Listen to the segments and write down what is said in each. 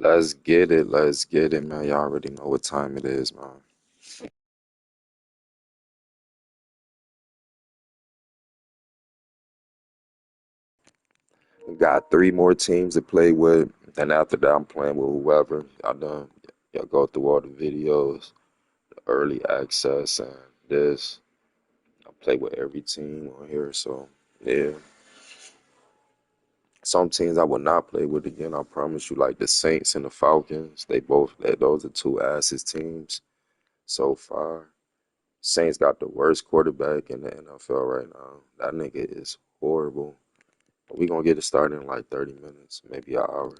Let's get it, man. Y'all already know what time it is, man. We got three more teams to play with, and after that, I'm playing with whoever. Y'all go through all the videos, the early access, and this. I play with every team on here, so yeah. Some teams I will not play with again. I promise you, like the Saints and the Falcons. Those are two asses teams so far. Saints got the worst quarterback in the NFL right now. That nigga is horrible. But we gonna get it started in like 30 minutes, maybe an hour.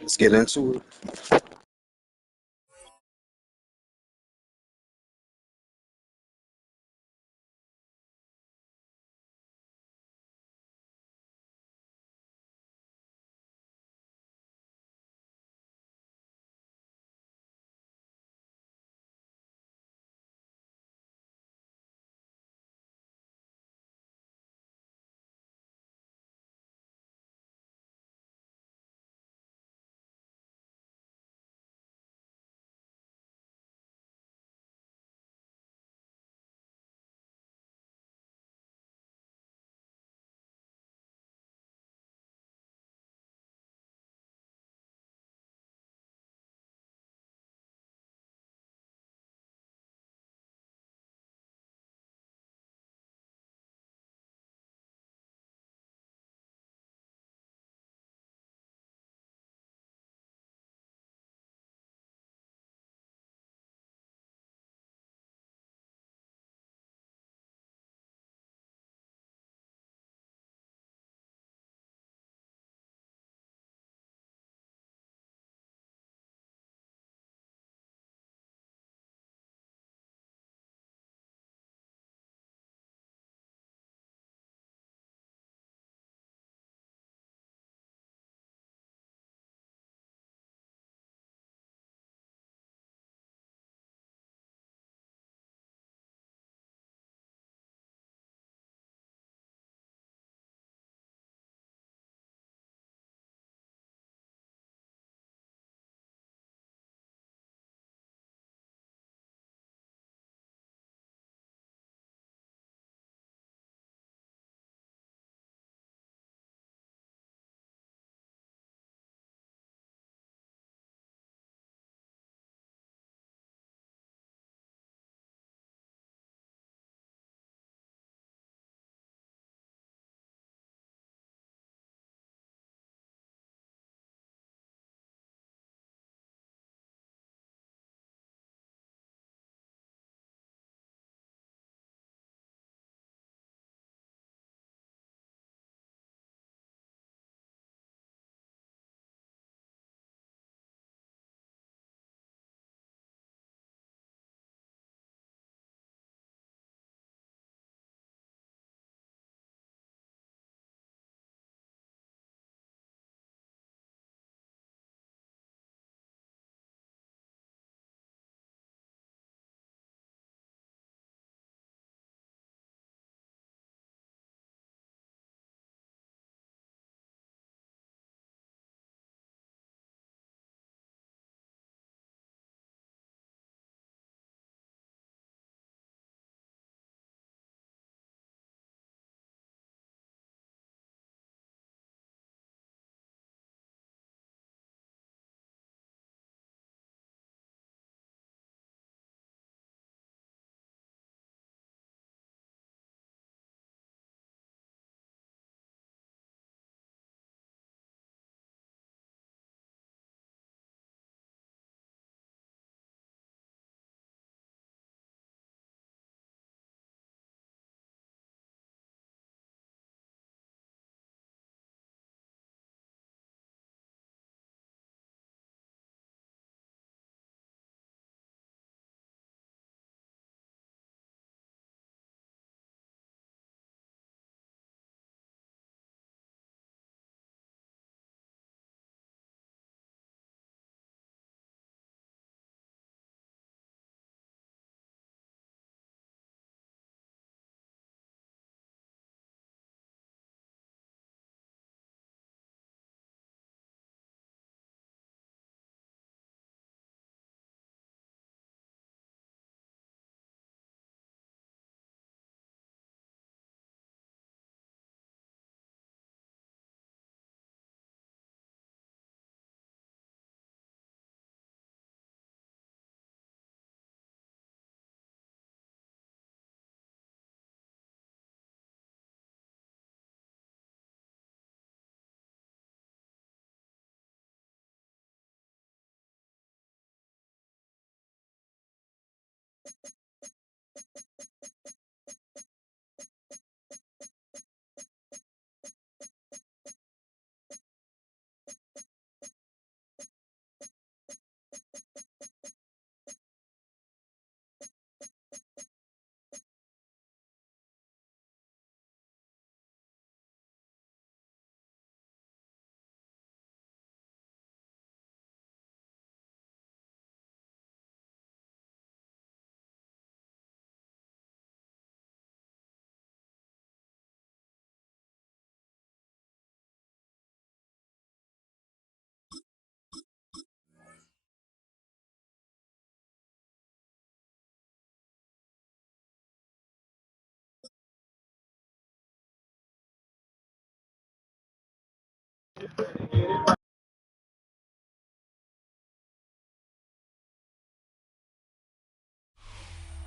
Let's get into it.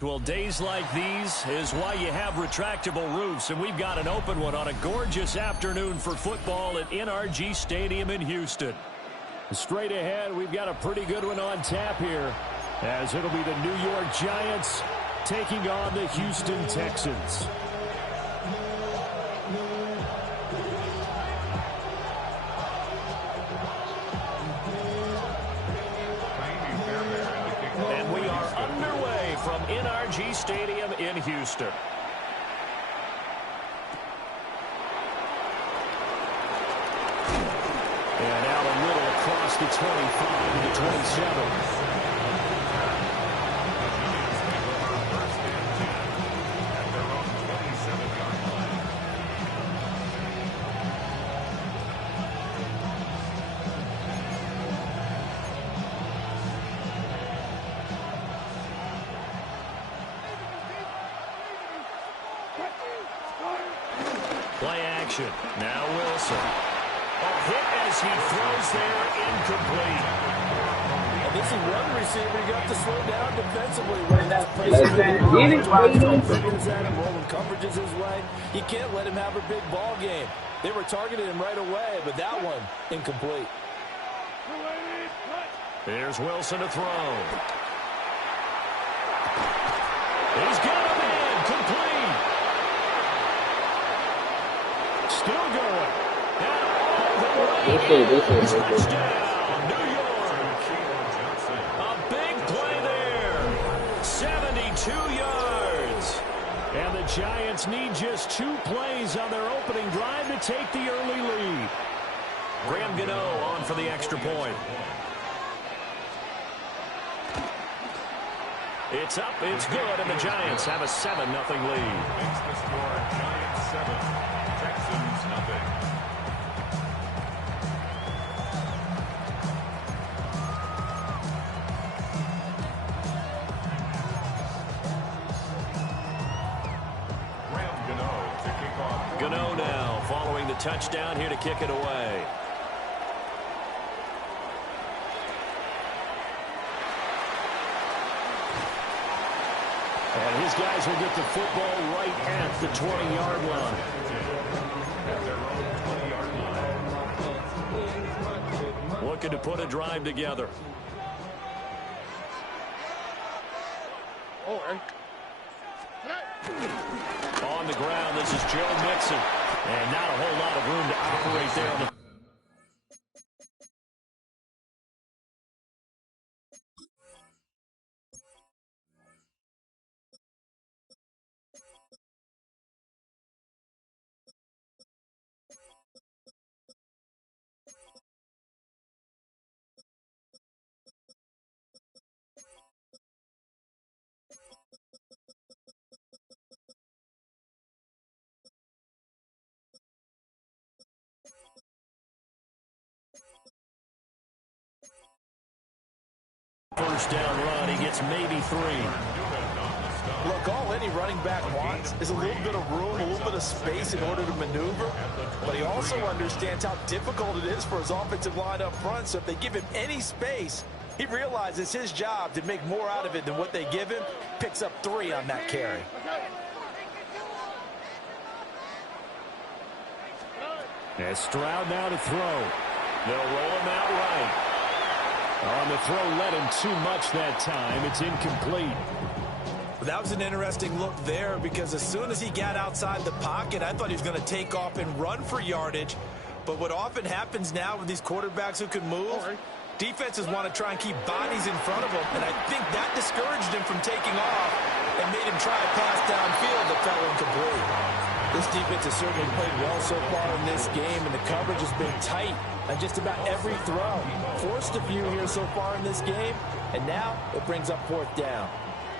Well, days like these is why you have retractable roofs, and we've got an open one on a gorgeous afternoon for football at NRG Stadium in Houston. Straight ahead, we've got a pretty good one on tap here, as it'll be the New York Giants taking on the Houston Texans. And we are underway from NRG Stadium in Houston. And out a little across the 25 to the 27. Play action. Now Wilson. A hit as he throws there, incomplete. And this is one receiver you got to slow down defensively when that pressure figures at him, rolling coverages his way. You can't let him have a big ball game. They were targeting him right away, but that one incomplete. Here's Wilson to throw. He's got a man, complete. Still going. Touchdown, New York. A big play there. 72 yards. And the Giants need just 2 plays on their opening drive to take the early lead. Graham Gano on for the extra point. It's up, it's good, and the Giants have a 7-0 lead. Makes the score Giants 7, Texans nothing. Graham Gano to kick off. Gano now following the touchdown here to kick it away. And his guys will get the football right at the 20-yard line. At their own 20-yard line. Looking to put a drive together. On the ground, this is Joe Mixon. And not a whole lot of room to operate there on the first down run. He gets maybe 3. Look, all any running back wants is a little bit of room, a little bit of space in order to maneuver. But he also understands how difficult it is for his offensive line up front. So if they give him any space, he realizes his job to make more out of it than what they give him. Picks up 3 on that carry. As Stroud now to throw. They'll roll him out right. On the throw, led him too much that time. It's incomplete. That was an interesting look there because as soon as he got outside the pocket, I thought he was going to take off and run for yardage. But what often happens now with these quarterbacks who can move, defenses want to try and keep bodies in front of them. And I think that discouraged him from taking off and made him try a pass downfield that fell incomplete. This defense has certainly played well so far in this game, and the coverage has been tight on just about every throw. Forced a few here so far in this game, and now it brings up 4th down.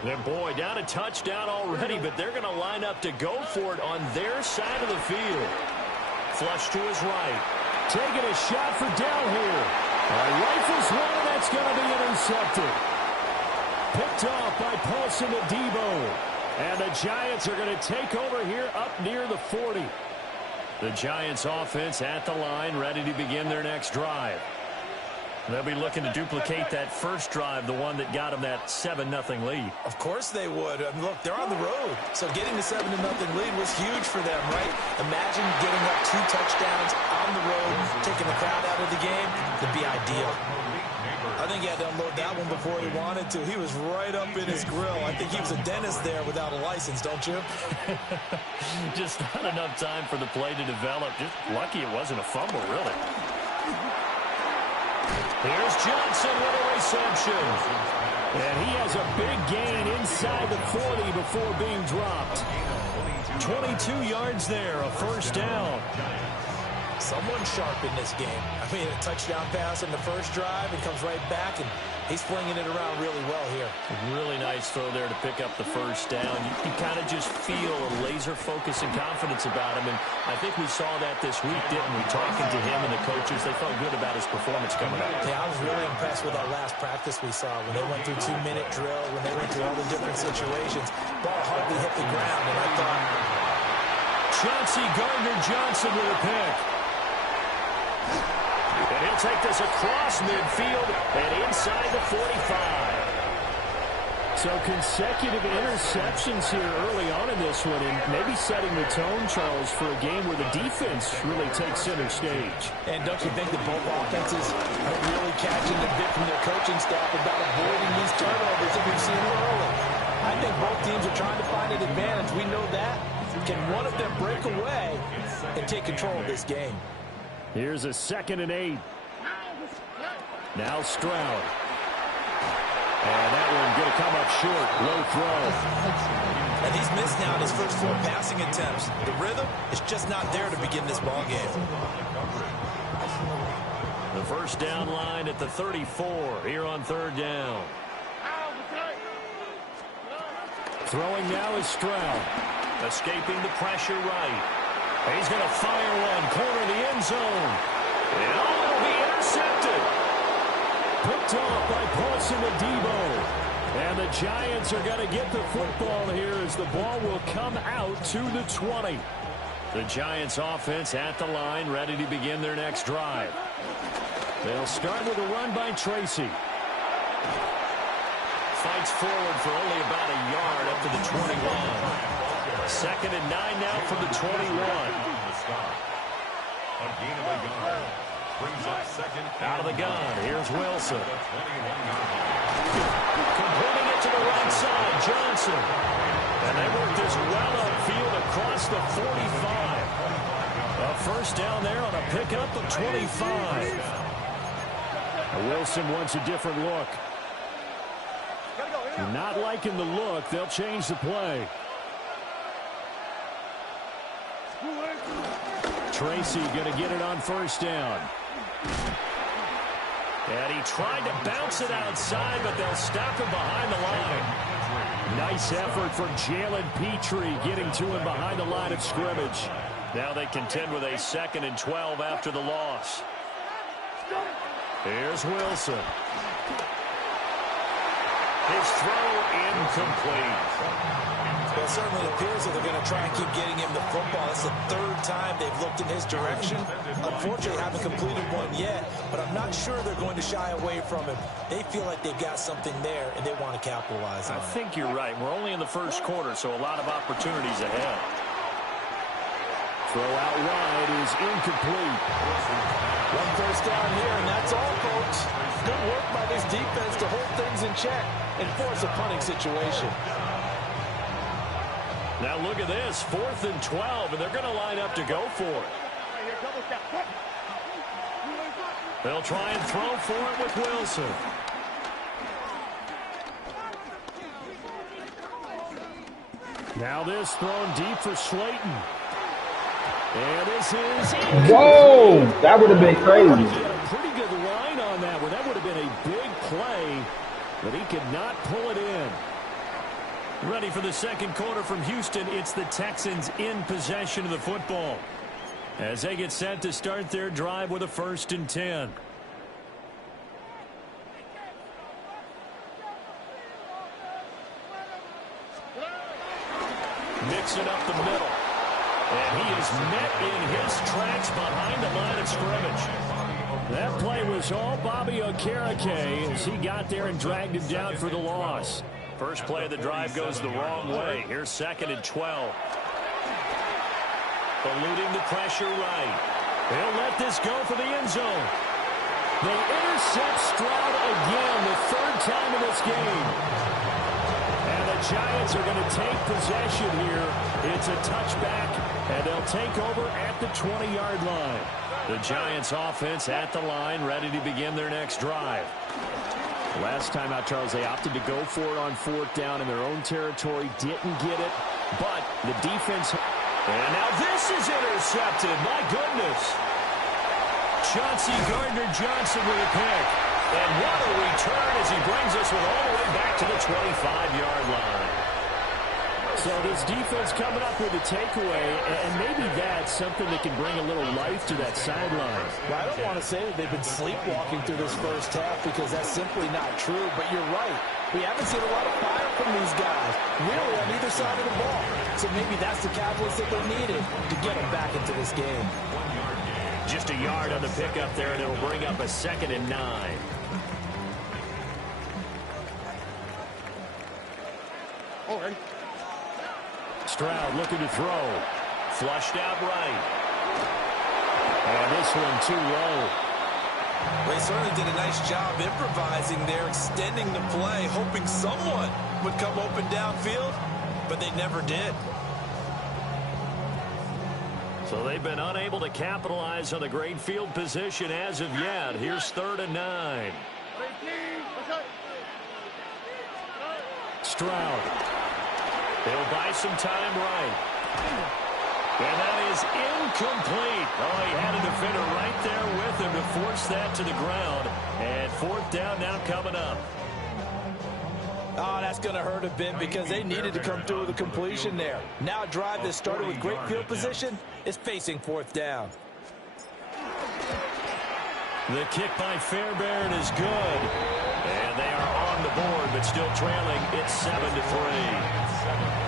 And boy, down a touchdown already, but they're going to line up to go for it on their side of the field. Flush to his right. Taking a shot for down here. Rifles one, and that's going to be intercepted. Picked off by Paulson Adebo. And the Giants are going to take over here up near the 40. The Giants offense at the line, ready to begin their next drive. They'll be looking to duplicate that first drive, the one that got them that 7-0 lead. Of course they would. I mean, look, they're on the road. So getting the 7-0 lead was huge for them, right? Imagine getting up 2 touchdowns on the road, taking the crowd out of the game. That'd be ideal. I think he had to unload that one before he wanted to. He was right up in his grill. I think he was a dentist there without a license, don't you? Just not enough time for the play to develop. Just lucky it wasn't a fumble, really. Here's Johnson with a reception. And he has a big gain inside the 40 before being dropped. 22 yards there, a first down. Someone sharp in this game. I mean, a touchdown pass in the first drive and comes right back, and he's flinging it around really well here. Really nice throw there to pick up the first down. You kind of just feel a laser focus and confidence about him, and I think we saw that this week, didn't we? Talking to him and the coaches, they felt good about his performance coming up. Yeah, I was really impressed with that last practice we saw when they went through 2-minute drill, when they went through all the different situations. Ball hardly hit the ground, and I thought... Chauncey Gardner-Johnson with a pick. And he'll take this across midfield and inside the 45. So consecutive interceptions here early on in this one, and maybe setting the tone, Charles, for a game where the defense really takes center stage. And don't you think that both offenses are really catching the bit from their coaching staff about avoiding these turnovers that we've seen early? I think both teams are trying to find an advantage. We know that. Can one of them break away and take control of this game? Here's a 2nd and 8. Now Stroud. And that one going to come up short. Low throw. And he's missed now in his first 4 passing attempts. The rhythm is just not there to begin this ball game. The first down line at the 34 here on 3rd down. Throwing now is Stroud. Escaping the pressure right. He's going to fire one, corner of the end zone. And it'll be intercepted. Picked off by Paulson Adebo. And the Giants are going to get the football here as the ball will come out to the 20. The Giants offense at the line, ready to begin their next drive. They'll start with a run by Tracy. Fights forward for only about a yard up to the 21. 2nd and 9 now from the 21. Out of the gun. Here's Wilson. Completing it to the right side. Johnson. And they work this well upfield across the 45. A first down there on a pickup of 25. Wilson wants a different look. Not liking the look. They'll change the play. Tracy going to get it on first down. And he tried to bounce it outside, but they'll stop him behind the line. Nice effort from Jalen Petrie getting to him behind the line of scrimmage. Now they contend with a 2nd and 12 after the loss. Here's Wilson. His throw incomplete. Well, it certainly appears that they're going to try and keep getting him the football. It's the 3rd time they've looked in his direction. Unfortunately, haven't completed one yet, but I'm not sure they're going to shy away from him. They feel like they've got something there, and they want to capitalize on it. I think you're right. We're only in the first quarter, so a lot of opportunities ahead. Throw out wide is incomplete. One first down here, and that's all, folks. Good work by this defense to hold things in check and force a punting situation. Now look at this, 4th and 12, and they're going to line up to go for it. They'll try and throw for it with Wilson. Now this thrown deep for Slayton. And this is... Whoa! That would have been crazy. He had a pretty good line on that one. That would have been a big play, but he could not pull it in. Ready for the second quarter from Houston. It's the Texans in possession of the football as they get set to start their drive with a 1st and 10. Mixing up the middle. And he is met in his tracks behind the line of scrimmage. That play was all Bobby Okereke as he got there and dragged him down for the loss. First play of the drive goes the wrong way. Here's 2nd and 12. Eluding the pressure right. They'll let this go for the end zone. They intercept Stroud again, the 3rd time in this game. And the Giants are going to take possession here. It's a touchback, and they'll take over at the 20-yard line. The Giants offense at the line, ready to begin their next drive. Last time out, Charles, they opted to go for it on 4th down in their own territory. Didn't get it, but the defense... And now this is intercepted. My goodness. Chauncey Gardner-Johnson with a pick. And what a return as he brings us all the way back to the 25-yard line. So this defense coming up with a takeaway, and maybe that's something that can bring a little life to that sideline. Well, I don't want to say that they've been sleepwalking through this first half because that's simply not true, but you're right. We haven't seen a lot of fire from these guys, really, on either side of the ball. So maybe that's the catalyst that they needed to get them back into this game. Just a yard on the pickup there, and it'll bring up a 2nd and 9. All right. Stroud looking to throw. Flushed out right. And this one too low. They certainly did a nice job improvising there, extending the play, hoping someone would come open downfield, but they never did. So they've been unable to capitalize on the great field position as of yet. Here's 3rd and 9. Stroud. They'll buy some time right. And that is incomplete. Oh, he had a defender right there with him to force that to the ground. And 4th down now coming up. Oh, that's going to hurt a bit because they needed to come through with a completion there. Now a drive that started with great field position is facing 4th down. The kick by Fairbairn is good. And they are on the board, but still trailing. It's 7-3.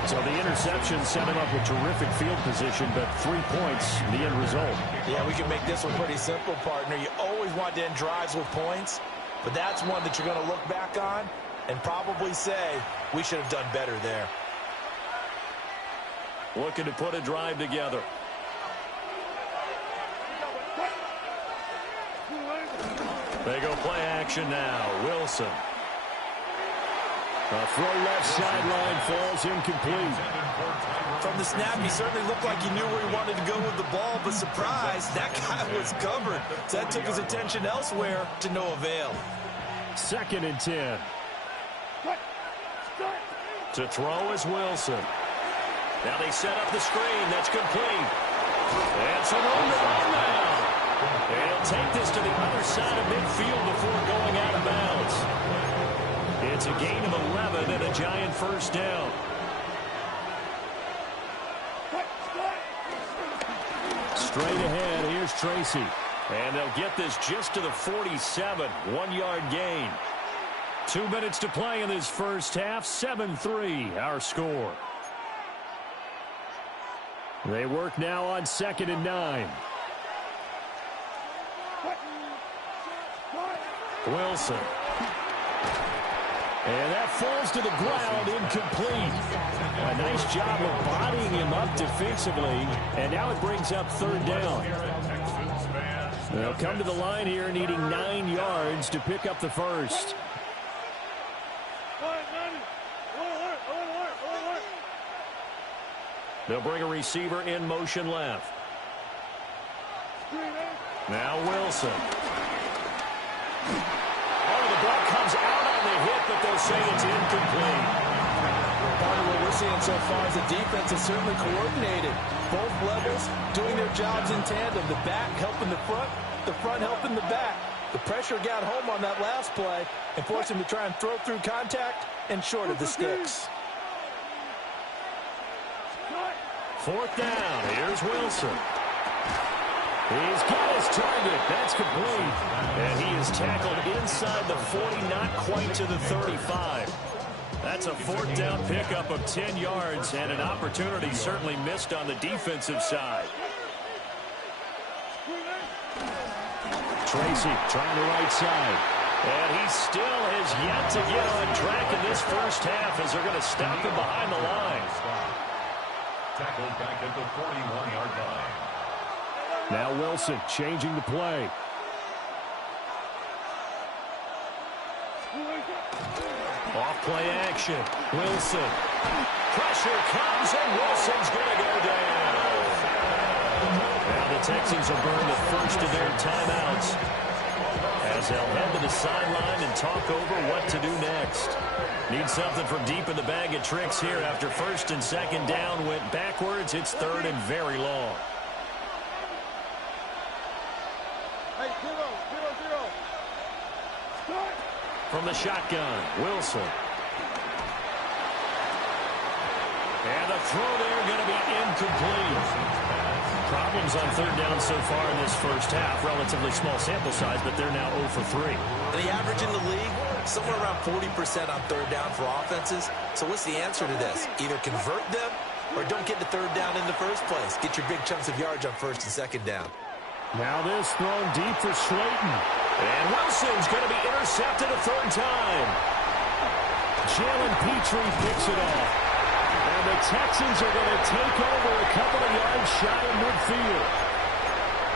So the interception set him up with terrific field position, but 3 points, the end result. Yeah, we can make this one pretty simple, partner. You always want to end drives with points, but that's one that you're going to look back on and probably say, we should have done better there. Looking to put a drive together. They go play action now. Wilson. A throw left sideline falls incomplete. From the snap, he certainly looked like he knew where he wanted to go with the ball, but surprise, that guy was covered. So that took his attention elsewhere to no avail. 2nd and 10. To throw is Wilson. Now they set up the screen. That's complete. And some room to run now. They'll take this to the other side of midfield before going out of bounds. It's a gain of 11 and a Giant 1st down. Straight ahead, here's Tracy. And they'll get this just to the 47, 1-yard gain. 2 minutes to play in this first half, 7-3 our score. They work now on 2nd and 9. Wilson. And that falls to the ground, incomplete. A nice job of bodying him up defensively, and now it brings up 3rd down. They'll come to the line here needing 9 yards to pick up the first. They'll bring a receiver in motion left. Now Wilson. Oh, the ball comes out on the hit, but they'll say it's incomplete. Part of what we're seeing so far is the defense is certainly coordinated. Both levels doing their jobs in tandem. The back helping the front helping the back. The pressure got home on that last play and forced him to try and throw through contact and short of the sticks. 4th down. Here's Wilson. He's got his target. That's complete. And he is tackled inside the 40, not quite to the 35. That's a 4th down pickup of 10 yards and an opportunity certainly missed on the defensive side. Tracy trying the right side. And he still has yet to get on track in this first half as they're going to stop him behind the line. Tackled back at the 41-yard line. Now Wilson changing the play. Off play action. Wilson. Pressure comes and Wilson's going to go down. Now the Texans will burn the first of their timeouts as they'll head to the sideline and talk over what to do next. Need something from deep in the bag of tricks here after first and second down went backwards. It's third and very long. Hey, 0-0-0. From the shotgun, Wilson. And the throw there going to be incomplete. Problems on third down so far in this first half. Relatively small sample size, but they're now 0 for 3. The average in the league, somewhere around 40% on third down for offenses. So what's the answer to this? Either convert them or don't get to third down in the first place. Get your big chunks of yards on first and second down. Now this thrown deep for Slayton. And Wilson's going to be intercepted a third time. Jalen Petrie picks it off. And the Texans are going to take over a couple of yards shy of midfield.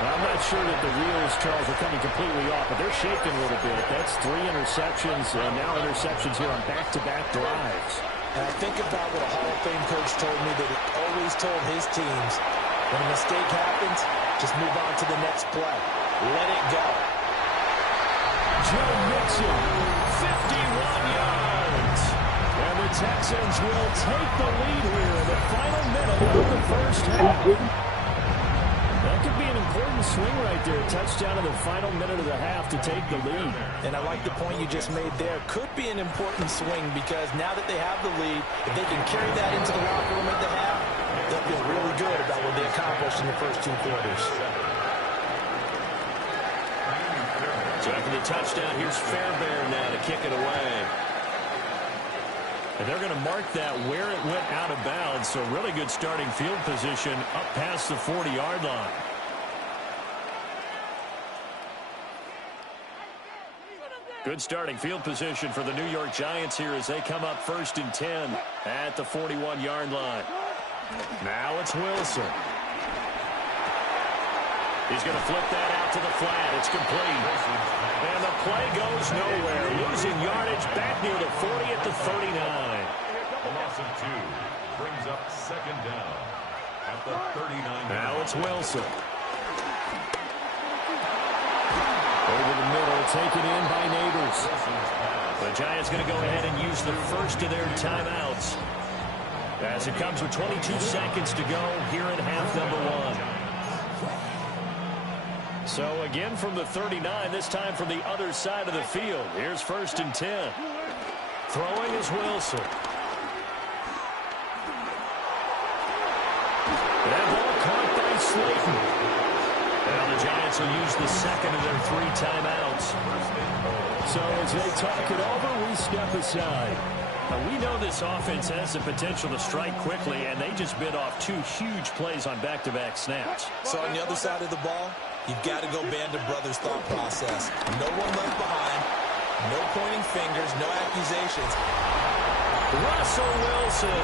I'm not sure that the wheels, Charles, are coming completely off, but they're shaking a little bit. That's 3 interceptions, and now interceptions here on back-to-back drives. And I think about what a Hall of Fame coach told me that he always told his teams, when a mistake happens, just move on to the next play. Let it go. Joe Mixon, 51 yards. And the Texans will take the lead here in the final minute of the first half. That could be an important swing right there. Touchdown in the final minute of the half to take the lead. And I like the point you just made there. Could be an important swing because now that they have the lead, if they can carry that into the locker room at the half, they'll feel really good about what they accomplished in the first 2 quarters. So after the touchdown, here's Fairbairn now to kick it away. And they're going to mark that where it went out of bounds. So really good starting field position up past the 40-yard line. Good starting field position for the New York Giants here as they come up first and 10 at the 41-yard line. Now it's Wilson. He's going to flip that out to the flat. It's complete. And the play goes nowhere. Losing yardage back near the 40 at the 39. A loss of 2 brings up second down at the 39. Now it's Wilson. Over the middle, taken in by Neighbors. The Giants going to go ahead and use the first of their timeouts as it comes with 22 seconds to go here in half number 1. So again from the 39, this time from the other side of the field. Here's first and 10. Throwing is Wilson. That ball caught by Slayton. Now the Giants will use the second of their 3 timeouts. So as they talk it over, we step aside. Now we know this offense has the potential to strike quickly, and they just bit off 2 huge plays on back-to-back snaps. So on the other side of the ball, you've got to go Band of Brothers thought process. No one left behind. No pointing fingers. No accusations. Russell Wilson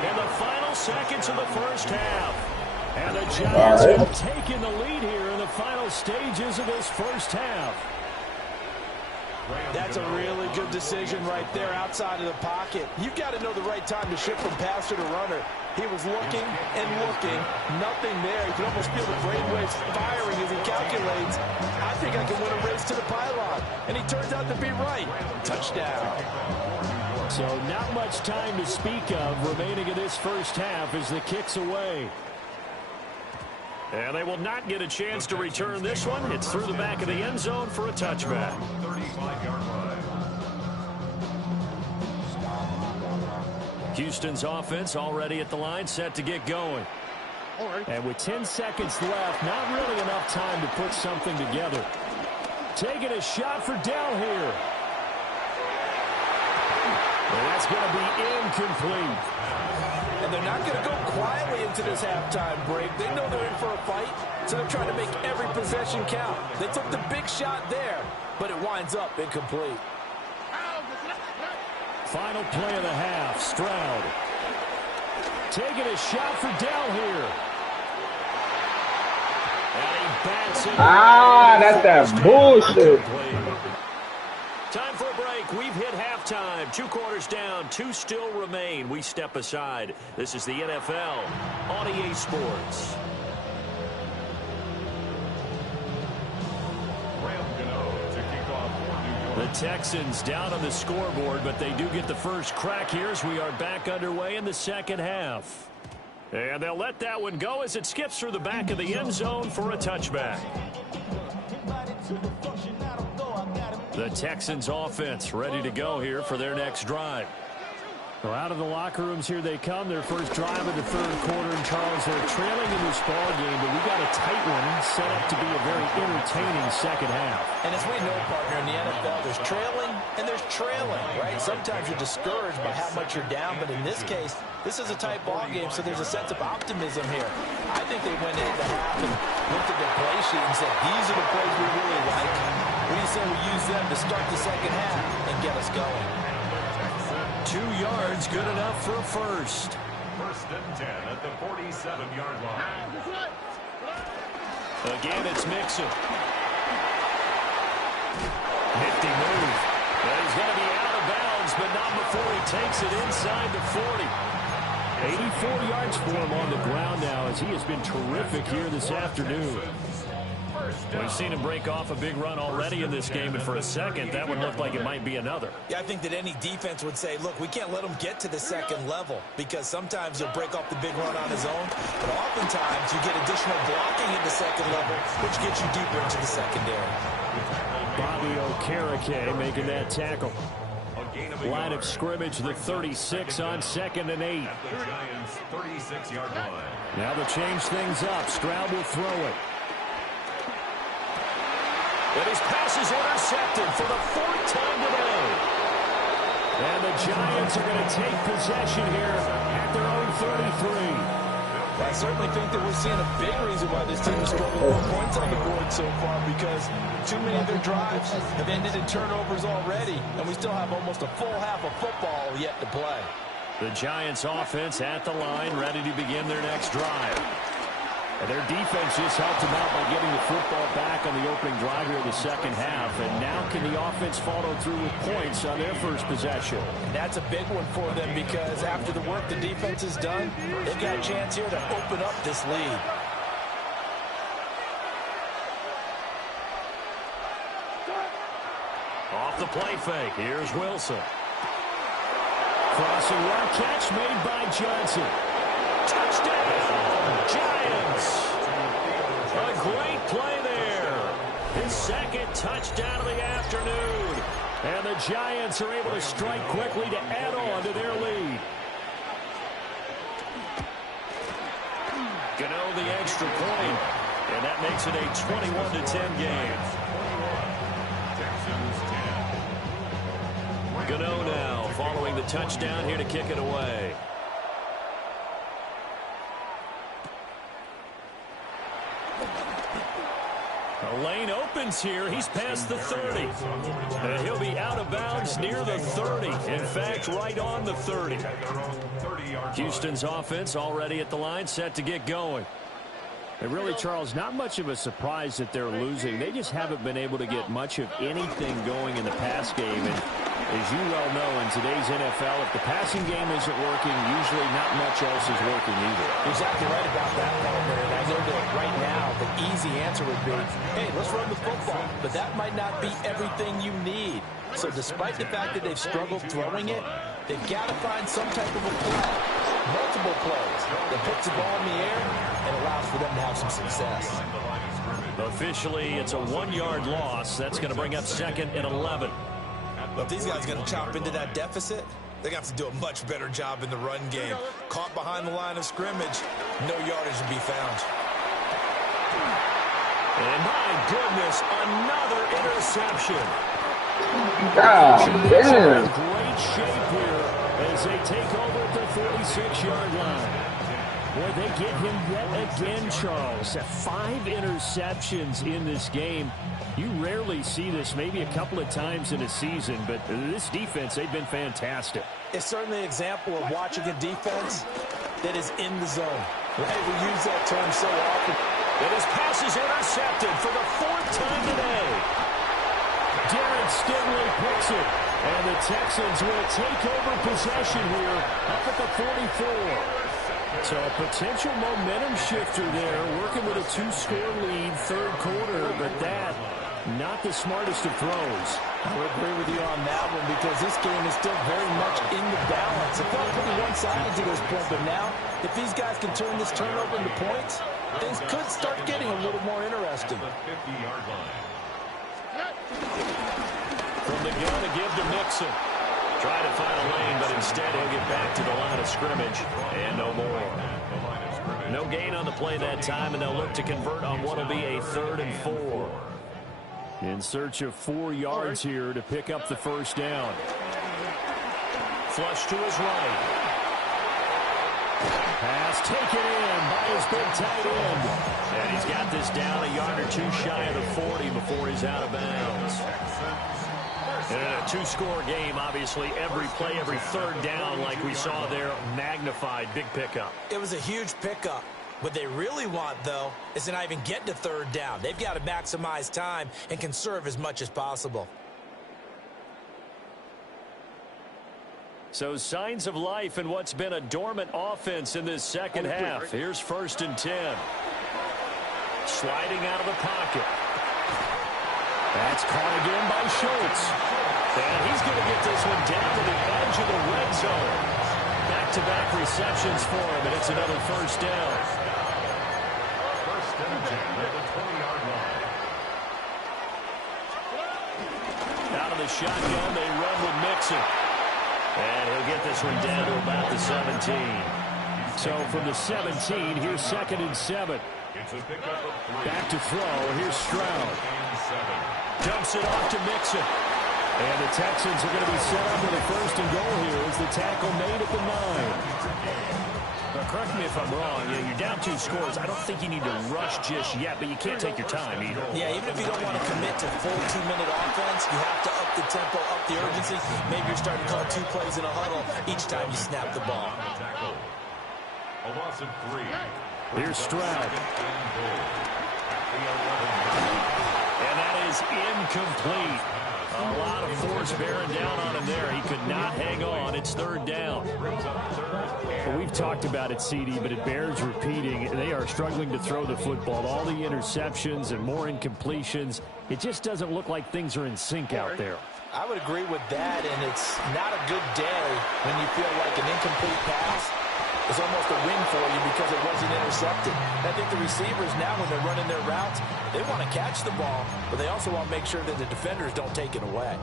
in the final seconds of the first half. And the Giants have taken the lead here in the final stages of this first half. That's a really good decision right there outside of the pocket. You've got to know the right time to shift from passer to runner. He was looking and looking. Nothing there. You can almost feel the brainwaves firing as he calculates. I think I can win a race to the pylon. And he turns out to be right. Touchdown. So not much time to speak of remaining in this first half as the kick's away. And they will not get a chance to return this one. It's through the back of the end zone for a touchback. 35-yard line. Houston's offense already at the line, set to get going. And with 10 seconds left, not really enough time to put something together. Taking a shot for Dell here. And that's going to be incomplete. And they're not going to go quietly into this halftime break. They know they're in for a fight. So they're trying to make every possession count. They took the big shot there, but it winds up incomplete. Final play of the half. Stroud taking a shot for Dell here. And he bats it. That's that bullshit. Time for a break. We've hit halftime. 2 quarters down. 2 still remain. We step aside. This is the NFL on EA Sports. The Texans down on the scoreboard, but they do get the first crack here as we are back underway in the second half. And they'll let that one go as it skips through the back of the end zone for a touchback. The Texans offense ready to go here for their next drive. Well, out of the locker rooms here they come. Their first drive of the third quarter. And Charles, they're trailing in this ball game, but we got a tight one set up to be a very entertaining second half. And as we know, partner, in the NFL, there's trailing and there's trailing, right? Sometimes you're discouraged by how much you're down, but in this case, this is a tight ball game, so there's a sense of optimism here. I think they went into the half and looked at their play sheet and said, these are the plays we really like. What do you say we use them to start the second half and get us going? 2 yards, good enough for a first. First and 10 at the 47-yard line. Again, it's Mixon. Nifty move. But he's going to be out of bounds, but not before he takes it inside the 40. 84 yards for him on the ground now as he has been terrific here this afternoon. We've seen him break off a big run already in this game, and for a second, that would look like it might be another. Yeah, I think that any defense would say, look, we can't let him get to the second level because sometimes he'll break off the big run on his own, but oftentimes you get additional blocking at the second level, which gets you deeper into the secondary. Bobby Okereke making that tackle. Line of scrimmage, the 36 on 2nd and 8. At the Giants' 36-yard line. Now to change things up, Stroud will throw it. And his pass is intercepted for the 4th time today. And the Giants are going to take possession here at their own 33. I certainly think that we're seeing a big reason why this team is struggling with points on the board so far, because too many of their drives have ended in turnovers already, and we still have almost a full half of football yet to play. The Giants offense at the line, ready to begin their next drive. And their defense just helped them out by getting the football back on the opening drive here in the second half. And now can the offense follow through with points on their first possession? And that's a big one for them because after the work the defense has done, they've got a chance here to open up this lead. Off the play fake, here's Wilson. Crossing one, catch made by Johnson. Touchdown, Giants. A great play there. His second touchdown of the afternoon. And the Giants are able to strike quickly to add on to their lead. Gano the extra point. And that makes it a 21-10 game. Gano now following the touchdown here to kick it away. The lane opens here. He's past the 30. And he'll be out of bounds near the 30. In fact, right on the 30. Houston's offense already at the line, set to get going. And really, Charles, not much of a surprise that they're losing. They just haven't been able to get much of anything going in the pass game. And as you well know, in today's NFL, if the passing game isn't working, usually not much else is working either. Exactly right about that, partner. And I know that right now the easy answer would be, hey, let's run the football. But that might not be everything you need. So despite the fact that they've struggled throwing it, they've got to find some type of a play, multiple plays, that puts the ball in the air and allows for them to have some success. Officially, it's a 1-yard loss. That's going to bring up 2nd and 11. Well, if these guys are going to chop into that deficit, they're going to have to do a much better job in the run game. Caught behind the line of scrimmage, no yardage to be found. And my goodness, another interception. God damn. Great shape here as they take over at the 46-yard line. Boy, they get him yet again, Charles. 5 interceptions in this game. You rarely see this, maybe a couple of times in a season, but this defense, they've been fantastic. It's certainly an example of watching a defense that is in the zone. Right? We use that term so often. And his pass is intercepted for the 4th time today. Derek Stingley picks it, and the Texans will take over possession here up at the 44. So a potential momentum shifter there, working with a 2-score lead, 3rd quarter, but that, not the smartest of throws. I would agree with you on that one because this game is still very much in the balance. It felt pretty one-sided to this point, but now, if these guys can turn this turnover into points, things could start getting a little more interesting. From the gun to give to Mixon. Try to find a lane, but instead he'll get back to the line of scrimmage. And no more. No gain on the play that time, and they'll look to convert on what will be a 3rd and 4. In search of 4 yards here to pick up the first down. Flush to his right. Pass taken in by his big tight end. And he's got this down a yard or 2 shy of the 40 before he's out of bounds. And in a 2-score game, obviously, every play, every 3rd down, like we saw there, magnified, big pickup. It was a huge pickup. What they really want, though, is to not even get to 3rd down. They've got to maximize time and conserve as much as possible. So signs of life in what's been a dormant offense in this second half. Here's 1st and 10. Sliding out of the pocket. That's caught again by Schultz. And he's going to get this one down to the edge of the red zone. Back-to-back receptions for him, and it's another 1st down. 1st and 10 at the 20-yard line. Out of the shotgun, they run with Mixon. And he'll get this one down to about the 17. So from the 17, here's 2nd and 7. Back to throw. Here's Stroud. Dumps it off to Mixon. And the Texans are going to be set up with a 1st and goal here as the tackle made at the 9. Now, correct me if I'm wrong. You're down 2 scores. I don't think you need to rush just yet, but you can't take your time either. Yeah, even if you don't want to commit to full 2-minute offense, you have to up the tempo, up the urgency. Maybe you're starting to call 2 plays in a huddle each time you snap the ball. A loss of 3. Here's Stroud. And that is incomplete. A lot of force bearing down on him there. He could not hang on. It's 3rd down. Well, we've talked about it, CD, but it bears repeating. They are struggling to throw the football. All the interceptions and more incompletions. It just doesn't look like things are in sync out there. I would agree with that, and it's not a good day when you feel like an incomplete pass is almost a win for you because it wasn't intercepted. I think the receivers now, when they're running their routes, they want to catch the ball, but they also want to make sure that the defenders don't take it away.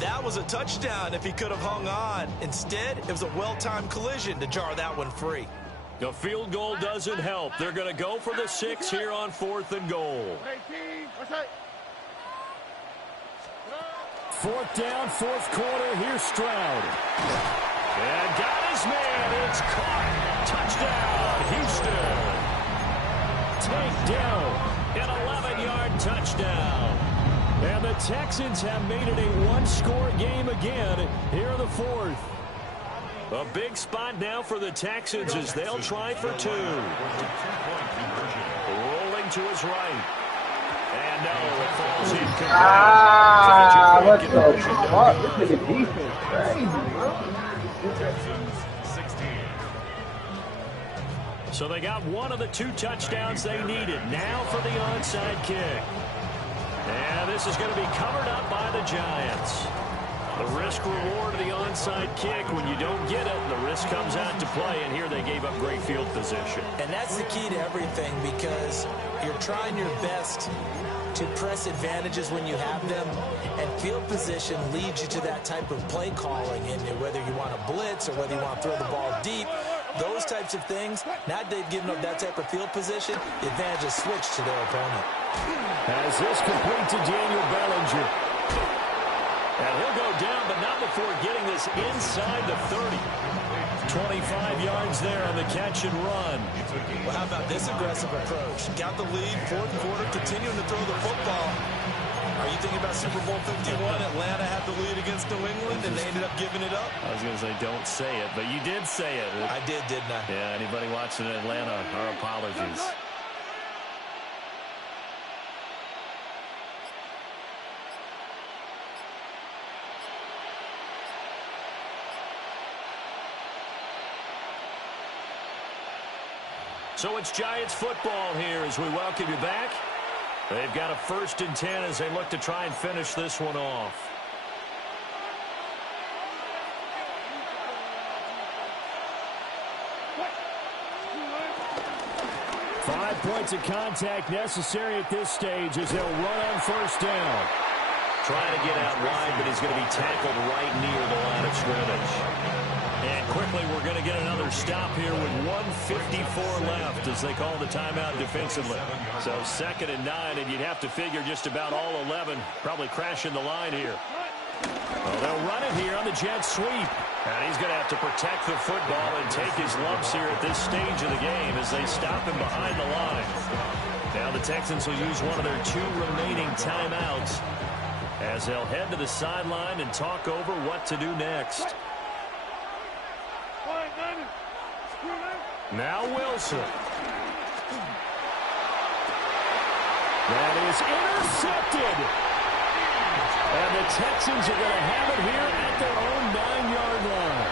That was a touchdown if he could have hung on. Instead, it was a well-timed collision to jar that one free. The field goal doesn't help. They're going to go for the 6 here on 4th and goal. 4th down, 4th quarter. Here's Stroud. And got his man. It's caught. Touchdown, Houston. Take down. An 11-yard touchdown. And the Texans have made it a 1-score game again here in the 4th. A big spot now for the Texans as they'll try for 2. Rolling to his right. And no, it falls incomplete. What the fuck? This is the defense crazy, bro. So they got one of the 2 touchdowns they needed. Now for the onside kick. And this is going to be covered up by the Giants. The risk-reward of the onside kick, when you don't get it, the risk comes out to play, and here they gave up great field position. And that's the key to everything because you're trying your best to press advantages when you have them, and field position leads you to that type of play calling, and whether you want to blitz or whether you want to throw the ball deep, those types of things, now they've given up that type of field position, the advantage is switched to their opponent. As this complete to Daniel Bellinger. And he'll go down, but not before getting this inside the 30. 25 yards there on the catch and run. Well, how about this aggressive approach? Got the lead, fourth quarter, continuing to throw the football. Are you thinking about Super Bowl 51? Atlanta had the lead against New England, and they ended up giving it up? I was going to say don't say it, but you did say it. I did, didn't I? Yeah, anybody watching in Atlanta, our apologies. So it's Giants football here as we welcome you back. They've got a 1st and 10 as they look to try and finish this one off. 5 points of contact necessary at this stage as they'll run on 1st down. Trying to get out wide, but he's going to be tackled right near the line of scrimmage. And quickly, we're going to get another stop here with 1:54 left as they call the timeout defensively. So 2nd and 9, and you'd have to figure just about all 11 probably crashing the line here. Well, they'll run it here on the jet sweep. And he's going to have to protect the football and take his lumps here at this stage of the game as they stop him behind the line. Now the Texans will use one of their 2 remaining timeouts as they'll head to the sideline and talk over what to do next. Now Wilson. That is intercepted. And the Texans are going to have it here at their own 9-yard line.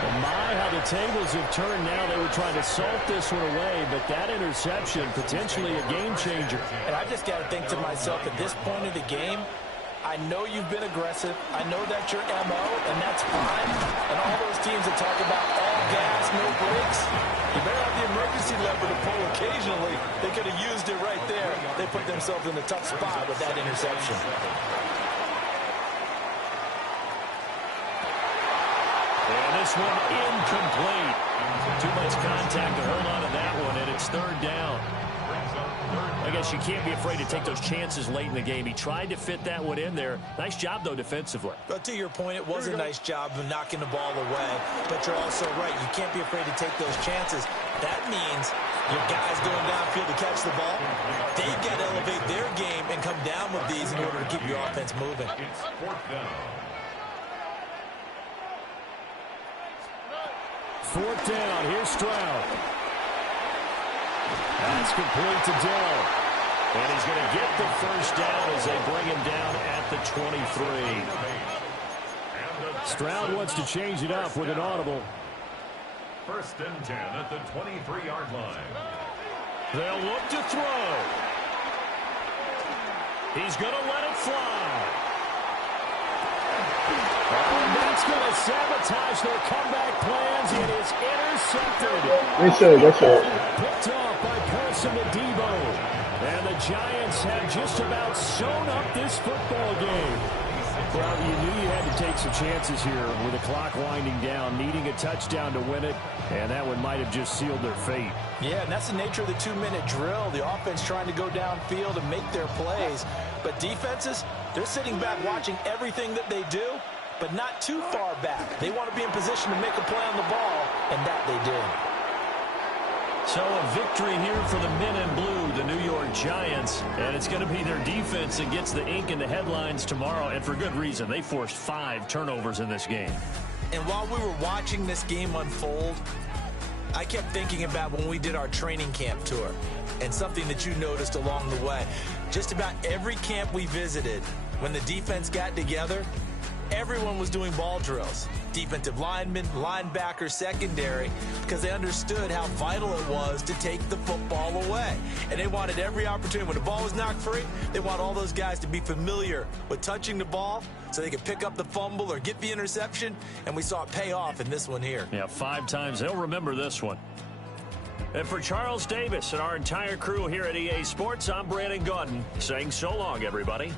Well, my, how the tables have turned now. They were trying to salt this one away, but that interception, potentially a game changer. And I just got to think to myself, at this point of the game, I know you've been aggressive. I know that's your MO, and that's fine. And all those teams that talk about all gas, no brakes, you better have the emergency lever to pull occasionally. They could have used it right there. They put themselves in a tough spot with that interception. And this one incomplete. Too much contact to hold on to that one, and it's 3rd down. I guess you can't be afraid to take those chances late in the game. He tried to fit that one in there. Nice job, though, defensively. But to your point, it was a nice job of knocking the ball away. But you're also right. You can't be afraid to take those chances. That means your guys going downfield to catch the ball, they've got to elevate their game and come down with these in order to keep your offense moving. It's 4th down. 4th down. Here's Stroud. That's complete to Dell. And he's going to get the 1st down as they bring him down at the 23. Stroud wants to change it up with an audible. 1st and 10 at the 23-yard line. They'll look to throw. He's going to let it fly. And that's going to sabotage their comeback plans. It is intercepted. Good shot. Picked off by Paulson Adebo. And the Giants have just about sewn up this football game. Well, you knew you had to take some chances here with the clock winding down, needing a touchdown to win it, and that one might have just sealed their fate. Yeah, and that's the nature of the 2-minute drill. The offense trying to go downfield and make their plays. But defenses, they're sitting back watching everything that they do, but not too far back. They want to be in position to make a play on the ball, and that they did. So a victory here for the men in blue, the New York Giants, and it's going to be their defense that gets the ink in the headlines tomorrow, and for good reason. They forced 5 turnovers in this game. And while we were watching this game unfold, I kept thinking about when we did our training camp tour and something that you noticed along the way. Just about every camp we visited, when the defense got together, everyone was doing ball drills. Defensive linemen, linebackers, secondary, because they understood how vital it was to take the football away. And they wanted every opportunity. When the ball was knocked free, they want all those guys to be familiar with touching the ball so they could pick up the fumble or get the interception. And we saw it pay off in this one here. Yeah, 5 times. They'll remember this one. And for Charles Davis and our entire crew here at EA Sports, I'm Brandon Gaudin saying so long, everybody.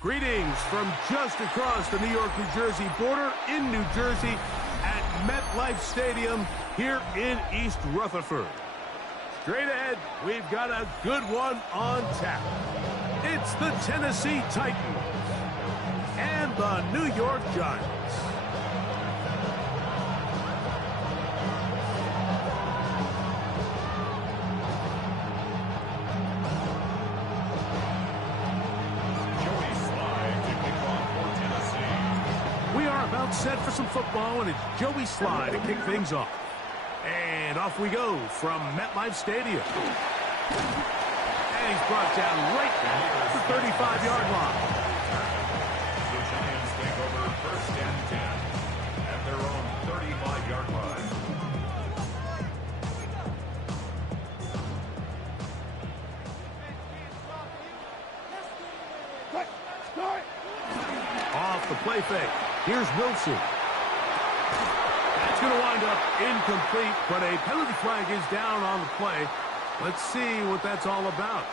Greetings from just across the New York-New Jersey border in New Jersey at MetLife Stadium here in East Rutherford. Straight ahead, we've got a good one on tap. It's the Tennessee Titans and the New York Giants. Set for some football, and it's Joey Sly to kick things off. And off we go from MetLife Stadium. And he's brought down right at the 35-yard line. The Giants take over first and 10 at their own 35-yard line. Off the play fake. Here's Wilson. That's going to wind up incomplete, but a penalty flag is down on the play. Let's see what that's all about.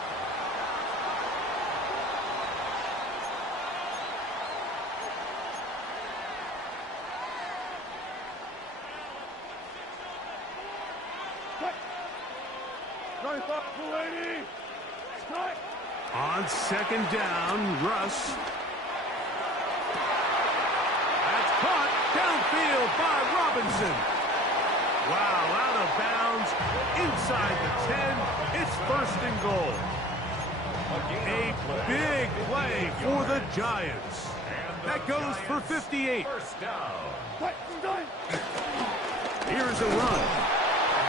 On second down, Russ. Caught downfield by Robinson. Wow, out of bounds, inside the 10. It's first and goal. A big play for the Giants. That goes for 58. Here's a run.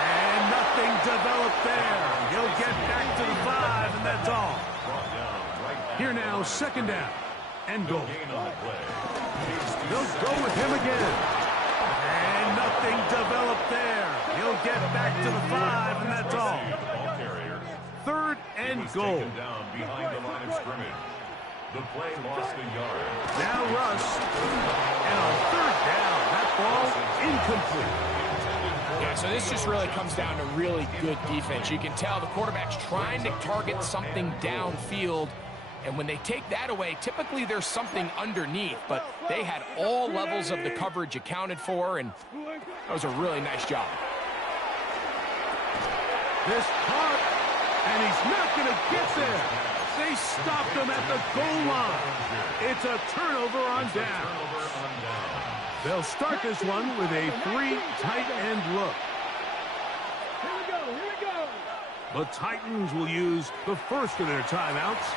And nothing developed there. He'll get back to the 5, and that's all. Here now, second down and goal. They'll go with him again. And nothing developed there. He'll get back to the 5, and that's all. Third and goal. Down behind the line of scrimmage. The play lost a yard. Now Russ. And on third down, that ball incomplete. Yeah, so this just really comes down to really good defense. You can tell the quarterback's trying to target something downfield. And when they take that away, typically there's something underneath. But they had all levels of the coverage accounted for, and that was a really nice job. This caught, and he's not going to get there. They stopped him at the goal line. It's a turnover on down. They'll start this one with a 3 tight end look. Here we go. The Titans will use the first of their timeouts.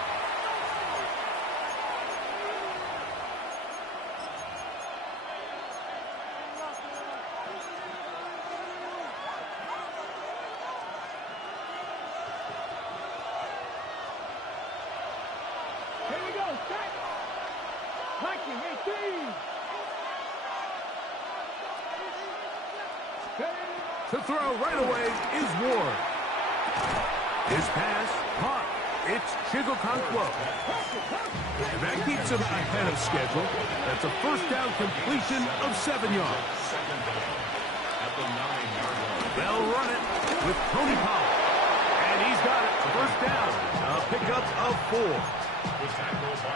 To throw right away is Ward. His pass caught. It's Chigokonkwo. And that keeps him ahead of schedule. That's a first down completion of 7 yards. They'll run it with Tony Pollard. And he's got it. First down. A pickup of 4.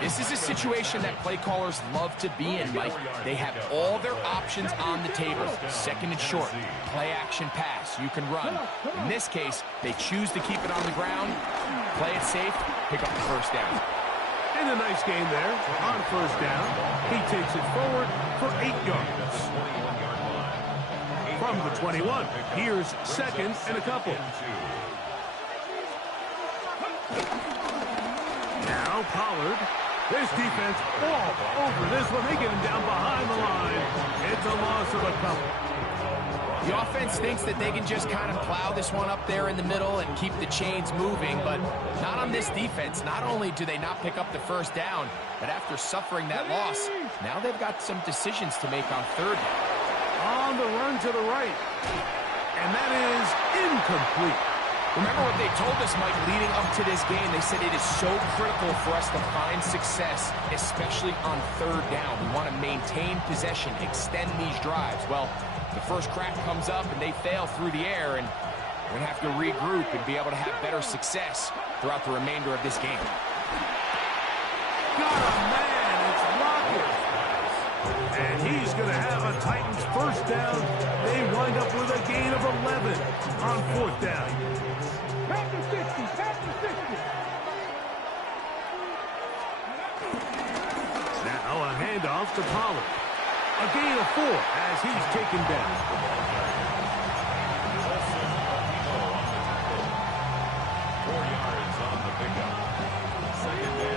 This is a situation that play callers love to be in, Mike. They have all their options on the table. Second and short, play action pass, you can run. In this case, they choose to keep it on the ground, play it safe, pick up the first down. And a nice game there on first down. He takes it forward for 8 yards. From the 21, here's second and a couple. Now Pollard. This defense all over this one. They get him down behind the line. It's a loss of a couple. The offense thinks that they can just kind of plow this one up there in the middle and keep the chains moving, but not on this defense. Not only do they not pick up the first down, but after suffering that loss, now they've got some decisions to make on third down. On the run to the right. And that is incomplete. Remember what they told us, Mike, leading up to this game. They said it is so critical for us to find success, especially on third down. We want to maintain possession, extend these drives. Well, the first crack comes up and they fail through the air, and we're going to have to regroup and be able to have better success throughout the remainder of this game. Got him, man. And he's going to have a Titans first down. They wind up with a gain of 11 on fourth down. Back to 60, back to 60. Now a handoff to Pollard. A gain of 4 as he's taken down.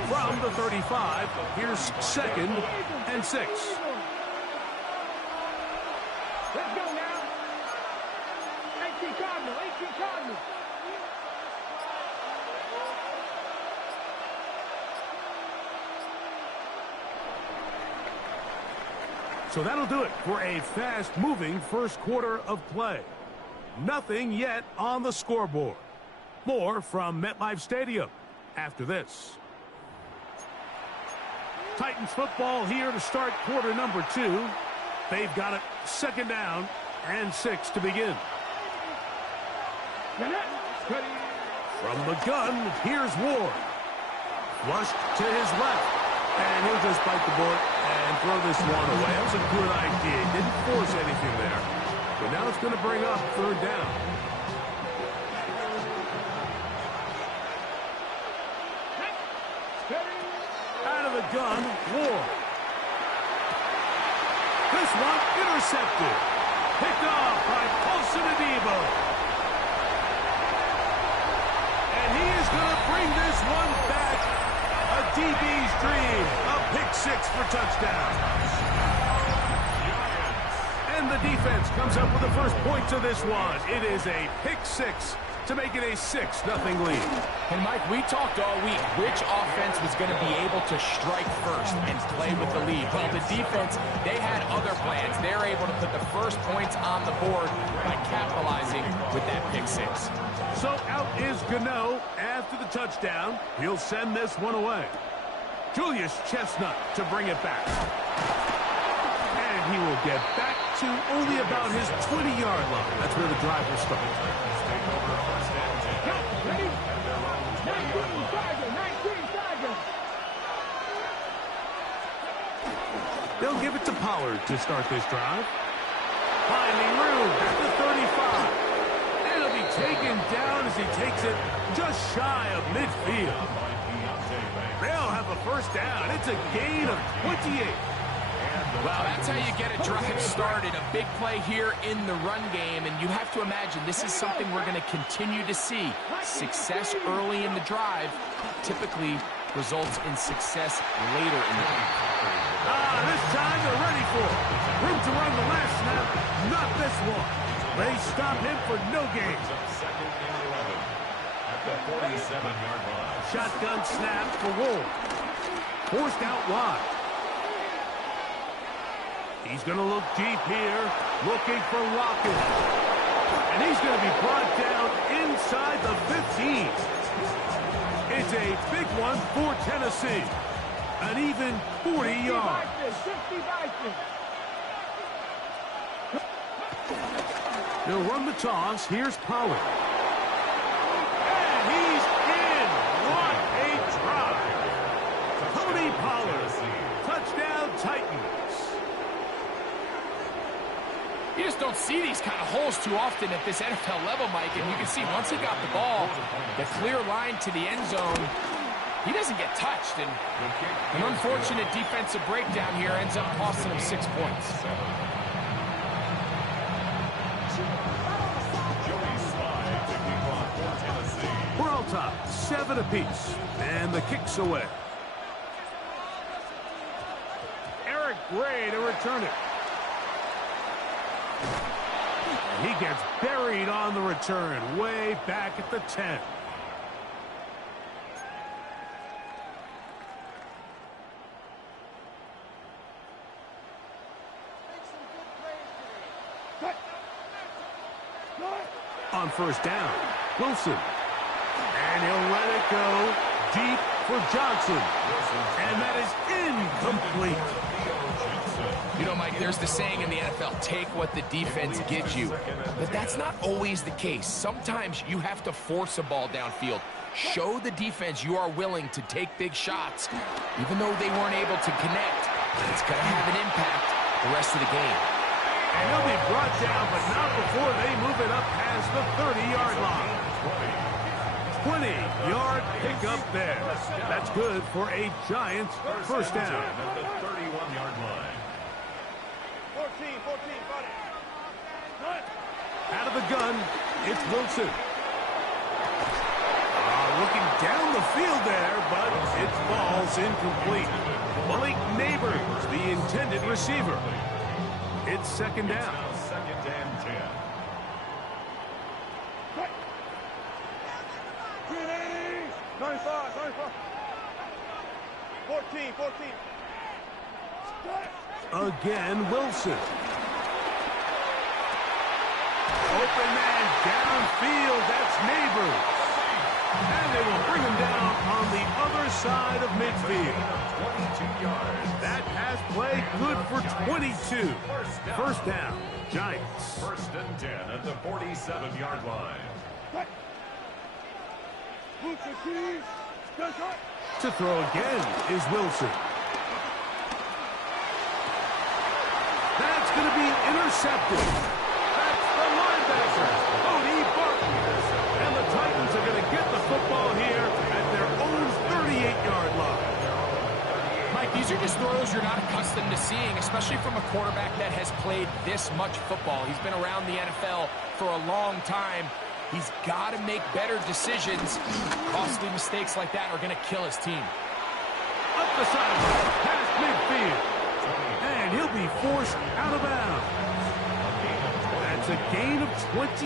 From the 35, here's 2nd and 6. Let's go now. 18 Cardinal, 18 Cardinal. So that'll do it for a fast-moving first quarter of play. Nothing yet on the scoreboard. More from MetLife Stadium after this. Titans football here to start quarter number 2. They've got it 2nd down and 6 to begin. From the gun, here's Ward. Flushed to his left. And he'll just bite the bullet and throw this one away. That was a good idea. He didn't force anything there. But now it's going to bring up 3rd down. Out of the gun, Ward. This one intercepted. Picked off by Paulson Adebo. And he is going to bring this one back. A DB's dream. A pick 6 for touchdown. And the defense comes up with the first points of this one. It is a pick 6 to make it a 6-0 lead. And Mike, we talked all week which offense was going to be able to strike first and play with the lead. Well, the defense, they had other plans. They're able to put the first points on the board by capitalizing with that pick 6. So out is Gano after the touchdown. He'll send this one away. Julius Chestnut to bring it back. And he will get back to only about his 20-yard line. That's where the drive will start. Ready? 19 Tiger, 19 Tiger. They'll give it to Pollard to start this drive. Finding room at the 35. It'll be taken down as he takes it just shy of midfield. They'll have a first down. It's a gain of 28. Well, that's how you get a drive started. A big play here in the run game, and you have to imagine this is something we're going to continue to see. Success early in the drive typically results in success later in the game. This time they're ready for it. Room to run the last snap, not this one. They stop him for no gain. At the 47-yard line. Shotgun snap for Ward. Forced out wide. He's going to look deep here, looking for Lockett. And he's going to be brought down inside the 15. It's a big one for Tennessee. An even 40 yards. They'll run the toss. Here's Pollard. And he's in. What a drive. Tony Pollard. Touchdown Titans. You just don't see these kind of holes too often at this NFL level, Mike. And you can see once he got the ball, the clear line to the end zone, he doesn't get touched. And an unfortunate defensive breakdown here ends up costing him 6 points. We're all tied, 7 apiece. And the kick's away. Eric Gray to return it. He gets buried on the return, way back at the 10. On first down, Wilson. And he'll let it go deep for Johnson. And that is incomplete. You know, Mike, there's the saying in the NFL, take what the defense gives you. But that's not always the case. Sometimes you have to force a ball downfield. Show the defense you are willing to take big shots. Even though they weren't able to connect, it's going to have an impact the rest of the game. And he'll be brought down, but not before they move it up past the 30-yard line. 20-yard pickup there. That's good for a Giants first down. At the 31-yard line. 14, got it. Out of the gun, it's Wilson. Looking down the field there, but it falls incomplete. Malik Neighbors, the intended receiver. It's second down. Now second and 10. 95. 14. Again, Wilson. Open man downfield. That's Neighbors. And they will bring him down on the other side of midfield. 22 yards. That pass play good for 22. First down, Giants. First and 10 at the 47-yard line. To throw again is Wilson. That's going to be intercepted. That's the linebacker, Cody Barton. And the Titans are going to get the football here at their own 38-yard line. Mike, these are just throws you're not accustomed to seeing, especially from a quarterback that has played this much football. He's been around the NFL for a long time. He's got to make better decisions. Costly mistakes like that are going to kill his team. Up the sideline, past midfield. And he'll be forced out of bounds. That's a gain of 21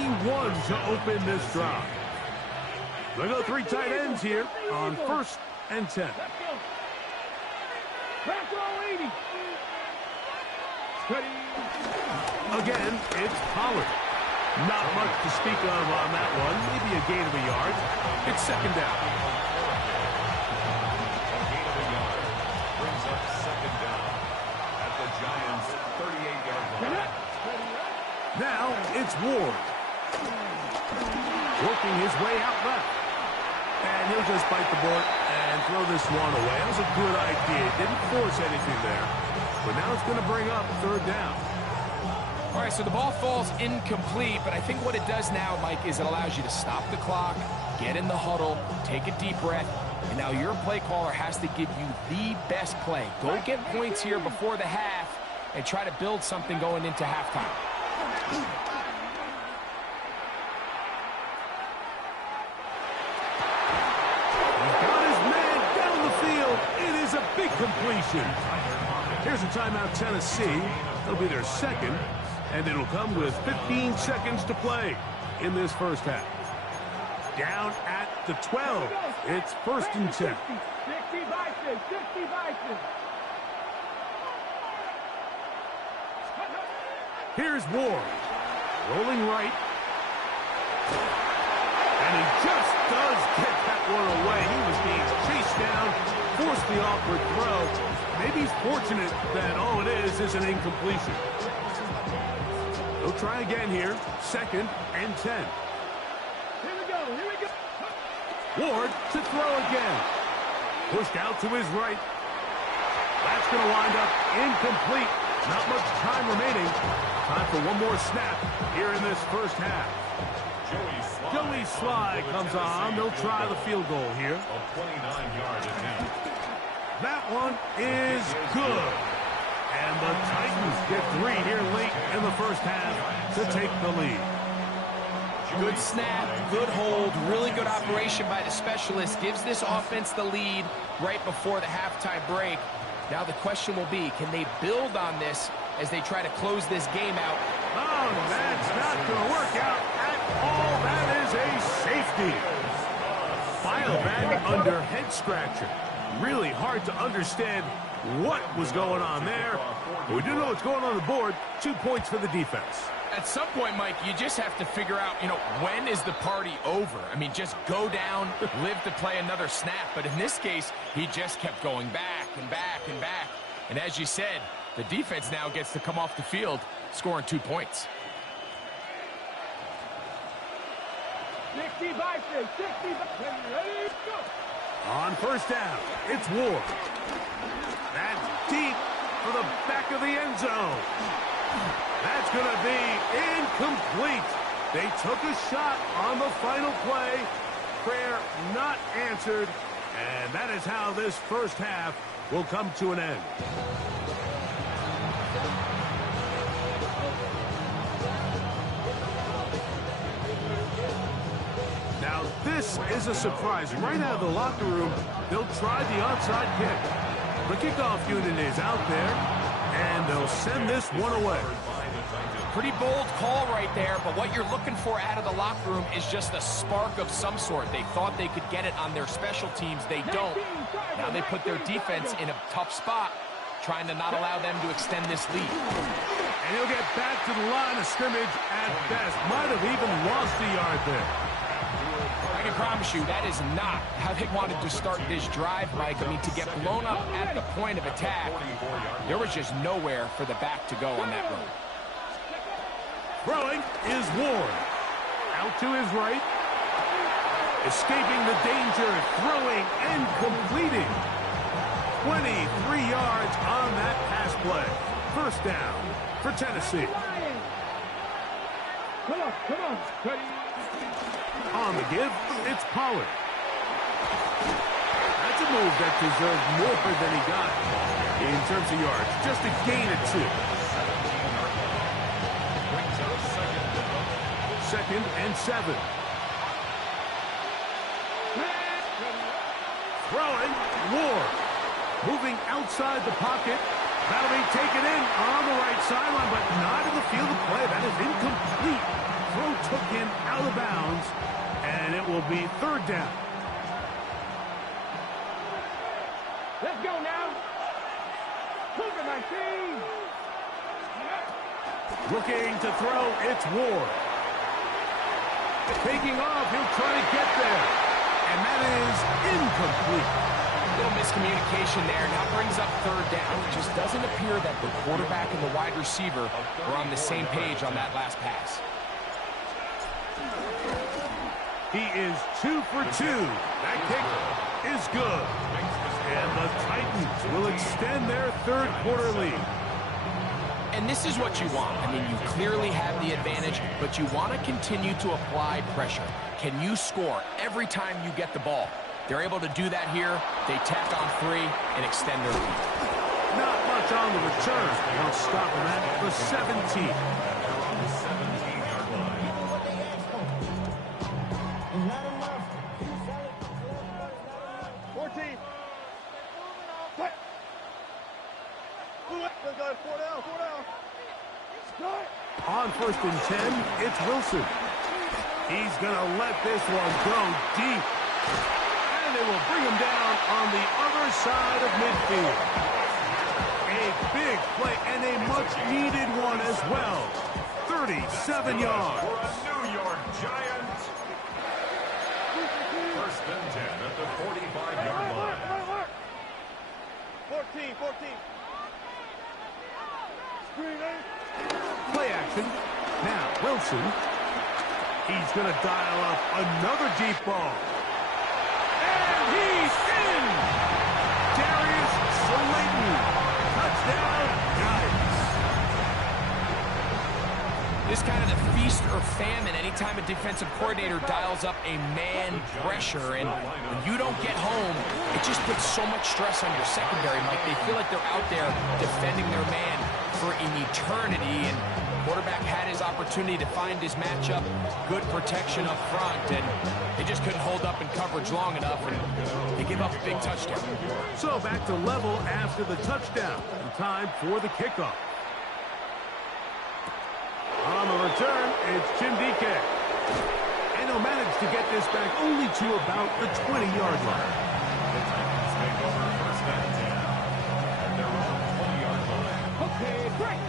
to open this drive. They go three tight ends here on first and 10. Again, it's Pollard. Not much to speak of on that one. Maybe a gain of a yard. It's second down. A gain of a yard brings up second down at the Giants' 38-yard line. Now it's Ward. Working his way out left. And he'll just bite the bullet and throw this one away. That was a good idea. Didn't force anything there. But now it's going to bring up third down. All right, so the ball falls incomplete, but I think what it does now, Mike, is it allows you to stop the clock, get in the huddle, take a deep breath, and now your play caller has to give you the best play. Go get points here before the half and try to build something going into halftime. He's got his man down the field. It is a big completion. Here's a timeout, Tennessee. It'll be their second. And it'll come with 15 seconds to play in this first half. Down at the 12. It's first and 10. 60 Vikings. Here's Ward. Rolling right. And he just does get that one away. He was being chased down, forced the awkward throw. Maybe he's fortunate that all it is an incompletion. He'll try again here. Second and 10. Here we go. Ward to throw again. Pushed out to his right. That's going to wind up incomplete. Not much time remaining. Time for one more snap here in this first half. Joey Sly comes on. They'll try the field goal here. A 29-yard attempt. That one is good. And the Titans get three here late in the first half to take the lead. Good snap, good hold, really good operation by the specialist. Gives this offense the lead right before the halftime break. Now the question will be, can they build on this as they try to close this game out? Oh, that's not going to work out at all. That is a safety. File that under head scratcher. Really hard to understand what was going on there. But we do know what's going on the board. 2 points for the defense. At some point, Mike, you just have to figure out, when is the party over? I mean, just go down, live to play another snap. But in this case, he just kept going back and back and back. And as you said, the defense now gets to come off the field, scoring 2 points. 60 Vikings. Ready, go. On first down, it's Ward. That's deep, for the back of the end zone. That's going to be incomplete. They took a shot on the final play. Prayer not answered. And that is how this first half will come to an end. Now, this is a surprise. Right out of the locker room, they'll try the onside kick. The kickoff unit is out there, and they'll send this one away. Pretty bold call right there, but what you're looking for out of the locker room is just a spark of some sort. They thought they could get it on their special teams. They don't. Now they put their defense in a tough spot, trying to not allow them to extend this lead. And he'll get back to the line of scrimmage at best. Might have even lost a yard there. I can promise you that is not how they wanted to start this drive, Mike. I mean, to get blown up at the point of attack, there was just nowhere for the back to go on that run. Throwing is Ward. Out to his right. Escaping the danger, throwing and completing. 23 yards on that pass play. First down for Tennessee. Come on. On the give, it's Pollard. That's a move that deserved more than he got in terms of yards. Just a gain of 2. Second and 7. Throwing, Ward. Moving outside the pocket. That'll be taken in on the right sideline, but not in the field of play. That is incomplete. Throw took him out of bounds, and it will be third down. Let's go now. Cougar machine. Looking to throw, it's Ward. Taking off, he'll try to get there. And that is incomplete. A little miscommunication there. Now brings up third down. It just doesn't appear that the quarterback and the wide receiver were on the same page on that last pass. He is 2 for 2. That kick is good. And the Titans will extend their third quarter lead. And this is what you want. I mean, you clearly have the advantage, but you want to continue to apply pressure. Can you score every time you get the ball? They're able to do that here. They tack on 3 and extend their lead. Not much on the return. They'll stop him at the 17. On first and 10, it's Wilson. He's going to let this one go deep. And they will bring him down on the other side of midfield. A big play and a much-needed one as well. 37 yards. For a New York Giants. First and 10 at the 45-yard line. 14. Play action. Now, Wilson. He's going to dial up another deep ball. And he's in! Darius Slayton. Touchdown, Giants. This kind of the feast or famine anytime a defensive coordinator dials up a man pressure. And when you don't get home, it just puts so much stress on your secondary, Mike. They feel like they're out there defending their man for an eternity, and quarterback had his opportunity to find his matchup, good protection up front, and they just couldn't hold up in coverage long enough, and they give up a big touchdown. So back to level after the touchdown. And time for the kickoff. On the return, it's Jim DK. And he'll manage to get this back only to about the 20-yard line. The Titans take over first and 10 at their own 20-yard line. Okay, break.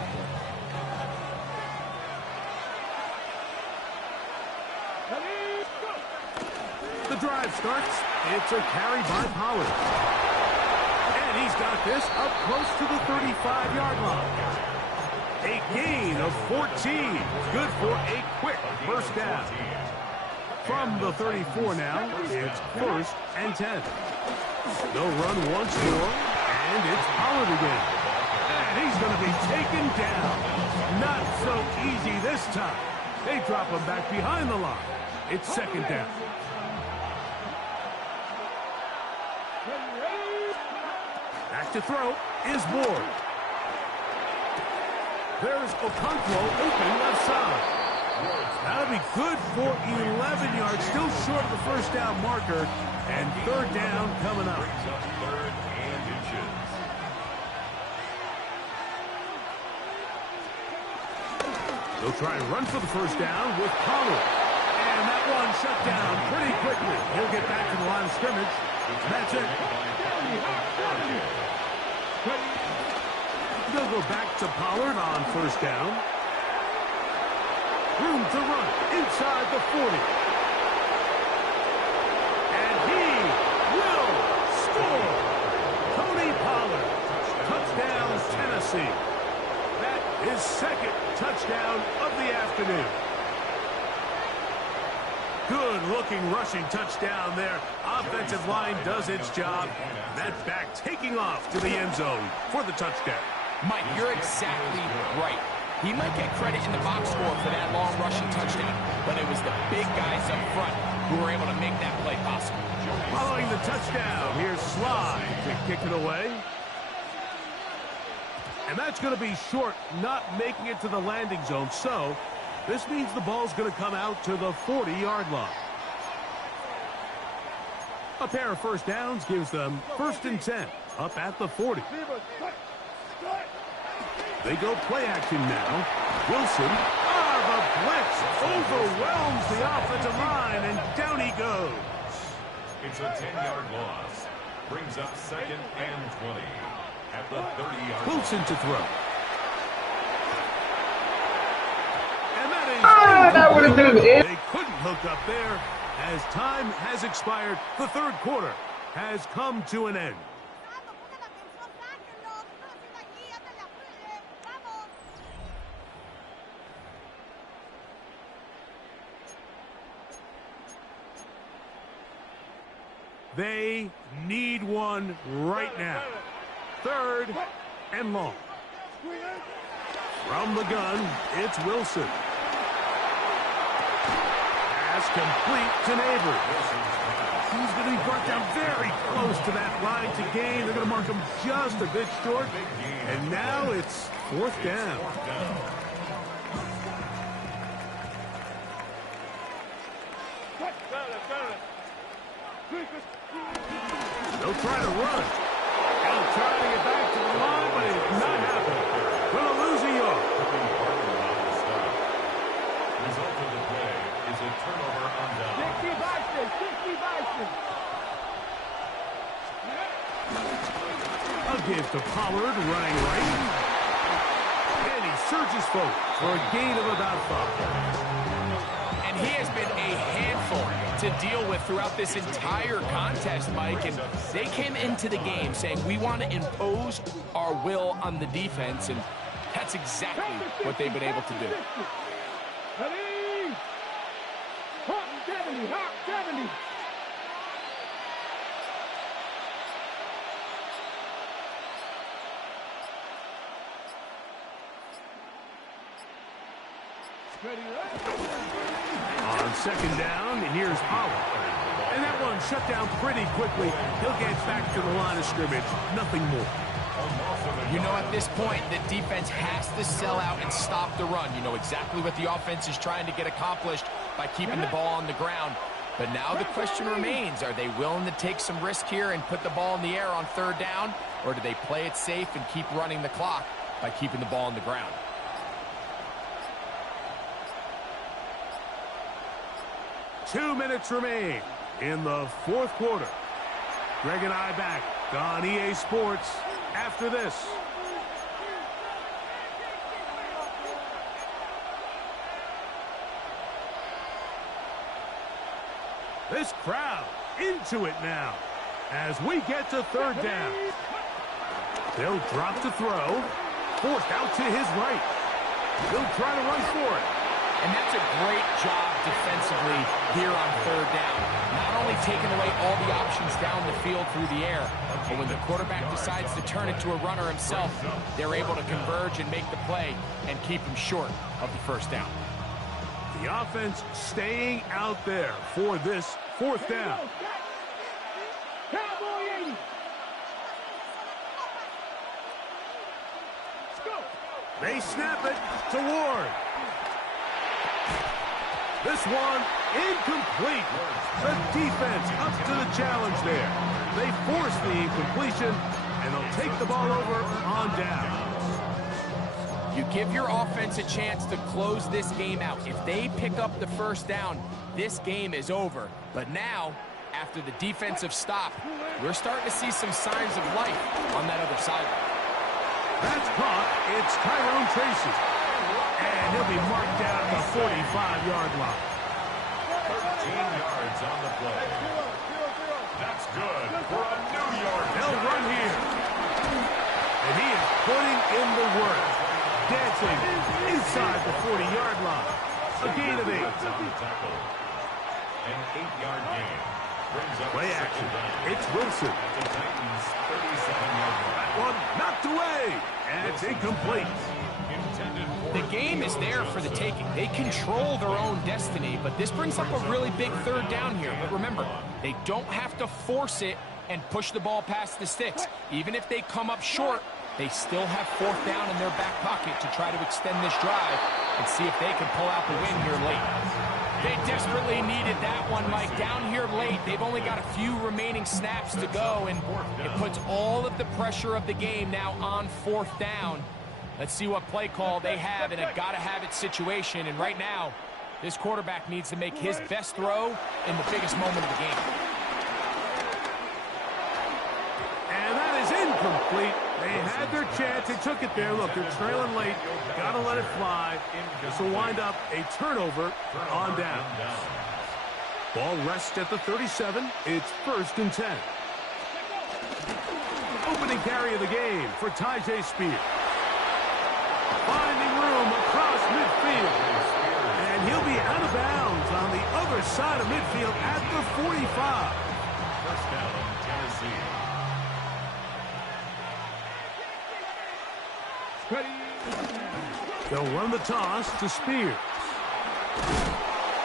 The drive starts. It's a carry by Pollard. And he's got this up close to the 35-yard line. A gain of 14. Good for a quick first down. From the 34 now, it's first and 10. They'll run once more, and it's Pollard again. And he's going to be taken down. Not so easy this time. They drop him back behind the line. It's second down. Back to throw is Ward. There's Okonkwo open left side. That'll be good for 11 yards. Still short of the first down marker. And third down coming up. Third and inches. They'll try and run for the first down with Pollard. And that one shut down pretty quickly. He'll get back to the line of scrimmage. That's it. They'll go back to Pollard on first down. Room to run inside the 40. And he will score. Tony Pollard. Touchdown, Tennessee. That is second touchdown of the afternoon. Good-looking rushing touchdown there. Offensive line does its job. That back taking off to the end zone for the touchdown. Mike, you're exactly right. He might get credit in the box score for that long rushing touchdown, but it was the big guys up front who were able to make that play possible. Following the touchdown, here's Slide to kick it away. And that's going to be short, not making it to the landing zone. So this means the ball's going to come out to the 40-yard line. A pair of first downs gives them 1st and 10 up at the 40. They go play action now. Wilson, the blitz overwhelms the offensive line, and down he goes. It's a 10-yard loss. Brings up 2nd and 20 at the 30-yard line. Wilson to throw. And that is... that would have been it. They couldn't hook up there. As time has expired, the third quarter has come to an end. They need one right now. 3rd and long. From the gun, it's Wilson. Pass complete to Neighbors. He's going to be brought down very close to that line to gain. They're going to mark him just a bit short. And now it's 4th down. They'll try to run. They'll try to get back to the line, but it's not happening. Going to lose a yard. Result of the play is a turnover on down. 60 Vikings, 60 Vikings. A give to Pollard, running right. And he surges forward for a gain of about 5. And he has been a handful to deal with throughout this entire contest, Mike. And they came into the game saying, we want to impose our will on the defense. And that's exactly what they've been able to do. Ready? Hot 70, hot 70. On 2nd down, and here's Pollard. And that one shut down pretty quickly. He'll get back to the line of scrimmage. Nothing more. You know, at this point, the defense has to sell out and stop the run. You know exactly what the offense is trying to get accomplished by keeping the ball on the ground. But now the question remains, are they willing to take some risk here and put the ball in the air on 3rd down? Or do they play it safe and keep running the clock by keeping the ball on the ground? 2 minutes remain in the 4th quarter. Greg and I back on EA Sports after this. This crowd into it now as we get to 3rd down. They'll drop to throw. Forced out to his right. They'll try to run for it. And that's a great job defensively here on 3rd down. Not only taken away all the options down the field through the air. But when the quarterback decides to turn it to a runner himself, they're able to converge and make the play and keep him short of the first down. The offense staying out there for this fourth down. Cowboy 80. Let's go. They snap it to Ward. This one incomplete. The defense up to the challenge there. They force the incompletion, and they'll take the ball over on down. You give your offense a chance to close this game out. If they pick up the first down, this game is over. But now, after the defensive stop, we're starting to see some signs of life on that other side. That's caught. It's Tyrone Tracy. And he'll be marked down at the 45-yard line. 13 yards on the play. That's good for a new yard. They'll run here. And he is putting in the work. Dancing inside the 40-yard line. A gain of 8. An 8-yard gain. Play action. It's Wilson. The Titans 37-yard line. That one knocked away. And it's incomplete. The game is there for the taking. They control their own destiny, but this brings up a really big third down here. But remember, they don't have to force it and push the ball past the sticks. Even if they come up short, they still have fourth down in their back pocket to try to extend this drive and see if they can pull out the win here late. They desperately needed that one, Mike. Down here late, they've only got a few remaining snaps to go, and it puts all of the pressure of the game now on fourth down. Let's see what play call they have in a gotta-have-it situation. And right now, this quarterback needs to make his best throw in the biggest moment of the game. And that is incomplete. They had their chance. They took it there. Look, they're trailing late. Got to let it fly. This will wind up a turnover on down. Ball rests at the 37. It's 1st and 10. Opening carry of the game for Tyjae Spears. Finding room across midfield. And he'll be out of bounds on the other side of midfield at the 45. First down, Tennessee. They'll run the toss to Spears.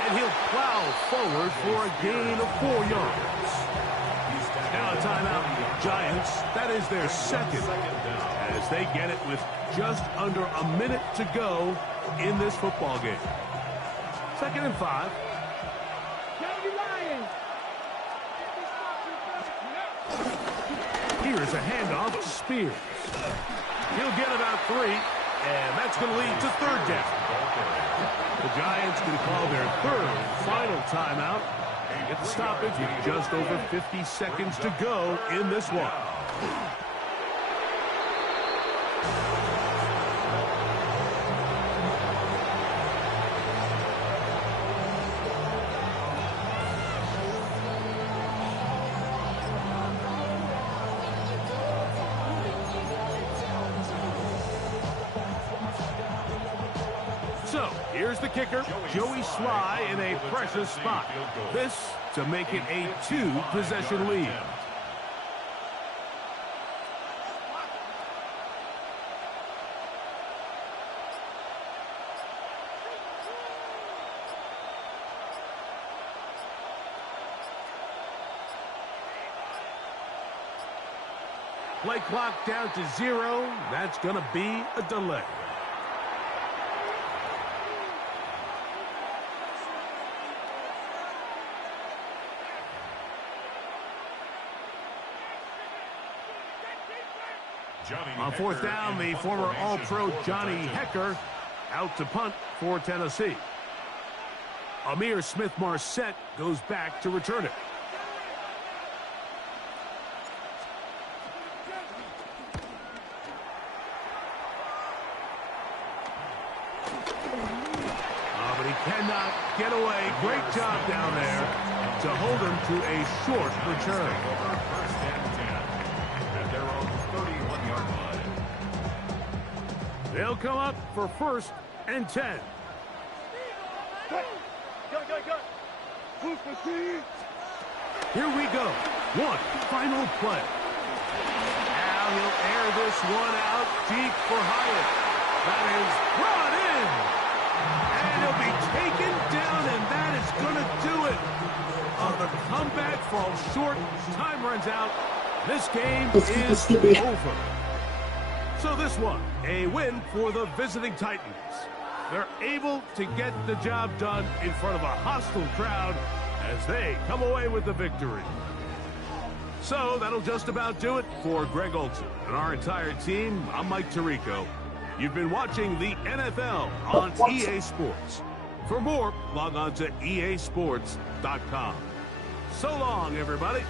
And he'll plow forward for a gain of 4 yards. Now a timeout. Giants, that is their second, as they get it with just under a minute to go in this football game. 2nd and 5. Here's a handoff to Spears. He'll get about 3, and that's going to lead to 3rd down. The Giants can call their 3rd final timeout. Get the stoppage with just over 50 seconds to go in this one. So, here's the kicker, Joey Sly in a precious spot. This to make it a 2-possession lead. Play clock down to 0. That's going to be a delay. On 4th down, the former All-Pro Johnny Hecker out to punt for Tennessee. Amir Smith-Marset goes back to return it. But he cannot get away. Great job down there to hold him to a short return. First and 10 at their own 31-yard line. They'll come up for 1st and 10. Here we go. One final play. Now he'll air this one out deep for Hyatt. That is brought in. And he'll be taken down, and that is going to do it. The comeback falls short. Time runs out. This game is over. So this one, a win for the visiting Titans. They're able to get the job done in front of a hostile crowd as they come away with the victory. So that'll just about do it for Greg Olson and our entire team. I'm Mike Tirico. You've been watching the NFL on EA Sports. For more, log on to easports.com. So long, everybody.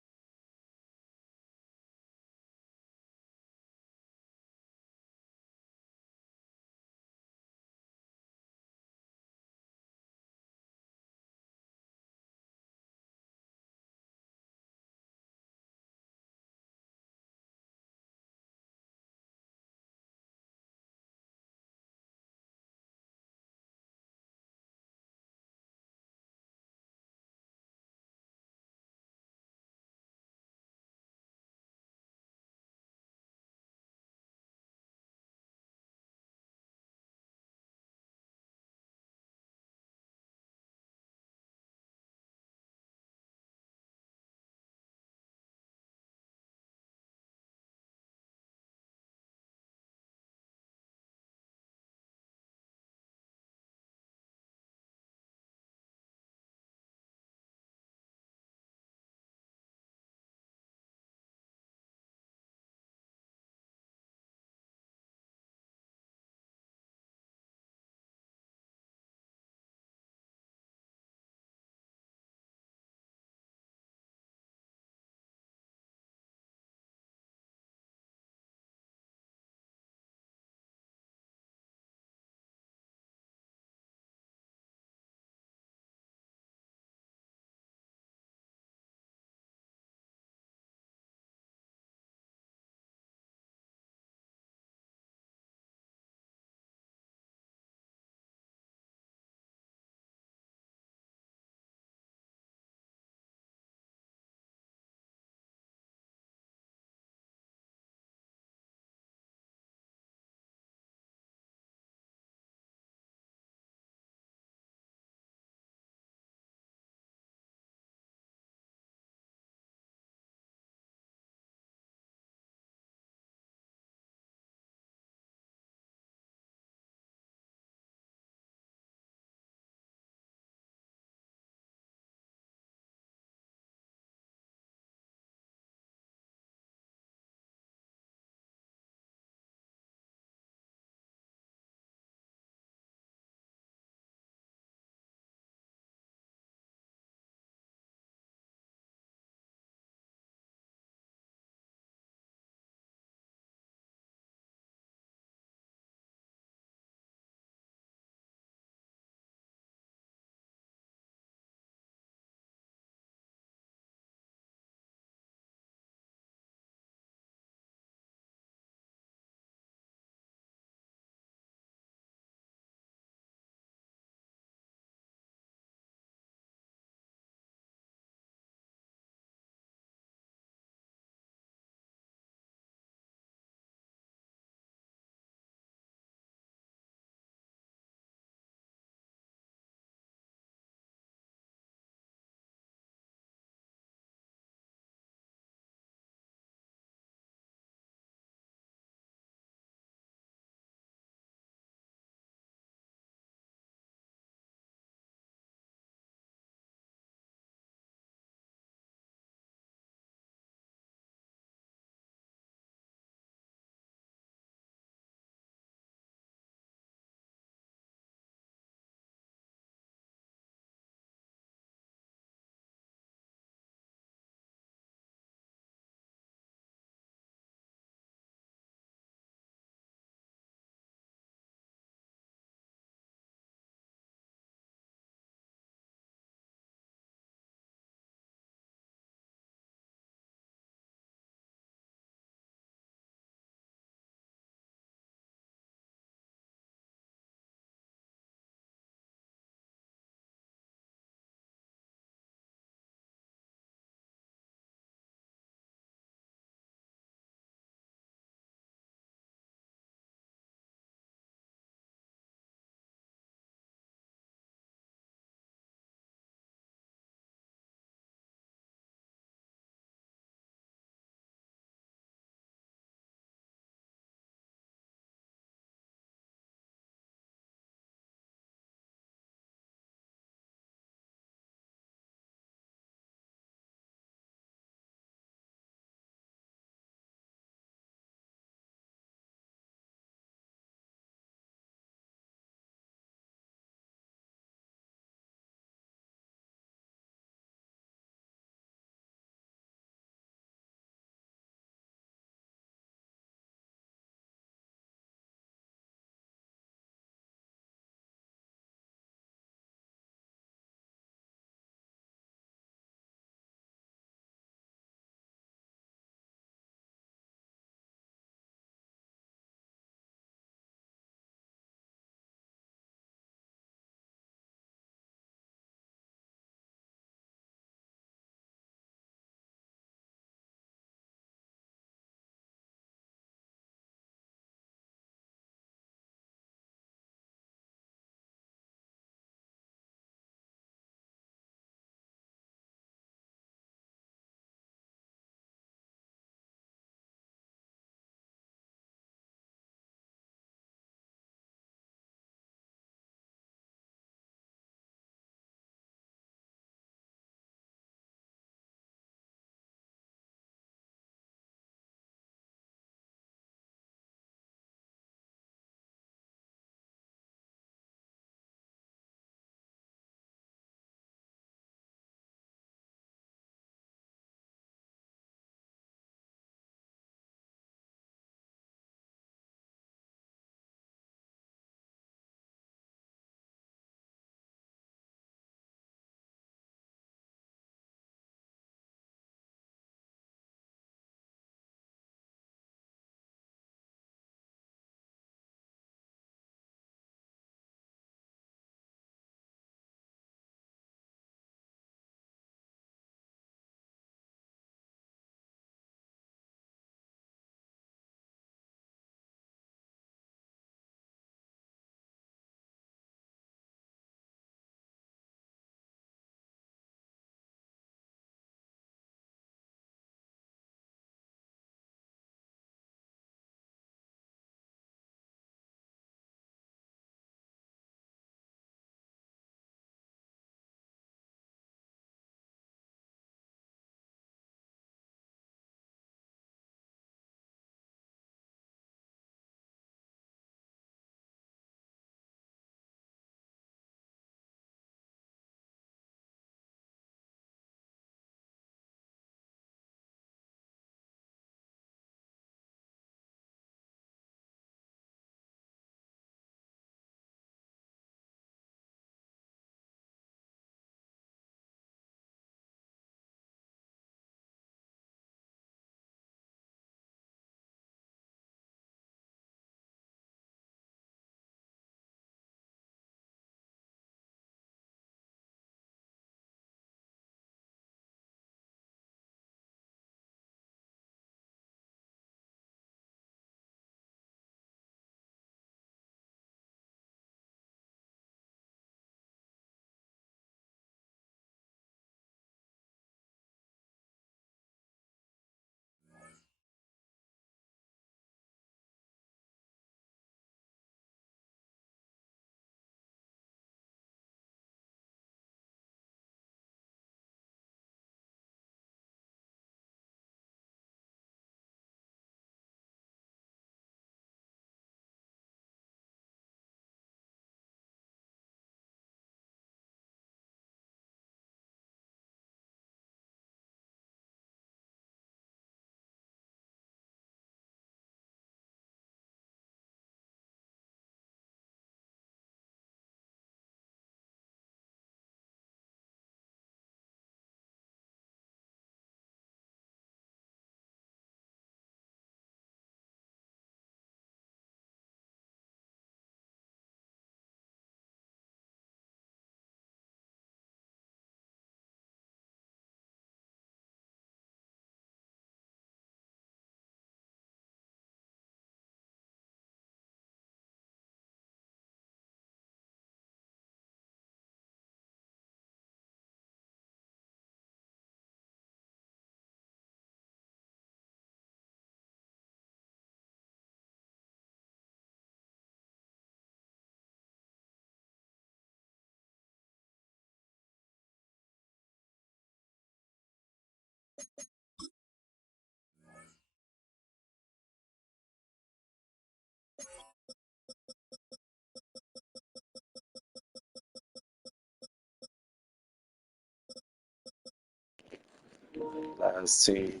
last team.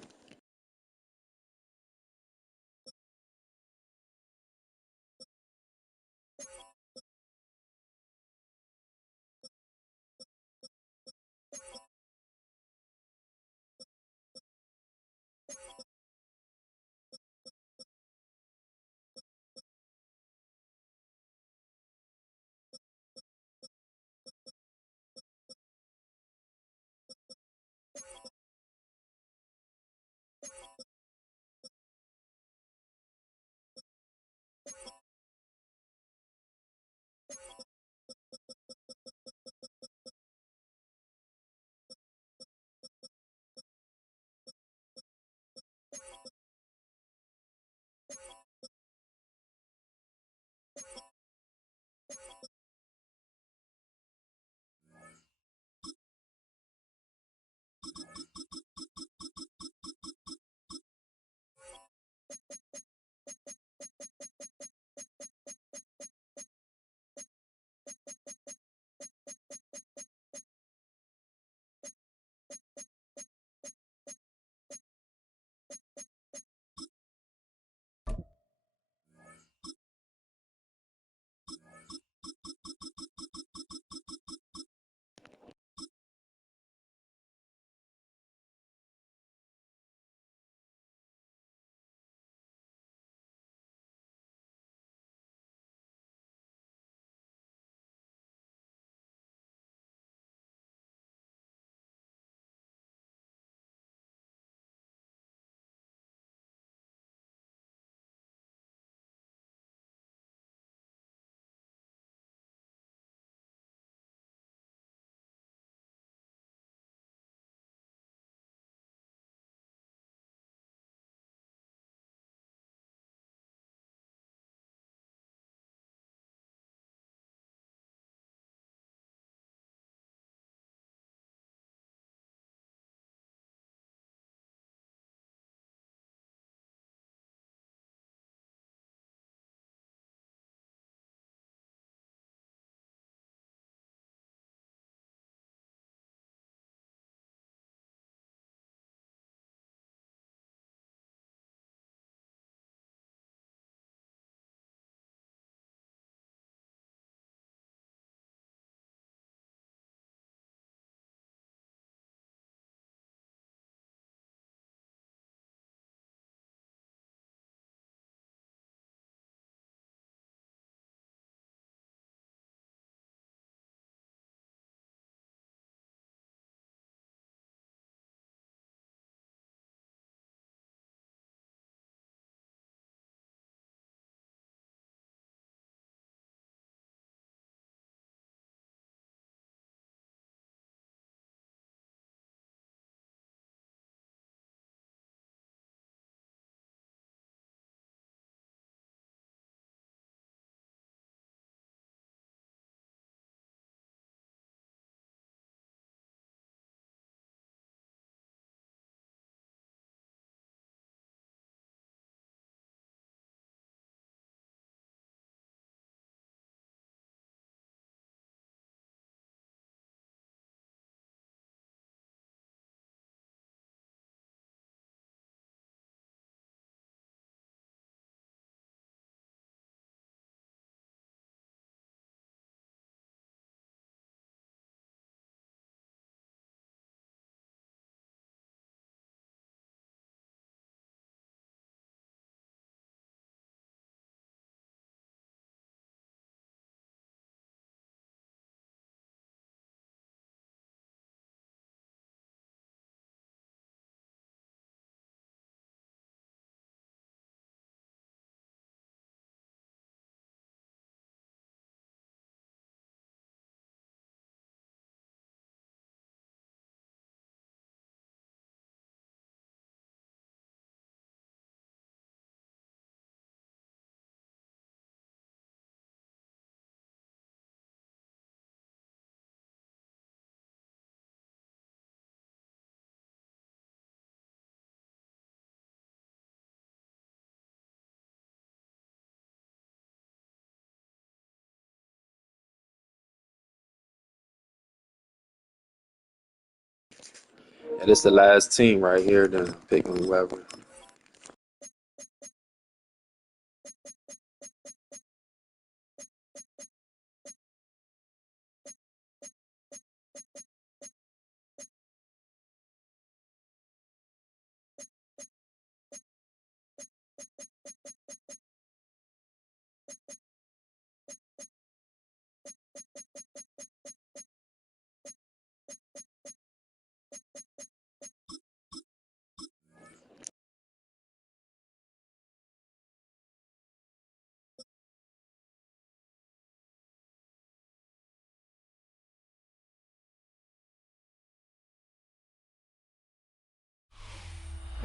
And it's the last team right here. Then pick whoever.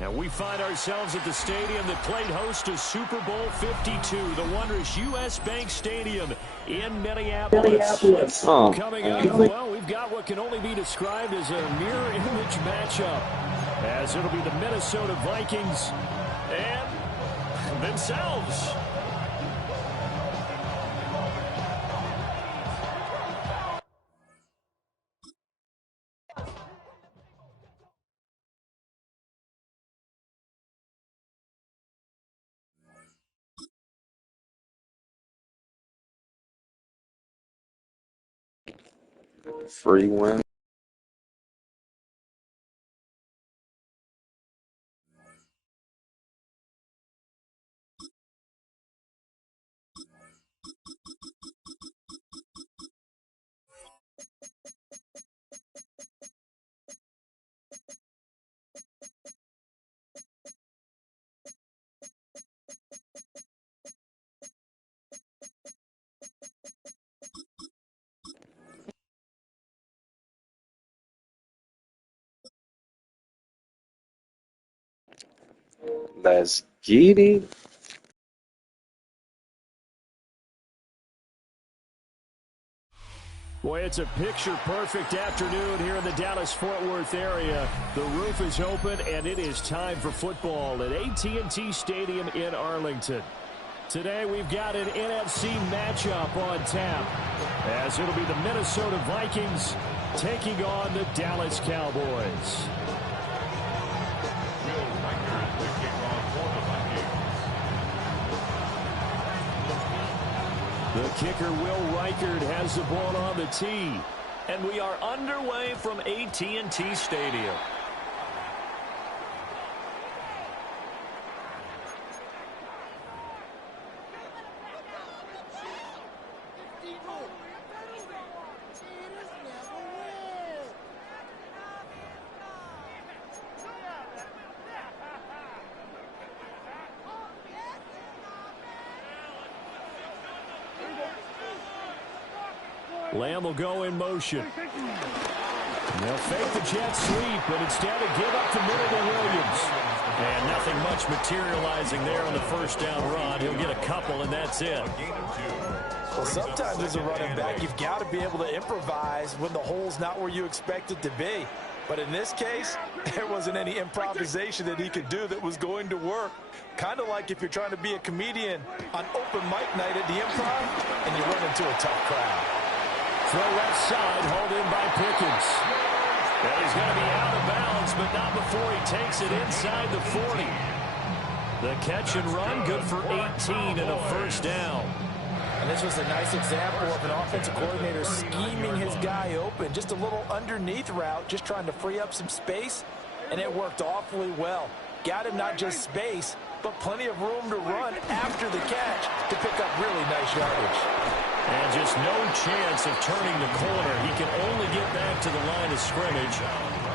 And we find ourselves at the stadium that played host to Super Bowl 52, the wondrous U.S. Bank Stadium in Minneapolis. Coming up, well, we've got what can only be described as a mirror image matchup, as it'll be the Minnesota Vikings and themselves. Free win. Let's get it. Boy, it's a picture-perfect afternoon here in the Dallas-Fort Worth area. The roof is open, and it is time for football at AT&T Stadium in Arlington. Today, we've got an NFC matchup on tap, as it'll be the Minnesota Vikings taking on the Dallas Cowboys. The kicker, Will Reichard, has the ball on the tee. And we are underway from AT&T Stadium. Lamb will go in motion. They'll fake the jet sweep, but instead of give up the middle to Williams. And nothing much materializing there on the first down run. He'll get a couple, and that's it. Well, sometimes as a running back, you've got to be able to improvise when the hole's not where you expect it to be. But in this case, there wasn't any improvisation that he could do that was going to work. Kind of like if you're trying to be a comedian on open mic night at the Improv, and you run into a tough crowd. Throw left side, hauled in by Pickens. And he's going to be out of bounds, but not before he takes it inside the 40. The catch and run, good for 18 and a first down. And this was a nice example of an offensive coordinator scheming his guy open. Just a little underneath route, just trying to free up some space, and it worked awfully well. Got him not just space, but plenty of room to run after the catch to pick up really nice yardage. And just no chance of turning the corner. He can only get back to the line of scrimmage.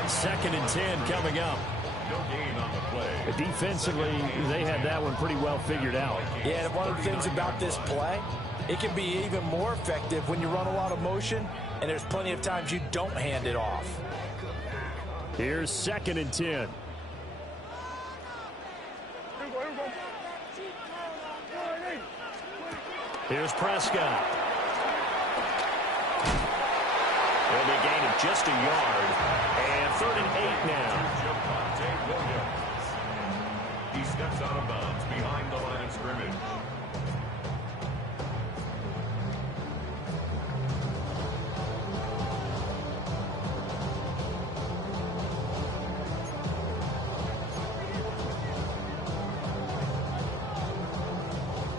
2nd and 10 coming up. No gain on the play. Defensively, they had that one pretty well figured out. Yeah, and one of the things about this play, it can be even more effective when you run a lot of motion, and there's plenty of times you don't hand it off. Here's 2nd and 10. Here's Prescott. They'll be a gain of just a yard. And 3rd and 8 now. He steps out of bounds behind the line of scrimmage.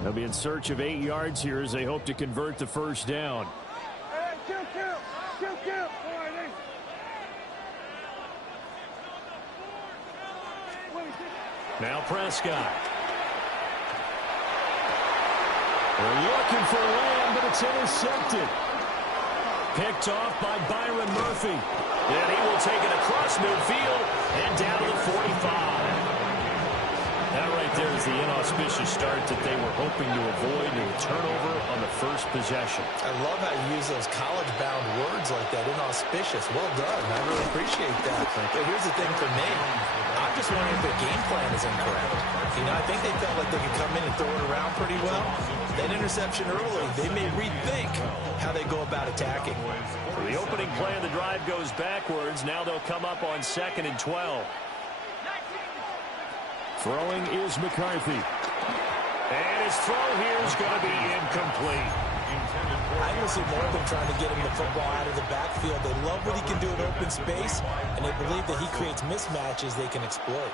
They'll be in search of 8 yards here as they hope to convert the first down. Now Prescott. They're looking for Lamb, but it's intercepted. Picked off by Byron Murphy. And he will take it across midfield and down to the 45. That right there is the inauspicious start that they were hoping to avoid, and a turnover on the first possession. I love how you use those college-bound words like that, inauspicious. Well done. I really appreciate that. But here's the thing for me. I'm just wondering if their game plan is incorrect. You know, I think they felt like they could come in and throw it around pretty well. That interception early, they may rethink how they go about attacking. So the opening play of the drive goes backwards. Now they'll come up on 2nd and 12. Throwing is McCarthy. And his throw here is going to be incomplete. I will see more of them trying to get him the football out of the backfield. They love what he can do in open space, and they believe that he creates mismatches they can exploit.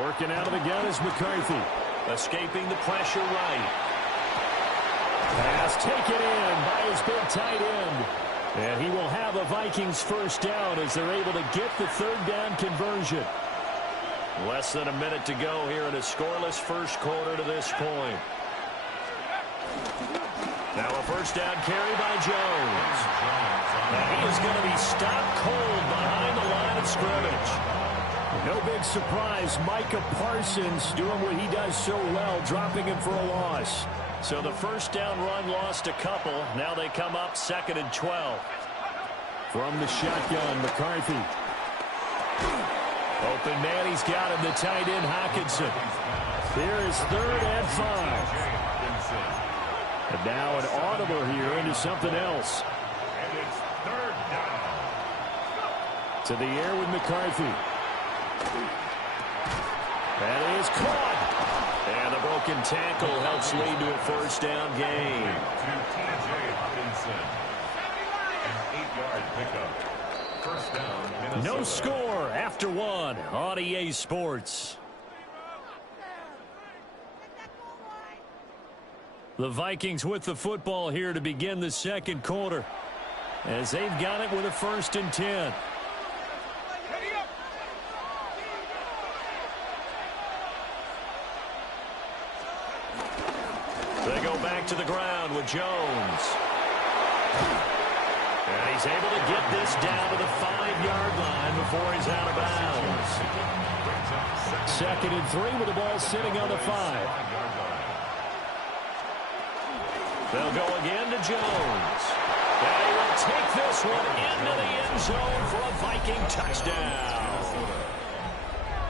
Working out of the gun is McCarthy. Escaping the pressure right. Pass taken in by his big tight end. And he will have a Vikings first down as they're able to get the third down conversion. Less than a minute to go here in a scoreless first quarter to this point. Now a first down carry by Jones. And he is going to be stopped cold behind the line of scrimmage. No big surprise, Micah Parsons doing what he does so well, dropping him for a loss. So the first down run lost a couple. Now they come up 2nd and 12. From the shotgun, McCarthy. Open man, he's got him, the tight end, Hockenson. Here is 3rd and 5. And now an audible here into something else. And it's 3rd down. To the air with McCarthy. That is caught. And the broken tackle helps lead to a first down gain. To T.J. Hockenson. An 8-yard pickup. First down, Minnesota. No score after 1 on EA Sports. The Vikings with the football here to begin the second quarter, as they've got it with a 1st and 10. They go back to the ground with Jones. And he's able to get this down to the 5-yard line before he's out of bounds. 2nd and 3 with the ball sitting on the 5. They'll go again to Jones. And he will take this one into the end zone for a Viking touchdown.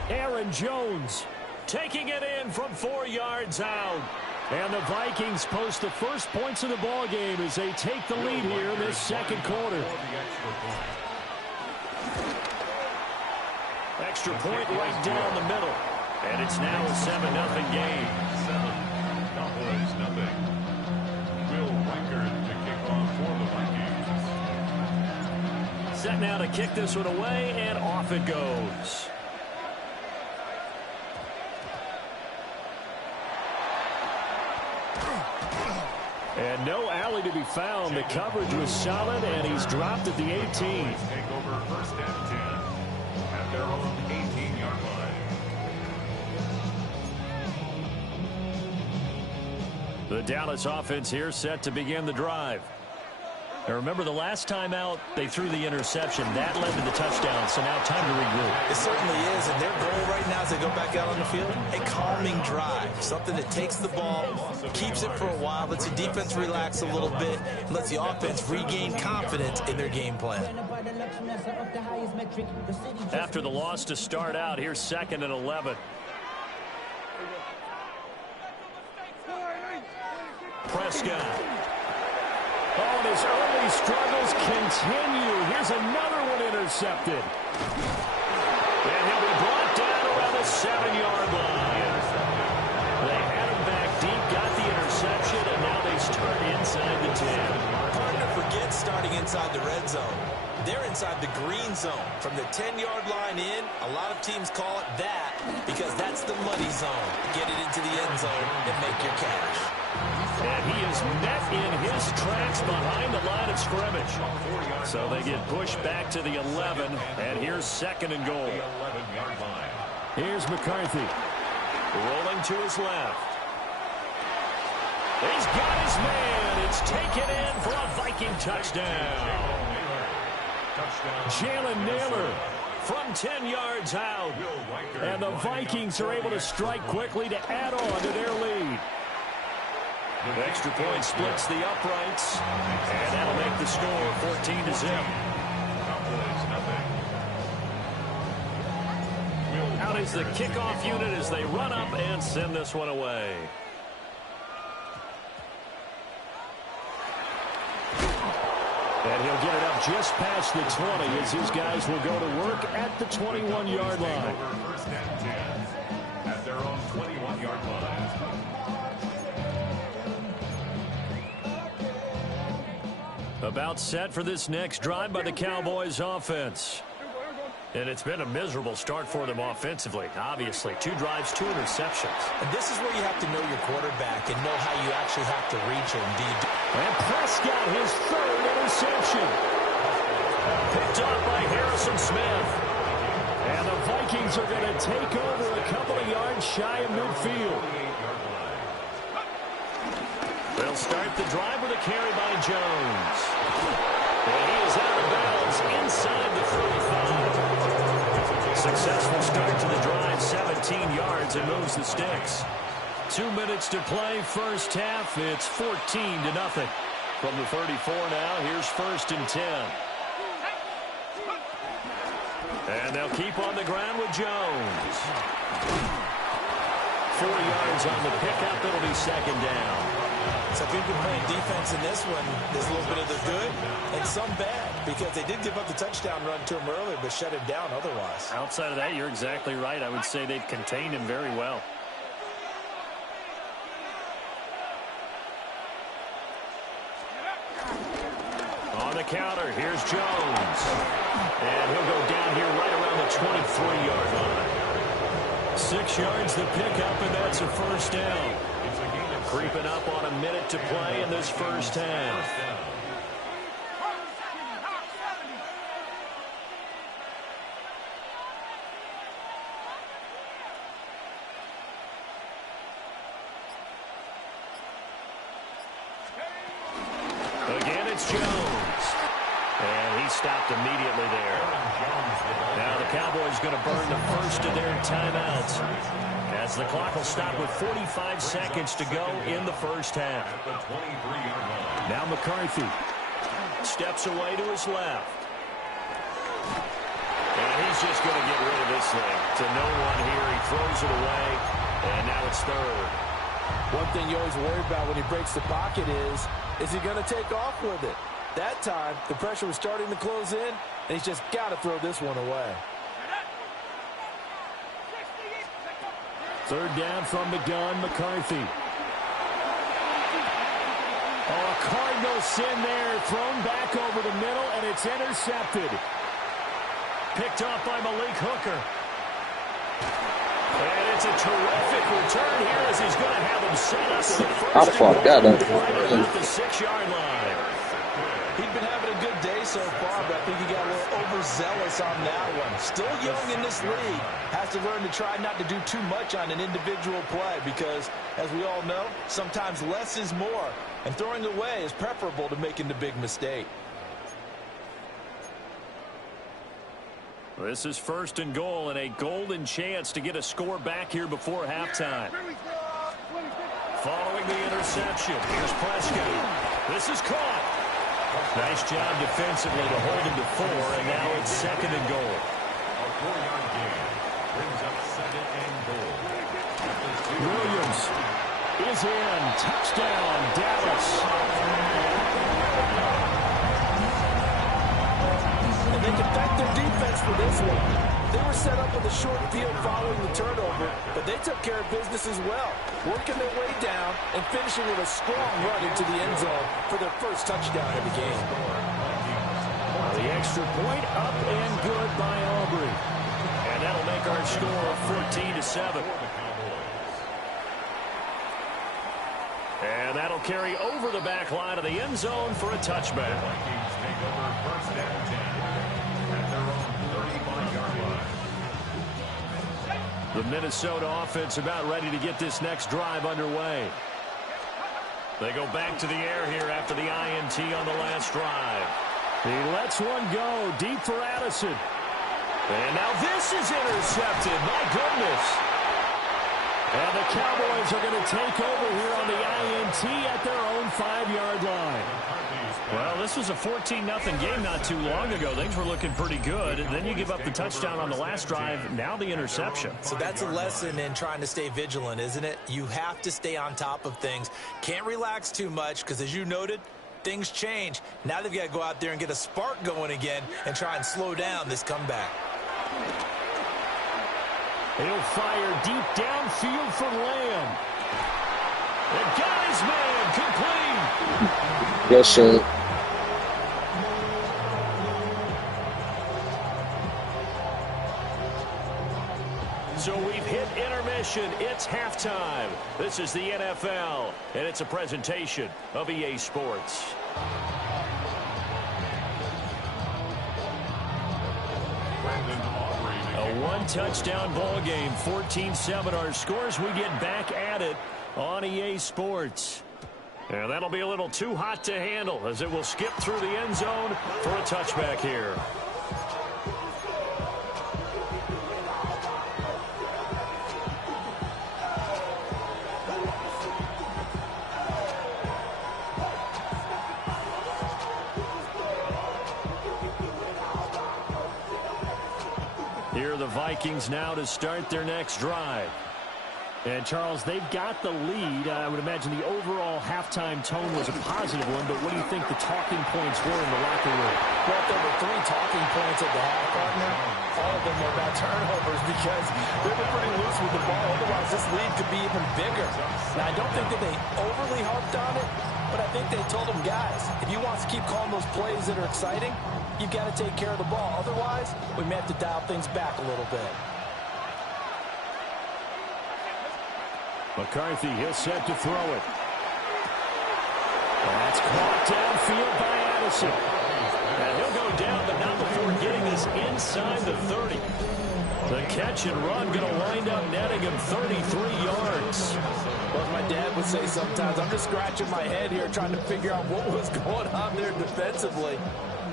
Aaron Jones taking it in from 4 yards out. And the Vikings post the first points of the ball game as they take the lead here in this second quarter. Extra point right down the middle. And it's now a 7-0 game. 7, Cowboys nothing. Will Reichard to kick off for the Vikings. Set now to kick this one away, and off it goes. And no alley to be found. The coverage was solid, and he's dropped at the 18. Take over 1st and 10 at their own 18-yard line. The Dallas offense here set to begin the drive. Now remember, the last time out, they threw the interception. That led to the touchdown, so now time to regroup. It certainly is, and their goal right now as they go back out on the field, a calming drive. Something that takes the ball, keeps it for a while, lets the defense relax a little bit, and lets the offense regain confidence in their game plan. After the loss to start out, here's 2nd and 11. Prescott. Oh, and his early struggles continue. Here's another one intercepted. And he'll be brought down around the 7-yard line. They had him back deep, got the interception, and now they start inside the 10. Hard to forget starting inside the red zone. They're inside the green zone. From the 10-yard line in, a lot of teams call it that because that's the money zone. Get it into the end zone and make your cash. And he is met in his tracks behind the line of scrimmage. So they get pushed back to the 11, and here's second and goal. Here's McCarthy. Rolling to his left. He's got his man. It's taken in for a Viking touchdown. Jalen Naylor from 10 yards out. And the Vikings are able to strike quickly to add on to their lead. The extra point splits the uprights, and that'll make the score 14-0. Out is the kickoff unit as they run up and send this one away. And he'll get it up just past the 20 as these guys will go to work at the 21-yard line. First and 10 at their own 21-yard line. About set for this next drive by the Cowboys offense. And it's been a miserable start for them offensively. Obviously, 2 drives, 2 interceptions. And this is where you have to know your quarterback and know how you actually have to reach him. And Prescott, his 3rd interception. Picked off by Harrison Smith. And the Vikings are going to take over a couple of yards shy of midfield. They'll start the drive with a carry by Jones. And he is out of bounds inside the 35. Successful start to the drive, 17 yards, and moves the sticks. 2 minutes to play, first half. It's 14-0. From the 34 now, here's 1st and 10. And they'll keep on the ground with Jones. 4 yards on the pickup. It'll be 2nd down. So if you've been playing defense in this one, there's a little bit of the good and some bad because they did give up the touchdown run to him earlier but shut him down otherwise. Outside of that, you're exactly right. I would say they've contained him very well. On the counter, here's Jones. And he'll go down here right around the 23-yard line. 6 yards the pickup, and that's a first down. Creeping up on a minute to play in this first half. Again, it's Jones. And he stopped immediately there. Now the Cowboys going to burn the first of their timeouts, as the clock will stop with 45 seconds to go in the first half. Now McCarthy steps away to his left. And he's just going to get rid of this thing to no one here. He throws it away, and now it's 3rd. One thing you always worry about when he breaks the pocket is he going to take off with it? That time, the pressure was starting to close in, and he's just got to throw this one away. 3rd down from the gun, McCarthy. Oh, a Cardinal sin there, thrown back over the middle, and it's intercepted. Picked off by Malik Hooker. And it's a terrific return here as he's going to have him set up for the first fuck that up. right at the 6-yard line. He'd been having a good day so far, but I think he got a little overzealous on that one. Still young in this league. Has to learn to try not to do too much on an individual play because, as we all know, sometimes less is more. And throwing away is preferable to making the big mistake. This is 1st and goal and a golden chance to get a score back here before halftime. Following the interception, here's Prescott. This is caught. Nice job defensively to hold him to 4, and now it's 2nd and goal. A 4-yard gain brings up 2nd and goal. Williams is in. Touchdown, Dallas. And they can thank their defense for this one. They were set up with a short field following the turnover, but they took care of business as well, working their way down and finishing with a strong run into the end zone for their first touchdown of the game. The extra point up and good by Aubrey. And that'll make our score 14-7. And that'll carry over the back line of the end zone for a touchback. Vikings take over first and 10 at their own 35-yard line. The Minnesota offense about ready to get this next drive underway. They go back to the air here after the INT on the last drive. He lets one go deep for Addison. And now this is intercepted. My goodness. And the Cowboys are going to take over here on the INT at their own 5-yard line. Well, this was a 14-0 game not too long ago. Things were looking pretty good. And then you give up the touchdown on the last drive. Now the interception. So that's a lesson in trying to stay vigilant, isn't it? You have to stay on top of things. Can't relax too much because, as you noted, things change. Now they've got to go out there and get a spark going again and try and slow down this comeback. He'll fire deep downfield for Lamb. And got his man complete. Yes, sir. So we've hit intermission. It's halftime. This is the NFL, and it's a presentation of EA Sports. A one-touchdown ball game, 14-7 our scores. We get back at it on EA Sports. And that'll be a little too hot to handle as it will skip through the end zone for a touchback here. Here are the Vikings now to start their next drive. And, Charles, they've got the lead. I would imagine the overall halftime tone was a positive one, but what do you think the talking points were in the locker room? Well, there were 3 talking points at the half, partner. All of them were about turnovers because they were pretty loose with the ball. Otherwise, this lead could be even bigger. Now, I don't think that they overly harped on it, but I think they told them, guys, if you want to keep calling those plays that are exciting, you've got to take care of the ball. Otherwise, we may have to dial things back a little bit. McCarthy, he'll set to throw it. That's caught downfield by Addison. And he'll go down, but not before getting this inside the 30. The catch and run going to wind up netting him 33 yards. Well, as my dad would say sometimes, I'm just scratching my head here trying to figure out what was going on there defensively.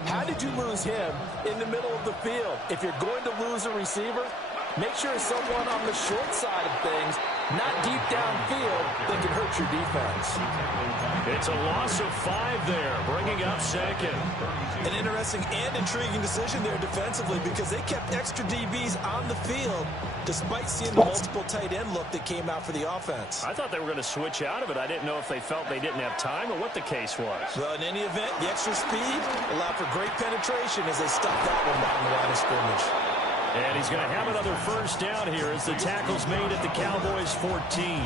How did you lose him in the middle of the field? If you're going to lose a receiver, make sure it's someone on the short side of things, not deep downfield, that can hurt your defense. It's a loss of 5 there, bringing up second. An interesting and intriguing decision there defensively because they kept extra DBs on the field despite seeing the multiple tight end look that came out for the offense. I thought they were going to switch out of it. I didn't know if they felt they didn't have time or what the case was. Well, in any event, the extra speed allowed for great penetration as they stuffed that one behind the line of scrimmage. And he's going to have another first down here as the tackle's made at the Cowboys 14.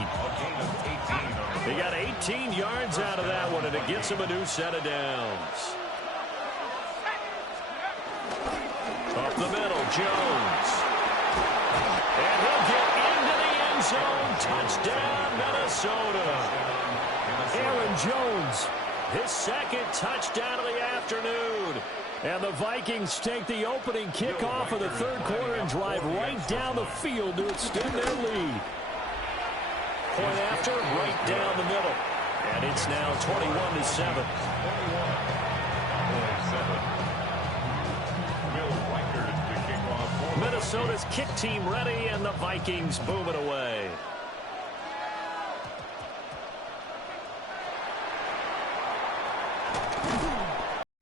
He got 18 yards out of that one, and it gets him a new set of downs. Up the middle, Jones. And he'll get into the end zone. Touchdown, Minnesota. Aaron Jones, his second touchdown of the afternoon. And the Vikings take the opening kickoff of the third quarter and drive right down the field to extend their lead. Point after, right down the middle. And it's now 21-7. Minnesota's kick team ready, and the Vikings boom it away.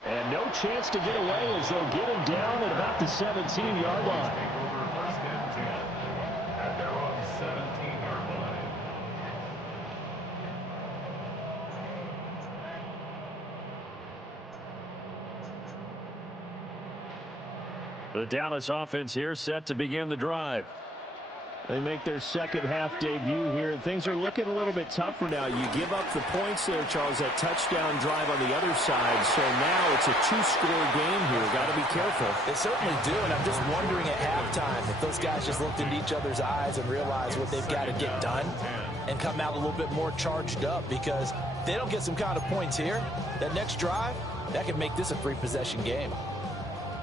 And no chance to get away as they'll get him down at about the 17-yard line. First and 10 at their own 17-yard line. The Dallas offense here set to begin the drive. They make their second half debut here, and things are looking a little bit tougher now. You give up the points there, Charles, that touchdown drive on the other side. So now it's a two-score game here. Got to be careful. They certainly do, and I'm just wondering at halftime if those guys just looked into each other's eyes and realized what they've got to get done and come out a little bit more charged up, because if they don't get some kind of points here, that next drive, that could make this a three-possession game.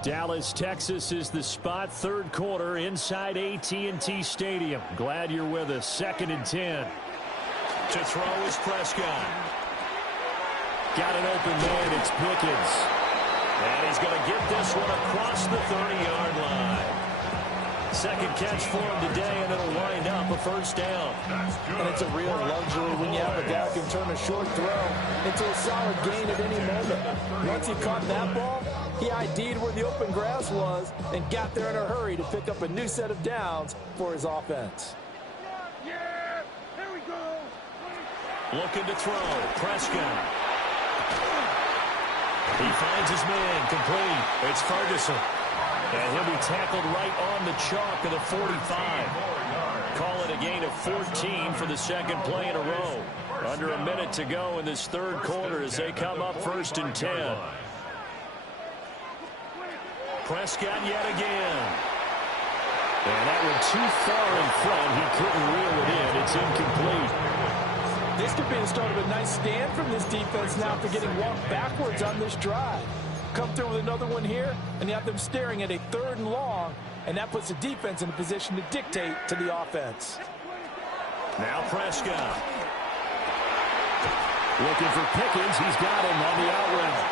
Dallas, Texas is the spot. Third quarter inside AT&T Stadium. Glad you're with us. 2nd and 10. To throw is Prescott. Got an open man. It's Pickens. And he's going to get this one across the 30-yard line. Second catch for him today, and it'll wind up a first down. And it's a real luxury when you have a guy who can turn a short throw into a solid gain at any moment. Once he caught that ball, he ID'd where the open grass was and got there in a hurry to pick up a new set of downs for his offense. Yeah, here we go. Looking to throw. Prescott. He finds his man. Complete. It's Ferguson. And he'll be tackled right on the chalk of the 45. Call it a gain of 14 for the second play in a row. Under a minute to go in this third quarter as they come up 1st and 10. Prescott yet again. And that one too far in front. He couldn't reel it in. It's incomplete. This could be the start of a nice stand from this defense now after getting walked backwards on this drive. Come through with another one here, and you have them staring at a 3rd and long, and that puts the defense in a position to dictate to the offense. Now Prescott. Looking for Pickens. He's got him on the out route.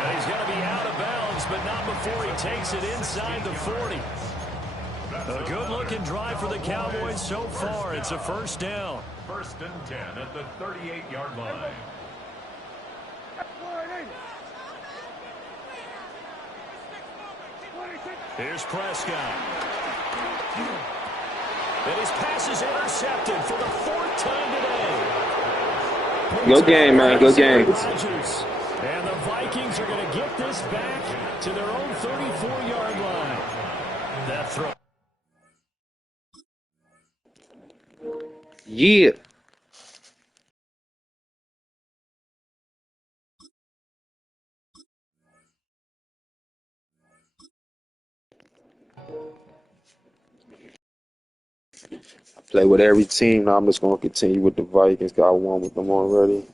And he's going to be out of bounds, but not before he takes it inside the 40. A good-looking drive for the Cowboys so far. It's a first down. 1st and 10 at the 38-yard line. Here's Prescott. And his pass is intercepted for the 4th time today. Good game, man. Good game. And the Vikings are going to get this back to their own 34-yard line. That throw. Yeah. Play with every team. Now I'm just going to continue with the Vikings. Got one with them already.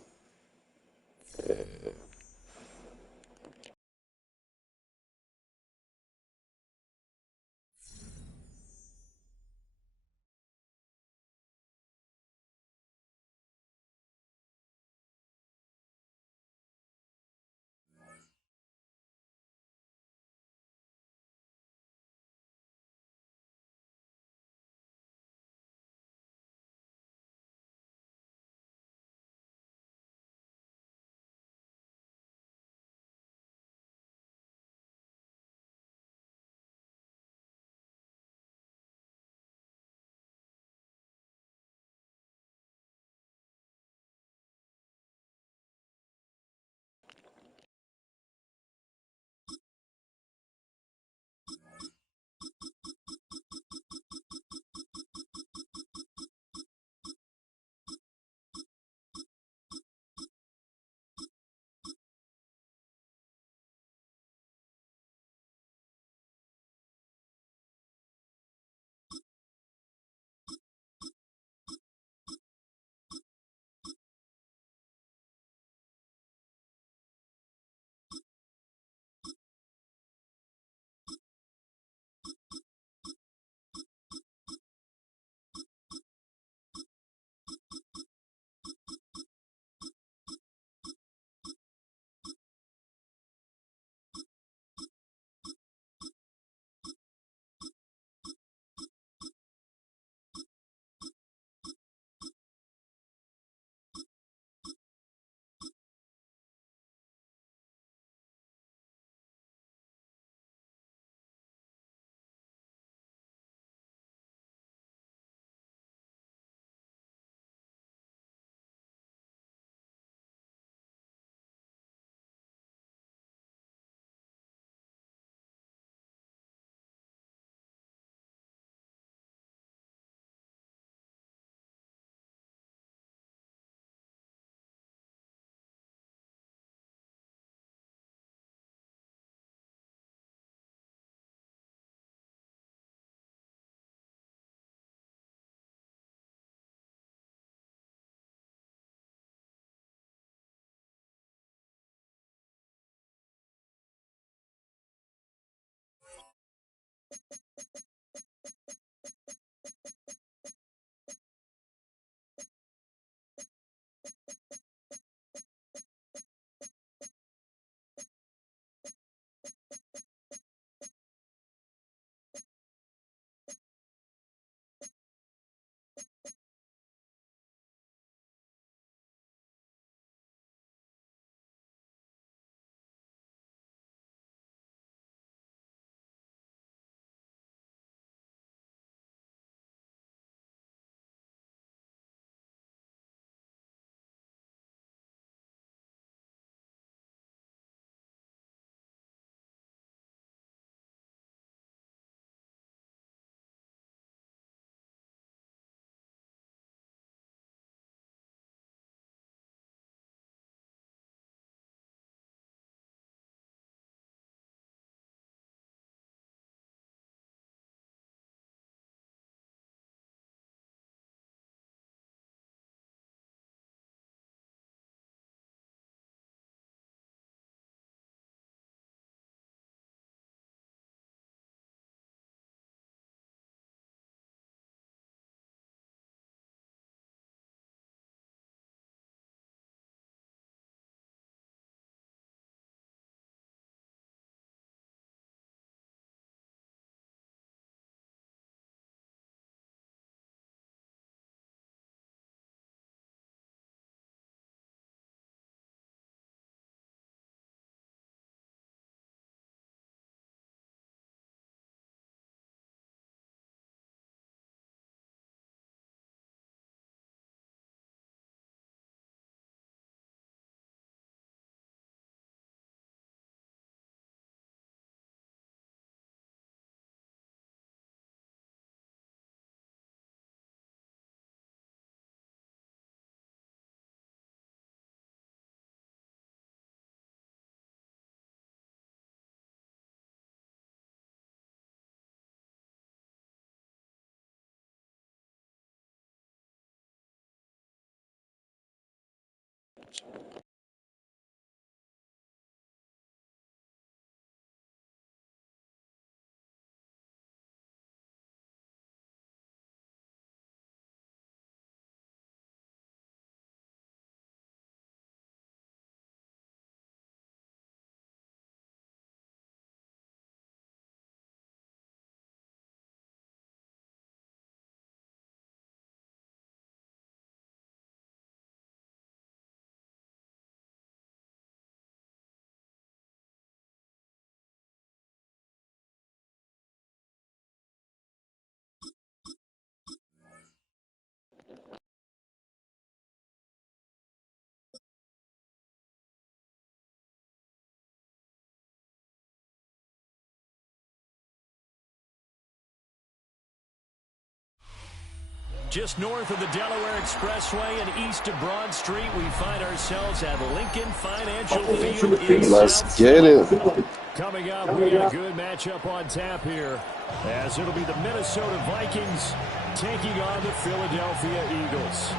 Just north of the Delaware Expressway and east of Broad Street, we find ourselves at Lincoln Financial Field in Let's South get it. Florida. Coming up, we got a good matchup on tap here, as it'll be the Minnesota Vikings taking on the Philadelphia Eagles.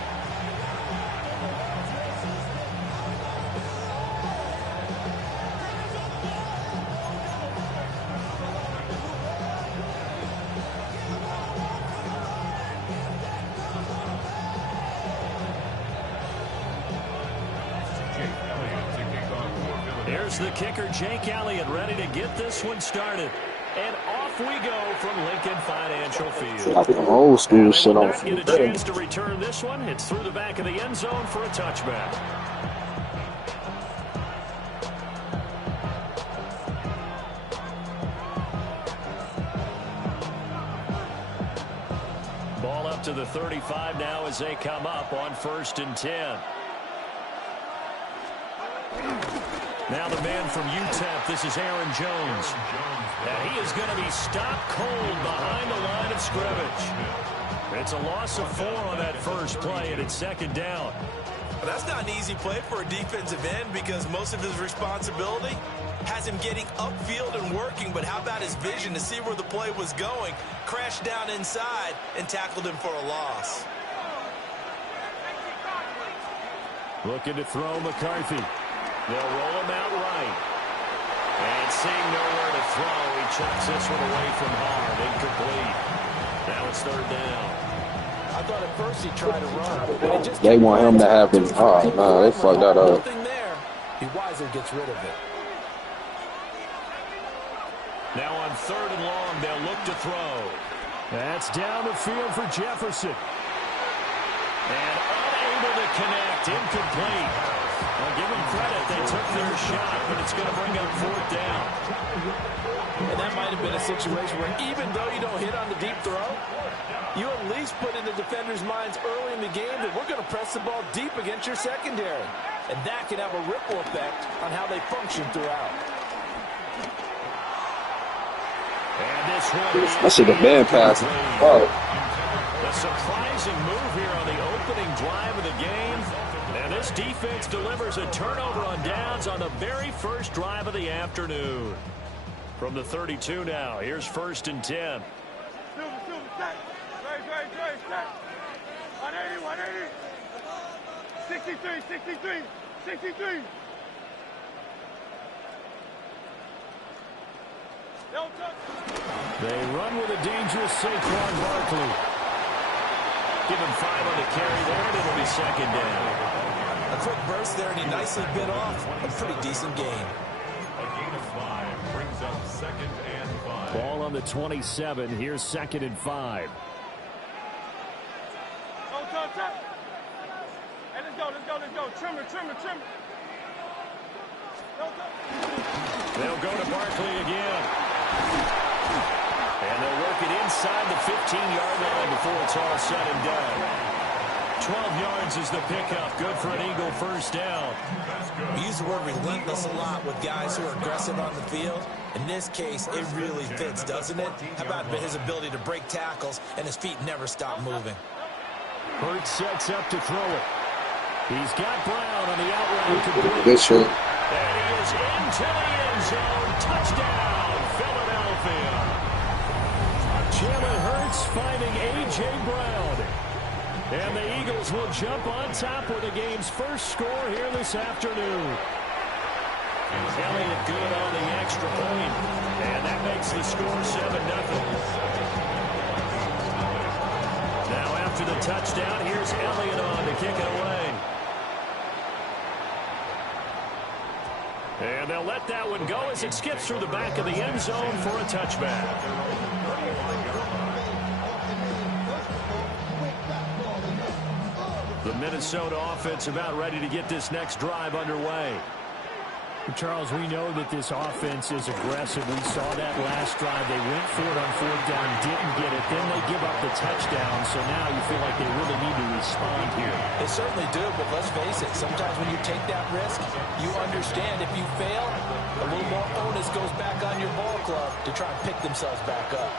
Here's the kicker, Jake Elliott, ready to get this one started. And off we go from Lincoln Financial Field. Like the old school shit Will on not get a chance to return this one. It's through the back of the end zone for a touchback. Ball up to the 35 now as they come up on 1st and 10. Now the man from UTEP, this is Aaron Jones. And he is going to be stopped cold behind the line of scrimmage. It's a loss of 4 on that first play, and it's 2nd down. Well, that's not an easy play for a defensive end because most of his responsibility has him getting upfield and working, but how about his vision to see where the play was going, crashed down inside, and tackled him for a loss. Looking to throw McCarthy. They'll roll him out right. And seeing nowhere to throw, he chucks this one away from harm. Incomplete. Now it's third down. I thought at first he tried to run, but he just They want him to have his. Oh, no, they fucked that up. Nothing there. He wiser gets rid of it. Now on third and long, they'll look to throw. That's down the field for Jefferson. And unable to connect. Incomplete. Well, give them credit. They took their shot, but it's going to bring up fourth down. And that might have been a situation where even though you don't hit on the deep throw, you at least put in the defenders' minds early in the game that we're going to press the ball deep against your secondary. And that can have a ripple effect on how they function throughout. And this one, I should have been passing. Oh. a surprising move here on the opening drive of the game. And this defense delivers a turnover on downs on the very first drive of the afternoon. From the 32 now, here's first and 10. Silver, set. Right, set. 180. 63. They run with a dangerous Saquon Barkley. Give him 5 on the carry there, and it'll be second down. A quick burst there, and he nicely bit off a pretty decent game. A gain of 5 brings up second and 5. Ball on the 27. Here's second and 5. Hey, let's go. Trimmer. They'll go to Barkley again. And they'll work it inside the 15-yard line before it's all said and done. 12 yards is the pickup. Good for an Eagle first down. We use the word relentless a lot with guys who are aggressive on the field. In this case, it really fits, doesn't it? How about his ability to break tackles and his feet never stop moving? Hurts sets up to throw it. He's got Brown on the outright complete. Good shot. And he is into the end zone. Touchdown, Philadelphia. Jalen Hurts finding A.J. Brown. And the Eagles will jump on top with the game's first score here this afternoon. Elliott good on the extra point. And that makes the score 7-0. Now after the touchdown, here's Elliott on to kick it away. And they'll let that one go as it skips through the back of the end zone for a touchback. The Minnesota offense about ready to get this next drive underway. Charles, we know that this offense is aggressive. We saw that last drive. They went for it on fourth down, didn't get it. Then they give up the touchdown. So now you feel like they really need to respond here. They certainly do, but let's face it. Sometimes when you take that risk, you understand if you fail, a little more onus goes back on your ball club to try and pick themselves back up.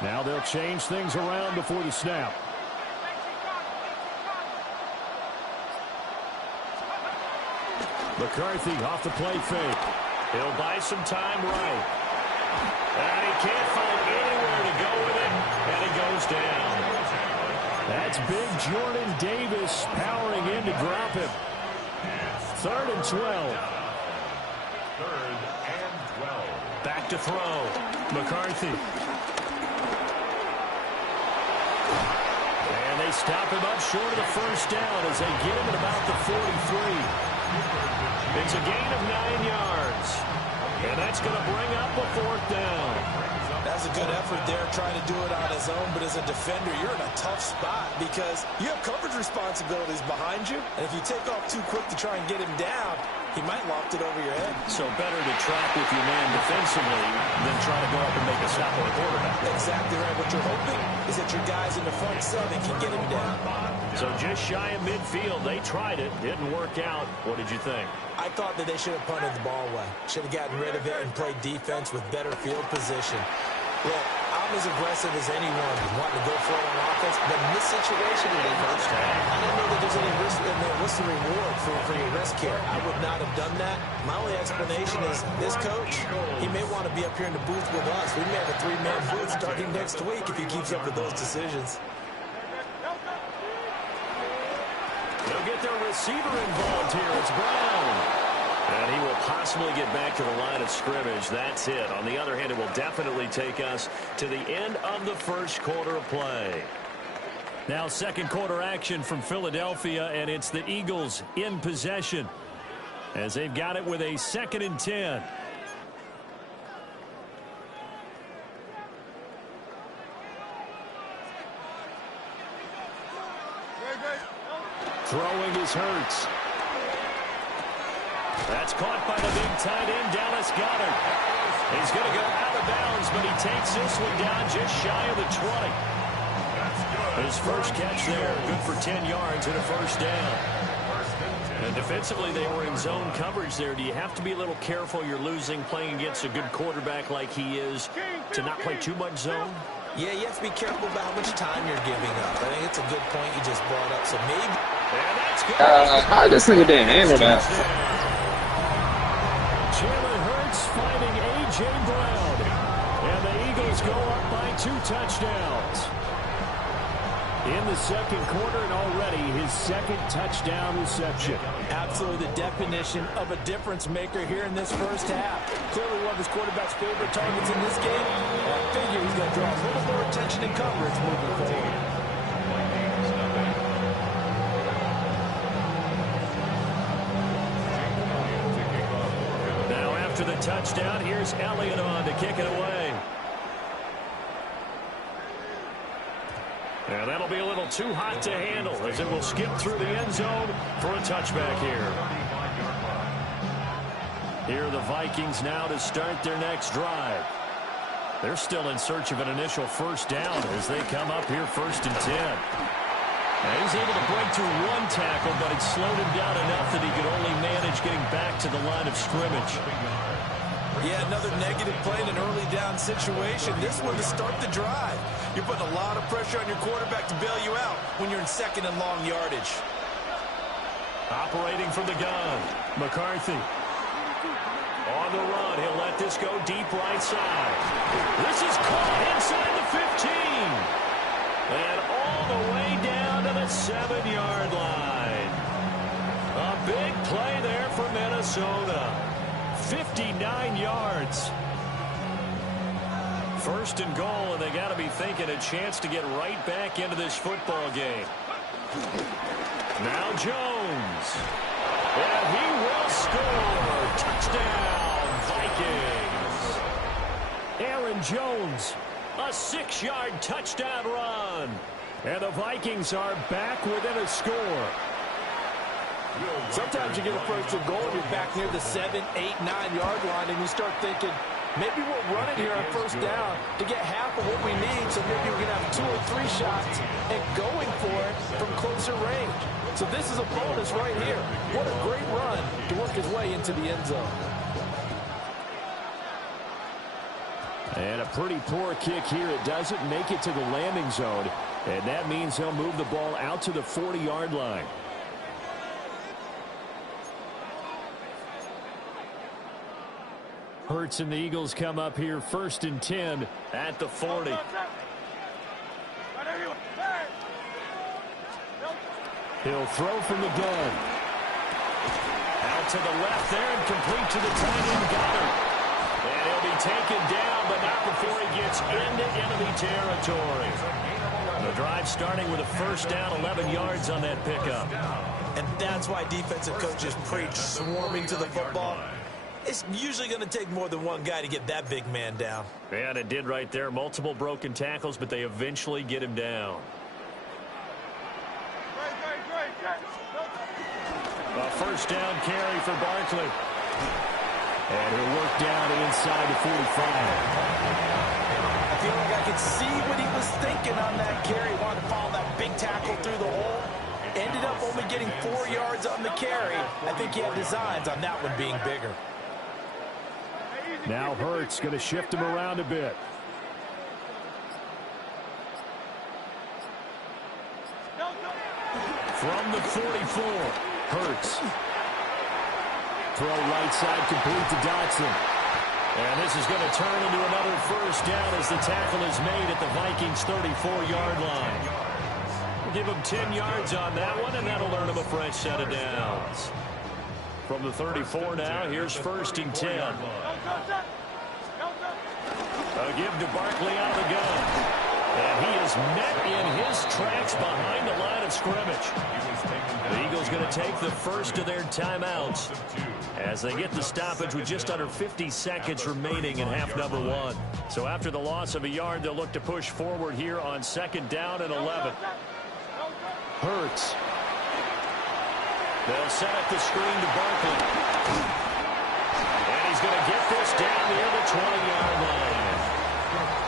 Now they'll change things around before the snap. McCarthy off the play fake. He'll buy some time right. And he can't find anywhere to go with it, and he goes down. That's big Jordan Davis powering in to drop him. 3rd and 12. 3rd and 12. Back to throw. McCarthy. And they stop him up short of the first down as they get him at about the 43. It's a gain of 9 yards. And that's going to bring up a 4th down. That's a good effort there, trying to do it on his own. But as a defender, you're in a tough spot because you have coverage responsibilities behind you. And if you take off too quick to try and get him down, he might loft it over your head. So better to trap with your man defensively than try to go up and make a stop on the quarterback. Exactly right. What you're hoping is that your guys in the front 7 can get him down. So just shy of midfield. They tried it. Didn't work out. What did you think? I thought that they should have punted the ball away. Should have gotten rid of it and played defense with better field position. Look, I'm as aggressive as anyone wanting to go for it on offense, but in this situation, I don't know that there's any risk in there. What's the reward for your risk here? I would not have done that. My only explanation is this coach, he may want to be up here in the booth with us. We may have a 3-man booth starting next week if he keeps up with those decisions. They'll get their receiver involved here. It's Brown. And he will possibly get back to the line of scrimmage. That's it. On the other hand, it will definitely take us to the end of the first quarter of play. Now second quarter action from Philadelphia, and it's the Eagles in possession as they've got it with a 2nd and 10. Throwing is Hurts. That's caught by the big tight end, Dallas Goedert. He's going to go out of bounds, but he takes this one down just shy of the 20. His first catch there, good for 10 yards and a first down. And defensively, they were in zone coverage there. Do you have to be a little careful? You're losing playing against a good quarterback like he is to not play too much zone? Yeah, you have to be careful about how much time you're giving up. I think it's a good point you just brought up. So maybe... And that's good. This nigga didn't handle that. Jalen Hurts finding A.J. Brown. And the Eagles go up by 2 touchdowns. In the second quarter, and already his 2nd touchdown reception. Absolutely the definition of a difference maker here in this first half. Clearly one of his quarterback's favorite targets in this game. I figure he's going to draw a little more attention and coverage moving forward. Now after the touchdown, here's Elliott on to kick it away. And that'll be a little too hot to handle as it will skip through the end zone for a touchback here. Here are the Vikings now to start their next drive. They're still in search of an initial first down as they come up here 1st and 10. Now he's able to break through 1 tackle, but it slowed him down enough that he could only manage getting back to the line of scrimmage. Yeah, another negative play in an early down situation. This one to start the drive. You're putting a lot of pressure on your quarterback to bail you out when you're in 2nd and long yardage. Operating from the gun, McCarthy. On the run, he'll let this go deep right side. This is caught inside the 15. And all the way down to the 7-yard line. A big play there for Minnesota. 59 yards. 1st and goal, and they got to be thinking a chance to get right back into this football game. Now Jones. And he will score. Touchdown, Vikings. Aaron Jones, a 6-yard touchdown run. And the Vikings are back within a score. Sometimes you get a 1st and goal, you're back near the 7, 8, 9-yard line, and you start thinking, maybe we'll run it here on 1st down to get half of what we need, so maybe we're going to have 2 or 3 shots and going for it from closer range. So this is a bonus right here. What a great run to work his way into the end zone. And a pretty poor kick here. It doesn't make it to the landing zone, and that means he'll move the ball out to the 40-yard line. Hurts and the Eagles come up here 1st and 10 at the 40. He'll throw from the gun. Out to the left there and complete to the tight end Goddard. And he'll be taken down, but not before he gets into enemy territory. The drive starting with a 1st down, 11 yards on that pickup. And that's why defensive coaches preach swarming to the football. It's usually going to take more than one guy to get that big man down. And it did right there. Multiple broken tackles, but they eventually get him down. A 1st down carry for Barkley. And he'll work down inside the 45. I feel like I could see what he was thinking on that carry. He wanted to follow that big tackle through the hole. Ended up only getting 4 yards on the carry. I think he had designs on that one being bigger. Now Hurts going to shift him around a bit. From the 44, Hurts. Throw right side complete to Dotson. And this is going to turn into another 1st down as the tackle is made at the Vikings' 34-yard line. That'll give him 10 yards on that one, and that'll earn him a fresh set of downs. From the 34 now, here's 1st and 10. A give to Barkley out of the gun. And he is met in his tracks behind the line of scrimmage. The Eagles going to take the first of their timeouts as they get the stoppage with just under 50 seconds remaining in half number 1. So after the loss of a yard, they'll look to push forward here on 2nd down and 11. Hurts. They'll set up the screen to Barkley. And he's going to get this down near the 20-yard line.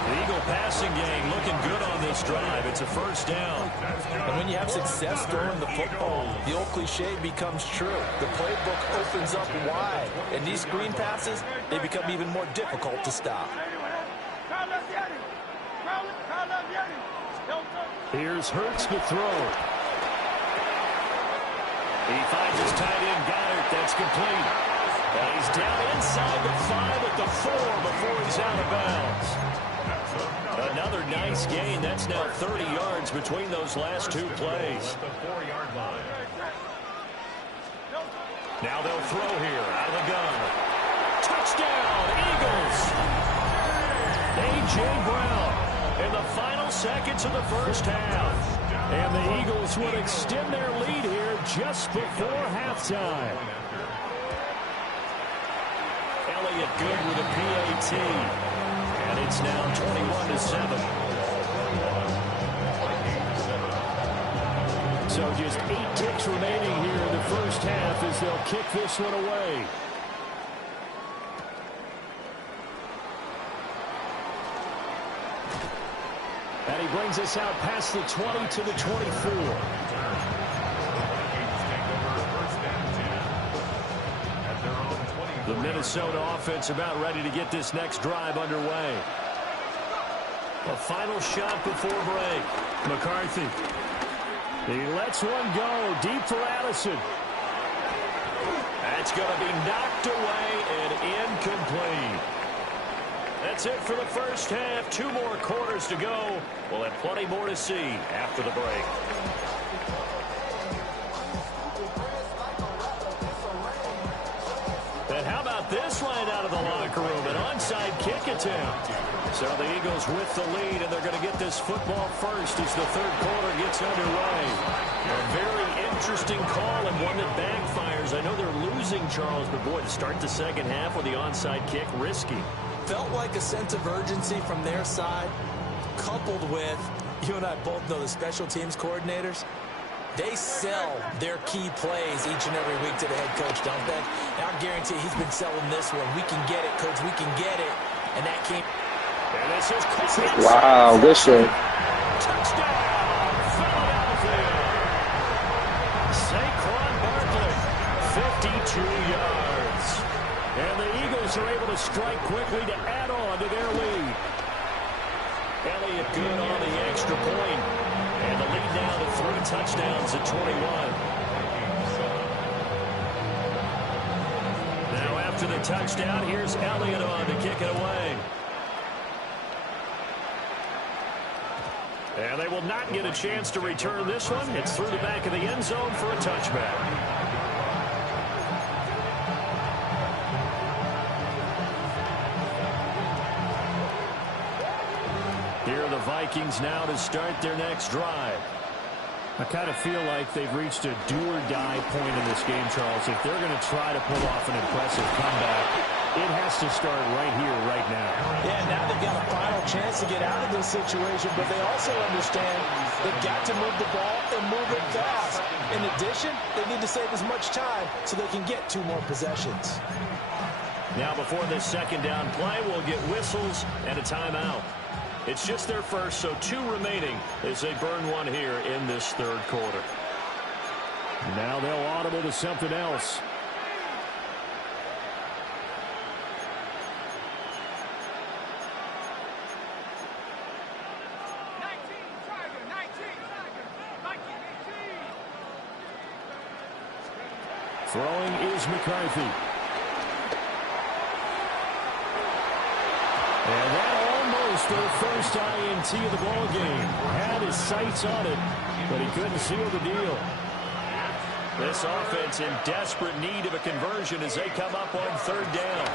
The Eagle passing game looking good on this drive. It's a 1st down. And when you have success throwing the football, the old cliche becomes true. The playbook opens up wide. And these screen passes, they become even more difficult to stop. Here's Hurts to throw. He finds his tight end, Goddard. That's complete. And he's down inside the 5 at the 4 before he's out of bounds. Another nice gain. That's now 30 yards between those last 2 plays. Now they'll throw here out of the gun. Touchdown, Eagles! A.J. Brown in the final seconds of the 1st half. And the Eagles would extend their lead here just before halftime. Elliott good with a PAT. And it's now 21-7. So just 8 ticks remaining here in the 1st half as they'll kick this one away. And he brings us out past the 20 to the 24. The Minnesota offense about ready to get this next drive underway. A final shot before break. McCarthy. He lets one go deep for Addison. That's going to be knocked away and incomplete. That's it for the 1st half. 2 more quarters to go. We'll have plenty more to see after the break. And how about this right out of the locker room? An onside kick attempt. So the Eagles with the lead, and they're going to get this football first as the 3rd quarter gets underway. A very interesting call and one that backfires. I know they're losing, Charles, but boy, to start the 2nd half with the onside kick, risky. Felt like a sense of urgency from their side, coupled with, you and I both know the special teams coordinators, they sell their key plays each and every week to the head coach, don't they? And I guarantee he's been selling this one. We can get it, coach, we can get it. And that came. And this is wow, good shit. Touchdown, Philadelphia. Saquon Barkley, 52 yards. And the Eagles are able to strike quickly to add on to their lead. Elliott good on the extra point. And the lead now to 3 touchdowns at 21. Now after the touchdown, here's Elliott on to kick it away. And they will not get a chance to return this one. It's through the back of the end zone for a touchback. Here are the Vikings now to start their next drive. I kind of feel like they've reached a do-or-die point in this game, Charles. If they're going to try to pull off an impressive comeback, it has to start right here, right now. Yeah, now they've got a final chance to get out of this situation, but they also understand they've got to move the ball and move it fast. In addition, they need to save as much time so they can get 2 more possessions. Now before this 2nd down play, we'll get whistles and a timeout. It's just their first, so 2 remaining as they burn one here in this 3rd quarter. Now they'll audible to something else. Throwing is McCarthy. And that almost their first INT of the ball game. Had his sights on it, But he couldn't seal the deal. This offense in desperate need of a conversion as they come up on third down.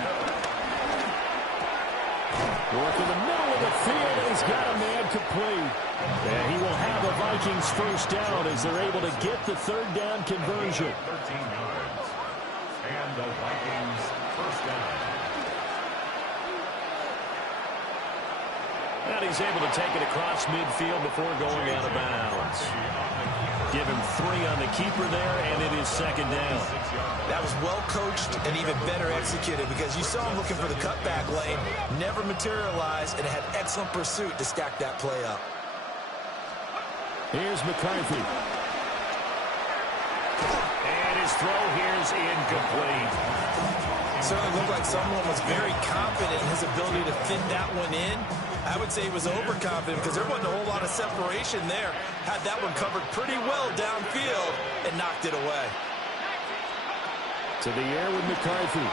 Work in the middle of the field, and he's got a man complete. And he will have the Vikings first down as they're able to get the third down conversion. 13 yards. And the Vikings first down. And he's able to take it across midfield before going out of bounds. Give him 3 on the keeper there, and it is second down. That was well coached and even better executed because you saw him looking for the cutback lane, never materialized, and had excellent pursuit to stack that play up. Here's McCarthy. And his throw here is incomplete. Certainly looked like someone was very confident in his ability to fit that one in. I would say he was overconfident because there wasn't a whole lot of separation there. Had that one covered pretty well downfield and knocked it away. To the air with McCarthy.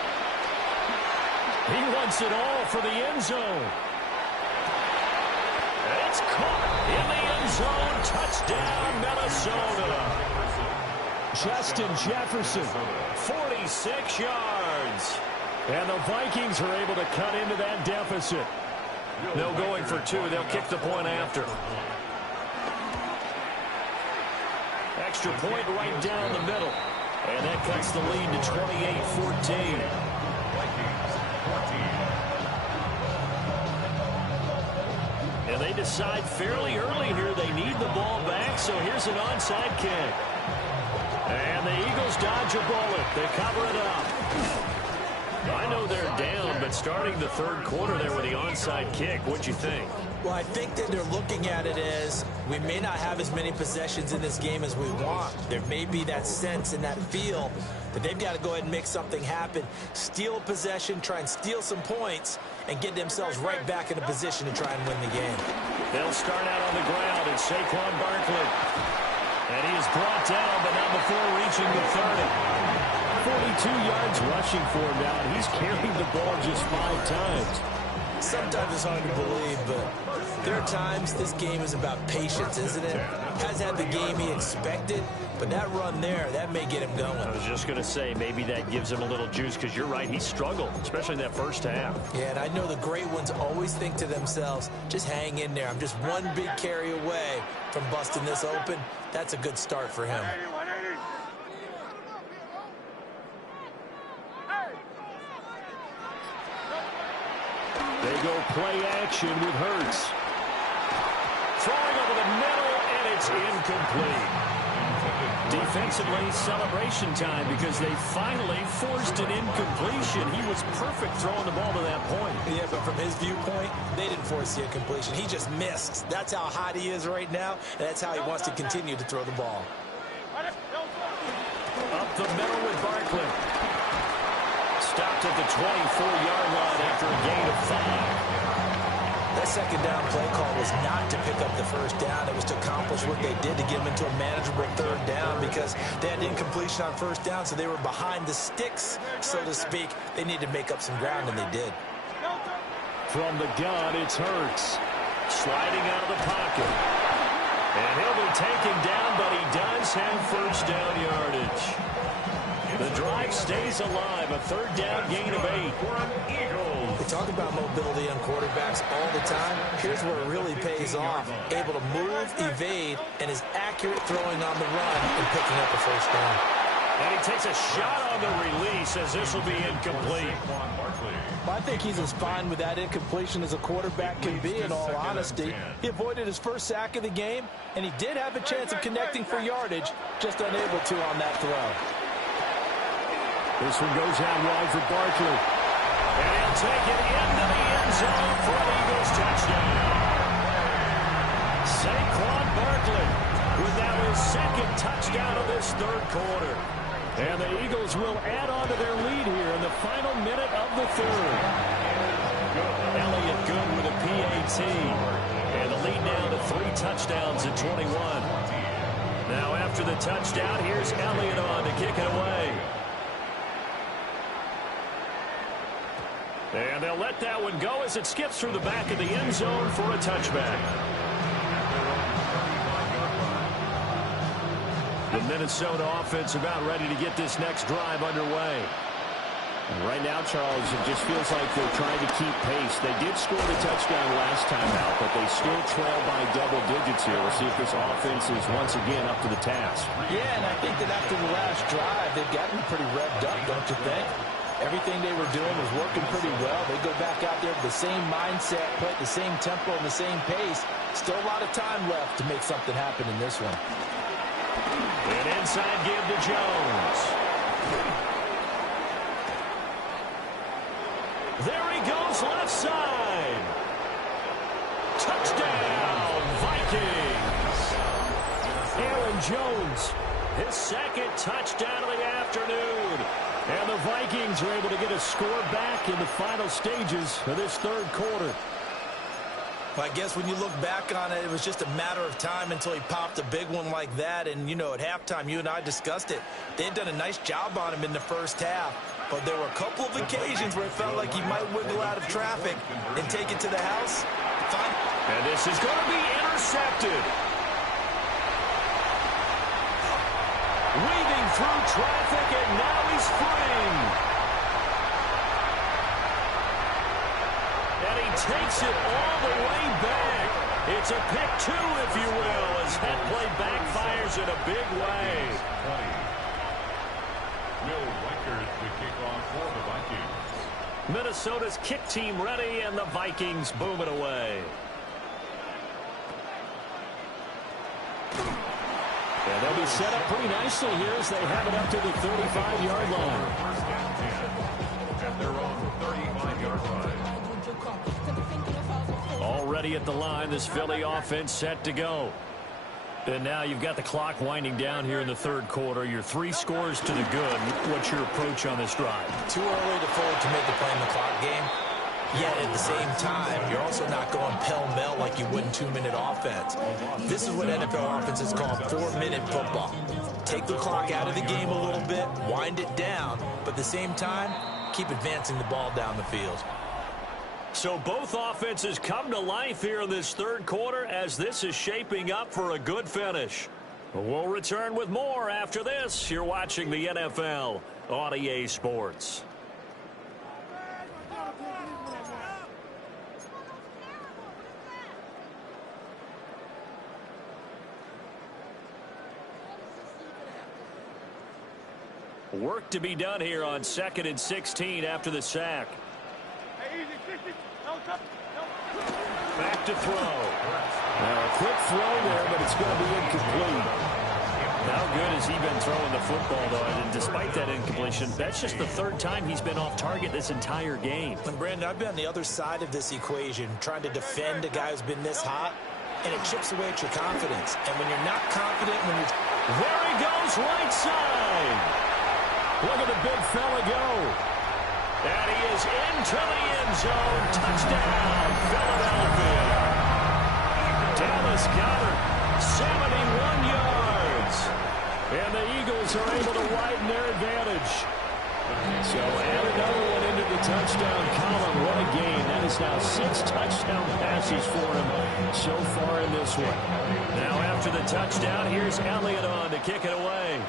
He wants it all for the end zone. It's caught in the end zone. Touchdown, Minnesota. Justin Jefferson, 46 yards. And the Vikings are able to cut into that deficit. No going for 2. They'll kick the point after. Extra point right down the middle. And that cuts the lead to 28-14. And they decide fairly early here they need the ball back, so here's an onside kick. And the Eagles dodge a bullet. They cover it up. I know they're down, but starting the third quarter there with the onside kick, what'd you think? Well, I think that they're looking at it as we may not have as many possessions in this game as we want. There may be that sense and that feel that they've got to go ahead and make something happen, steal a possession, try and steal some points, and get themselves right back in a position to try and win the game. They'll start out on the ground, and Saquon Barkley. And he is brought down, but not before reaching the 30. 42 yards rushing for him now, and he's carried the ball just 5 times. Sometimes it's hard to believe, but there are times this game is about patience, isn't it? Has had the game he expected, but that run there, that may get him going. I was just going to say, maybe that gives him a little juice, because you're right, he struggled, especially in that first half. Yeah, and I know the great ones always think to themselves, just hang in there. I'm just one big carry away from busting this open. That's a good start for him. They go play action with Hurts. Throwing over the middle, and it's incomplete. Defensively, celebration time because they finally forced an incompletion. He was perfect throwing the ball to that point. Yeah, but from his viewpoint, they didn't force the incompletion. He just missed. That's how hot he is right now, and that's how he wants to continue to throw the ball. Up the middle with Barkley. Stopped at the 24-yard line after a gain of 5. That second down play call was not to pick up the first down. It was to accomplish what they did to get them into a manageable third down because they had incompletion on first down, so they were behind the sticks, so to speak. They needed to make up some ground, and they did. From the gun, it's Hurts. Sliding out of the pocket. And he'll be taken down, but he does have first down yardage. The drive stays alive. A third down gain of 8. We talk about mobility on quarterbacks all the time. Here's where it really pays off. Able to move, evade, and is accurate throwing on the run and picking up a first down. And he takes a shot on the release as this will be incomplete. I think he's as fine with that incompletion as a quarterback can be, in all honesty. He avoided his first sack of the game, and he did have a chance of connecting for yardage, just unable to on that throw. This one goes out wide for Barkley. And he'll take it into the end zone for an Eagles touchdown. Saquon Barkley with now his second touchdown of this third quarter. And the Eagles will add on to their lead here in the final minute of the third. Elliott good with a PAT. And the lead now to 3 touchdowns at 21. Now after the touchdown, here's Elliott on to kick it away. And they'll let that one go as it skips through the back of the end zone for a touchback. The Minnesota offense about ready to get this next drive underway. And right now, Charles, it just feels like they're trying to keep pace. They did score the touchdown last time out, but they still trail by double digits here. We'll see if this offense is once again up to the task. Yeah, and I think that after the last drive, they've gotten pretty revved up, don't you think? Everything they were doing was working pretty well. They go back out there with the same mindset, play at the same tempo and the same pace. Still a lot of time left to make something happen in this one. An inside give to Jones. There he goes, left side. Touchdown, Vikings. Aaron Jones, his second touchdown of the afternoon. And the Vikings are able to get a score back in the final stages of this third quarter. I guess when you look back on it, it was just a matter of time until he popped a big one like that. And, you know, at halftime, you and I discussed it. They had done a nice job on him in the first half. But there were a couple of occasions where it felt like he might wiggle out of traffic and take it to the house. And this is going to be intercepted. Weaving through traffic, and now he's free. And he takes it all the way back. It's a pick two, if you will, as head play backfires in a big way. Will Reichert to kick off for the Vikings. Minnesota's kick team ready, and the Vikings boom it away. And they'll be set up pretty nicely here as they have it up to the 35-yard line. First and 10 at their own 35-yard line. Already at the line, this Philly offense set to go. And now you've got the clock winding down here in the third quarter. Your 3 scores to the good. What's your approach on this drive? Too early to fully commit to playing the clock game. Yet at the same time, you're also not going pell-mell like you would in 2-minute offense. This is what NFL offenses call 4-minute football. Take the clock out of the game a little bit, wind it down, but at the same time, keep advancing the ball down the field. So both offenses come to life here in this third quarter as this is shaping up for a good finish. We'll return with more after this. You're watching the NFL on EA Sports. Work to be done here on 2nd and 16 after the sack. Back to throw. Now a quick throw there, but it's going to be incomplete. How good has he been throwing the football, though? And despite that incompletion, that's just the 3rd time he's been off target this entire game. And Brandon, I've been on the other side of this equation, trying to defend a guy who's been this hot, and it chips away at your confidence. And when you're not confident, when you're... There he goes, right side. Look at the big fella go. And he is into the end zone. Touchdown, Philadelphia. Dallas Goedert, 71 yards. And the Eagles are able to widen their advantage. So add another one into the touchdown column. What a game. That is now 6 touchdown passes for him so far in this one. Now after the touchdown, here's Elliott on to kick it away.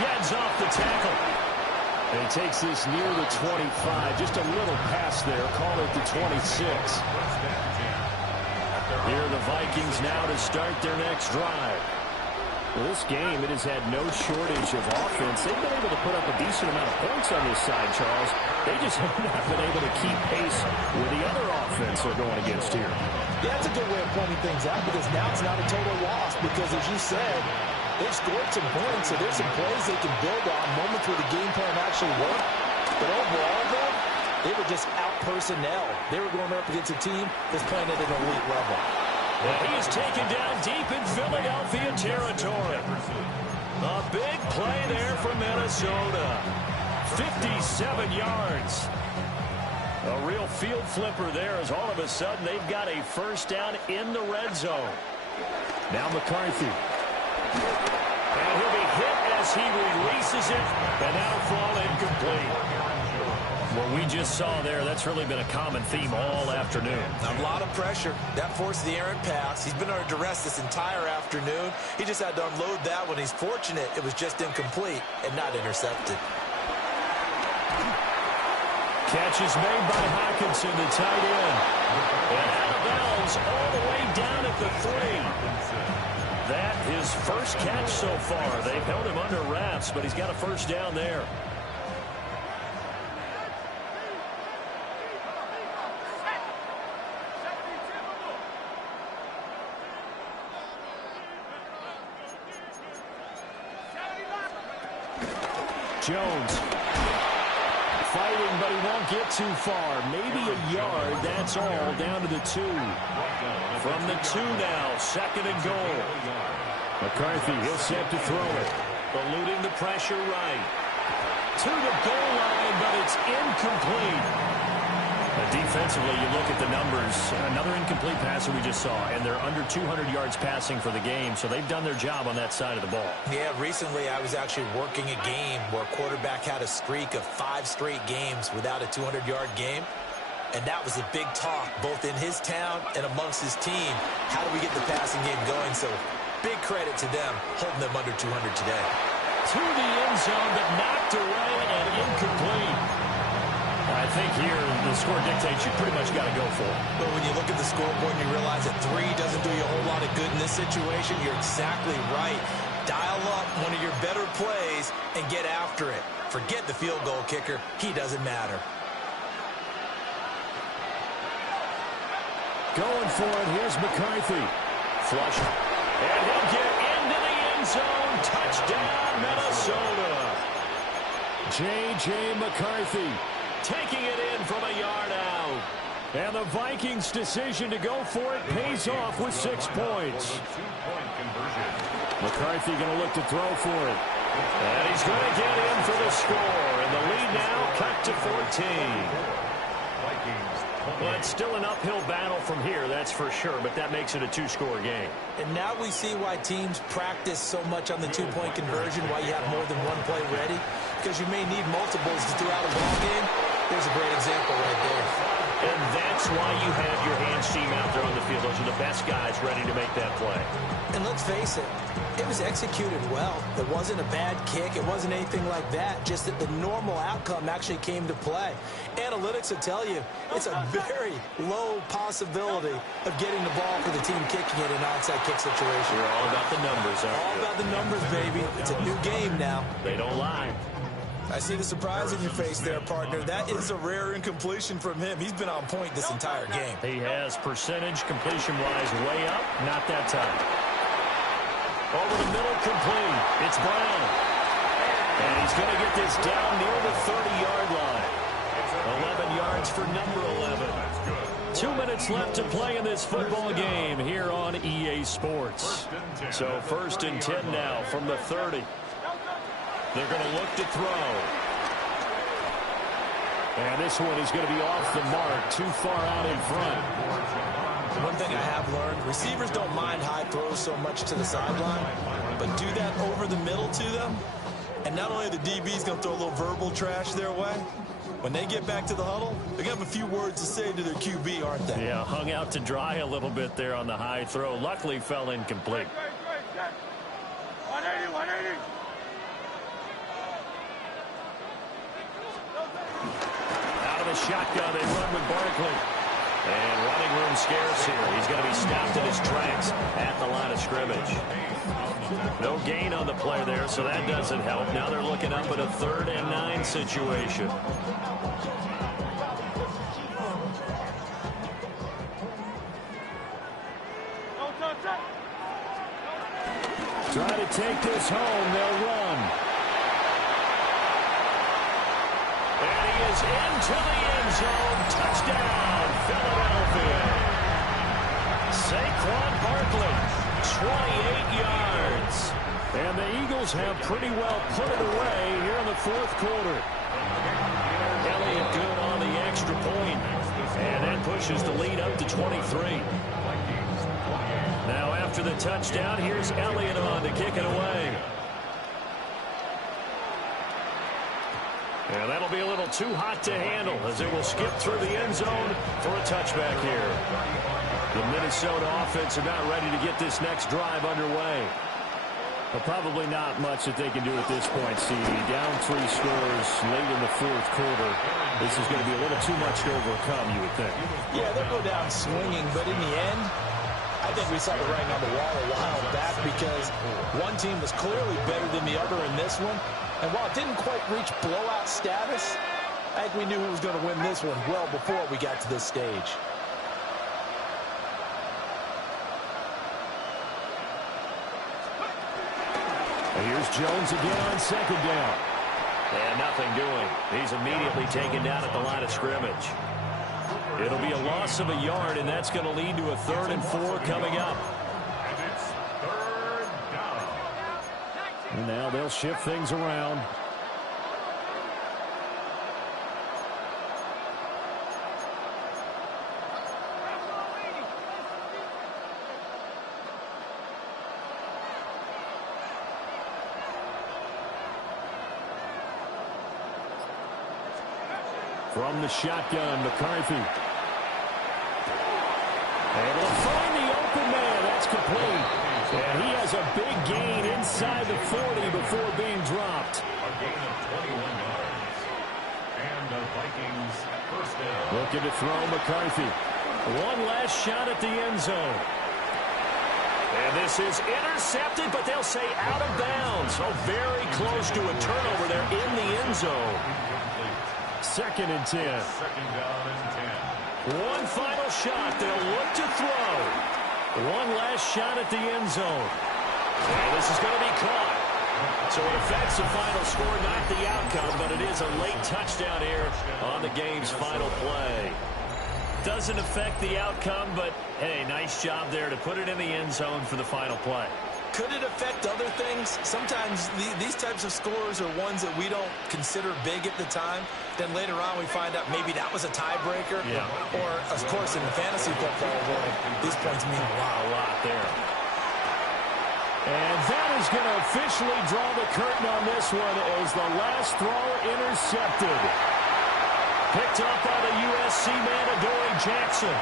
Sheds off the tackle. And he takes this near the 25. Just a little pass there. Call it the 26. Here are the Vikings now to start their next drive. Well, this game, it has had no shortage of offense. They've been able to put up a decent amount of points on this side, Charles. They just have not been able to keep pace with the other offense they're going against here. Yeah, that's a good way of pointing things out because now it's not a total loss because, as you said, they've scored some points, so there's some plays they can build on, moments where the game plan actually worked. But overall, though, they were just out-personnel. They were going up against a team that's playing at an elite level. Well, he is taken down deep in Philadelphia territory. A big play there for Minnesota. 57 yards. A real field flipper there as all of a sudden they've got a first down in the red zone. Now McCarthy. And he'll be hit as he releases it, and that'll fall incomplete. What we just saw there, that's really been a common theme all afternoon. A lot of pressure. That forced the errant pass. He's been under duress this entire afternoon. He just had to unload that one. He's fortunate it was just incomplete and not intercepted. Catch is made by Hockenson, the tight end. And out of bounds all the way down at the 3. That his first catch so far. They've held him under wraps, but he's got a first down there. Jones fighting, but he won't get too far. Maybe a yard, that's all, down to the 2. From the 2 now, 2nd and goal. McCarthy, he'll set to throw it. Eluding the pressure right. To the goal line, but it's incomplete. Defensively, you look at the numbers. Another incomplete pass that we just saw, and they're under 200 yards passing for the game, so they've done their job on that side of the ball. Yeah, recently I was actually working a game where a quarterback had a streak of 5 straight games without a 200-yard game, and that was a big talk both in his town and amongst his team. How do we get the passing game going? So big credit to them holding them under 200 today. To the end zone, but knocked away and incomplete. I think here the score dictates you pretty much got to go for it. But when you look at the scoreboard and you realize that 3 doesn't do you a whole lot of good in this situation, you're exactly right. Dial up one of your better plays and get after it. Forget the field goal kicker. He doesn't matter. Going for it. Here's McCarthy. Flush. And he'll get into the end zone. Touchdown, Minnesota. J.J. McCarthy taking it in from a yard out. And the Vikings' decision to go for it pays off with 6 points. McCarthy going to look to throw for it. And he's going to get in for the score. And the lead now cut to 14. Well, it's still an uphill battle from here, that's for sure, but that makes it a 2-score game. And now we see why teams practice so much on the 2-point conversion, why you have more than one play ready, because you may need multiples throughout a ball game. There's a great example right there. And that's why you have your hands team out there on the field. Those are the best guys ready to make that play. And let's face it, it was executed well. It wasn't a bad kick. It wasn't anything like that. Just that the normal outcome actually came to play. Analytics will tell you it's a very low possibility of getting the ball for the team kicking it in an onside kick situation. You're all about the numbers, aren't you? All about the numbers, baby. It's a new game now. They don't lie. I see the surprise in your face there, partner. That is a rare incompletion from him. He's been on point this entire game. He has percentage completion-wise way up. Not that time. Over the middle, complete. It's Brown. And he's going to get this down near the 30-yard line. 11 yards for number 11. 2 minutes left to play in this football game here on EA Sports. So 1st and 10 now from the 30. They're going to look to throw. And this one is going to be off the mark, too far out in front. One thing I have learned, receivers don't mind high throws so much to the sideline, but do that over the middle to them, and not only are the DBs going to throw a little verbal trash their way, when they get back to the huddle, they're going to have a few words to say to their QB, aren't they? Yeah, hung out to dry a little bit there on the high throw. Luckily, fell incomplete. 180, 180. Out of the shotgun, they run with Barkley. And running room scarce here. He's going to be stopped in his tracks at the line of scrimmage. No gain on the play there, so that doesn't help. Now they're looking up at a 3rd and 9 situation. Try to take this home. They'll run. And he is into the end zone. Touchdown, Philadelphia. Saquon Barkley, 28 yards. And the Eagles have pretty well put it away here in the 4th quarter. Elliott good on the extra point. And that pushes the lead up to 23. Now after the touchdown, here's Elliott on to kick it away. And that'll be a little too hot to handle as it will skip through the end zone for a touchback here. The Minnesota offense are not ready to get this next drive underway. But probably not much that they can do at this point, CD. Down 3 scores late in the fourth quarter. This is going to be a little too much to overcome, you would think. Yeah, they'll go down swinging, but in the end, I think we saw the writing on the wall a while back because one team was clearly better than the other in this one. And while it didn't quite reach blowout status, I think we knew who was going to win this one well before we got to this stage. And here's Jones again on second down. And nothing doing. He's immediately taken down at the line of scrimmage. It'll be a loss of a yard, and that's going to lead to a 3rd and 4 coming up. And it's 3rd down. And now they'll shift things around. From the shotgun, McCarthy. Able to find the open man. That's complete. And he has a big gain inside the 40 before being dropped. A gain of 21 yards. And the Vikings first down. Looking to throw McCarthy. One last shot at the end zone. And this is intercepted, but they'll say out of bounds. So very close to a turnover there in the end zone. 2nd and 10. 2nd down and 10. One final shot. They'll look to throw. One last shot at the end zone. And this is going to be caught. So it affects the final score, not the outcome, but it is a late touchdown here on the game's final play. Doesn't affect the outcome, but, hey, nice job there to put it in the end zone for the final play. Could it affect other things? Sometimes these types of scores are ones that we don't consider big at the time. Then later on we find out maybe that was a tiebreaker. Yeah. Or, of course, in the fantasy football world, these points mean a lot. A lot there. And that is going to officially draw the curtain on this one as the last throw intercepted. Picked up by the USC man, Adoree Jackson.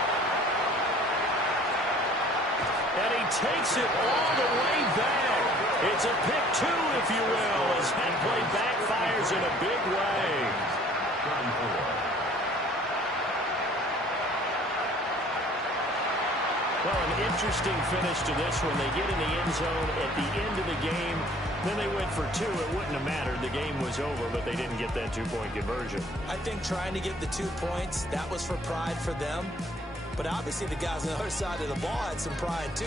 And he takes it all the way back. It's a pick 2, if you will, as that play backfires in a big way. Well, an interesting finish to this one. They get in the end zone at the end of the game. Then they went for 2. It wouldn't have mattered. The game was over, but they didn't get that 2-point conversion. I think trying to get the 2 points, that was for pride for them. But obviously the guys on the other side of the ball had some pride, too.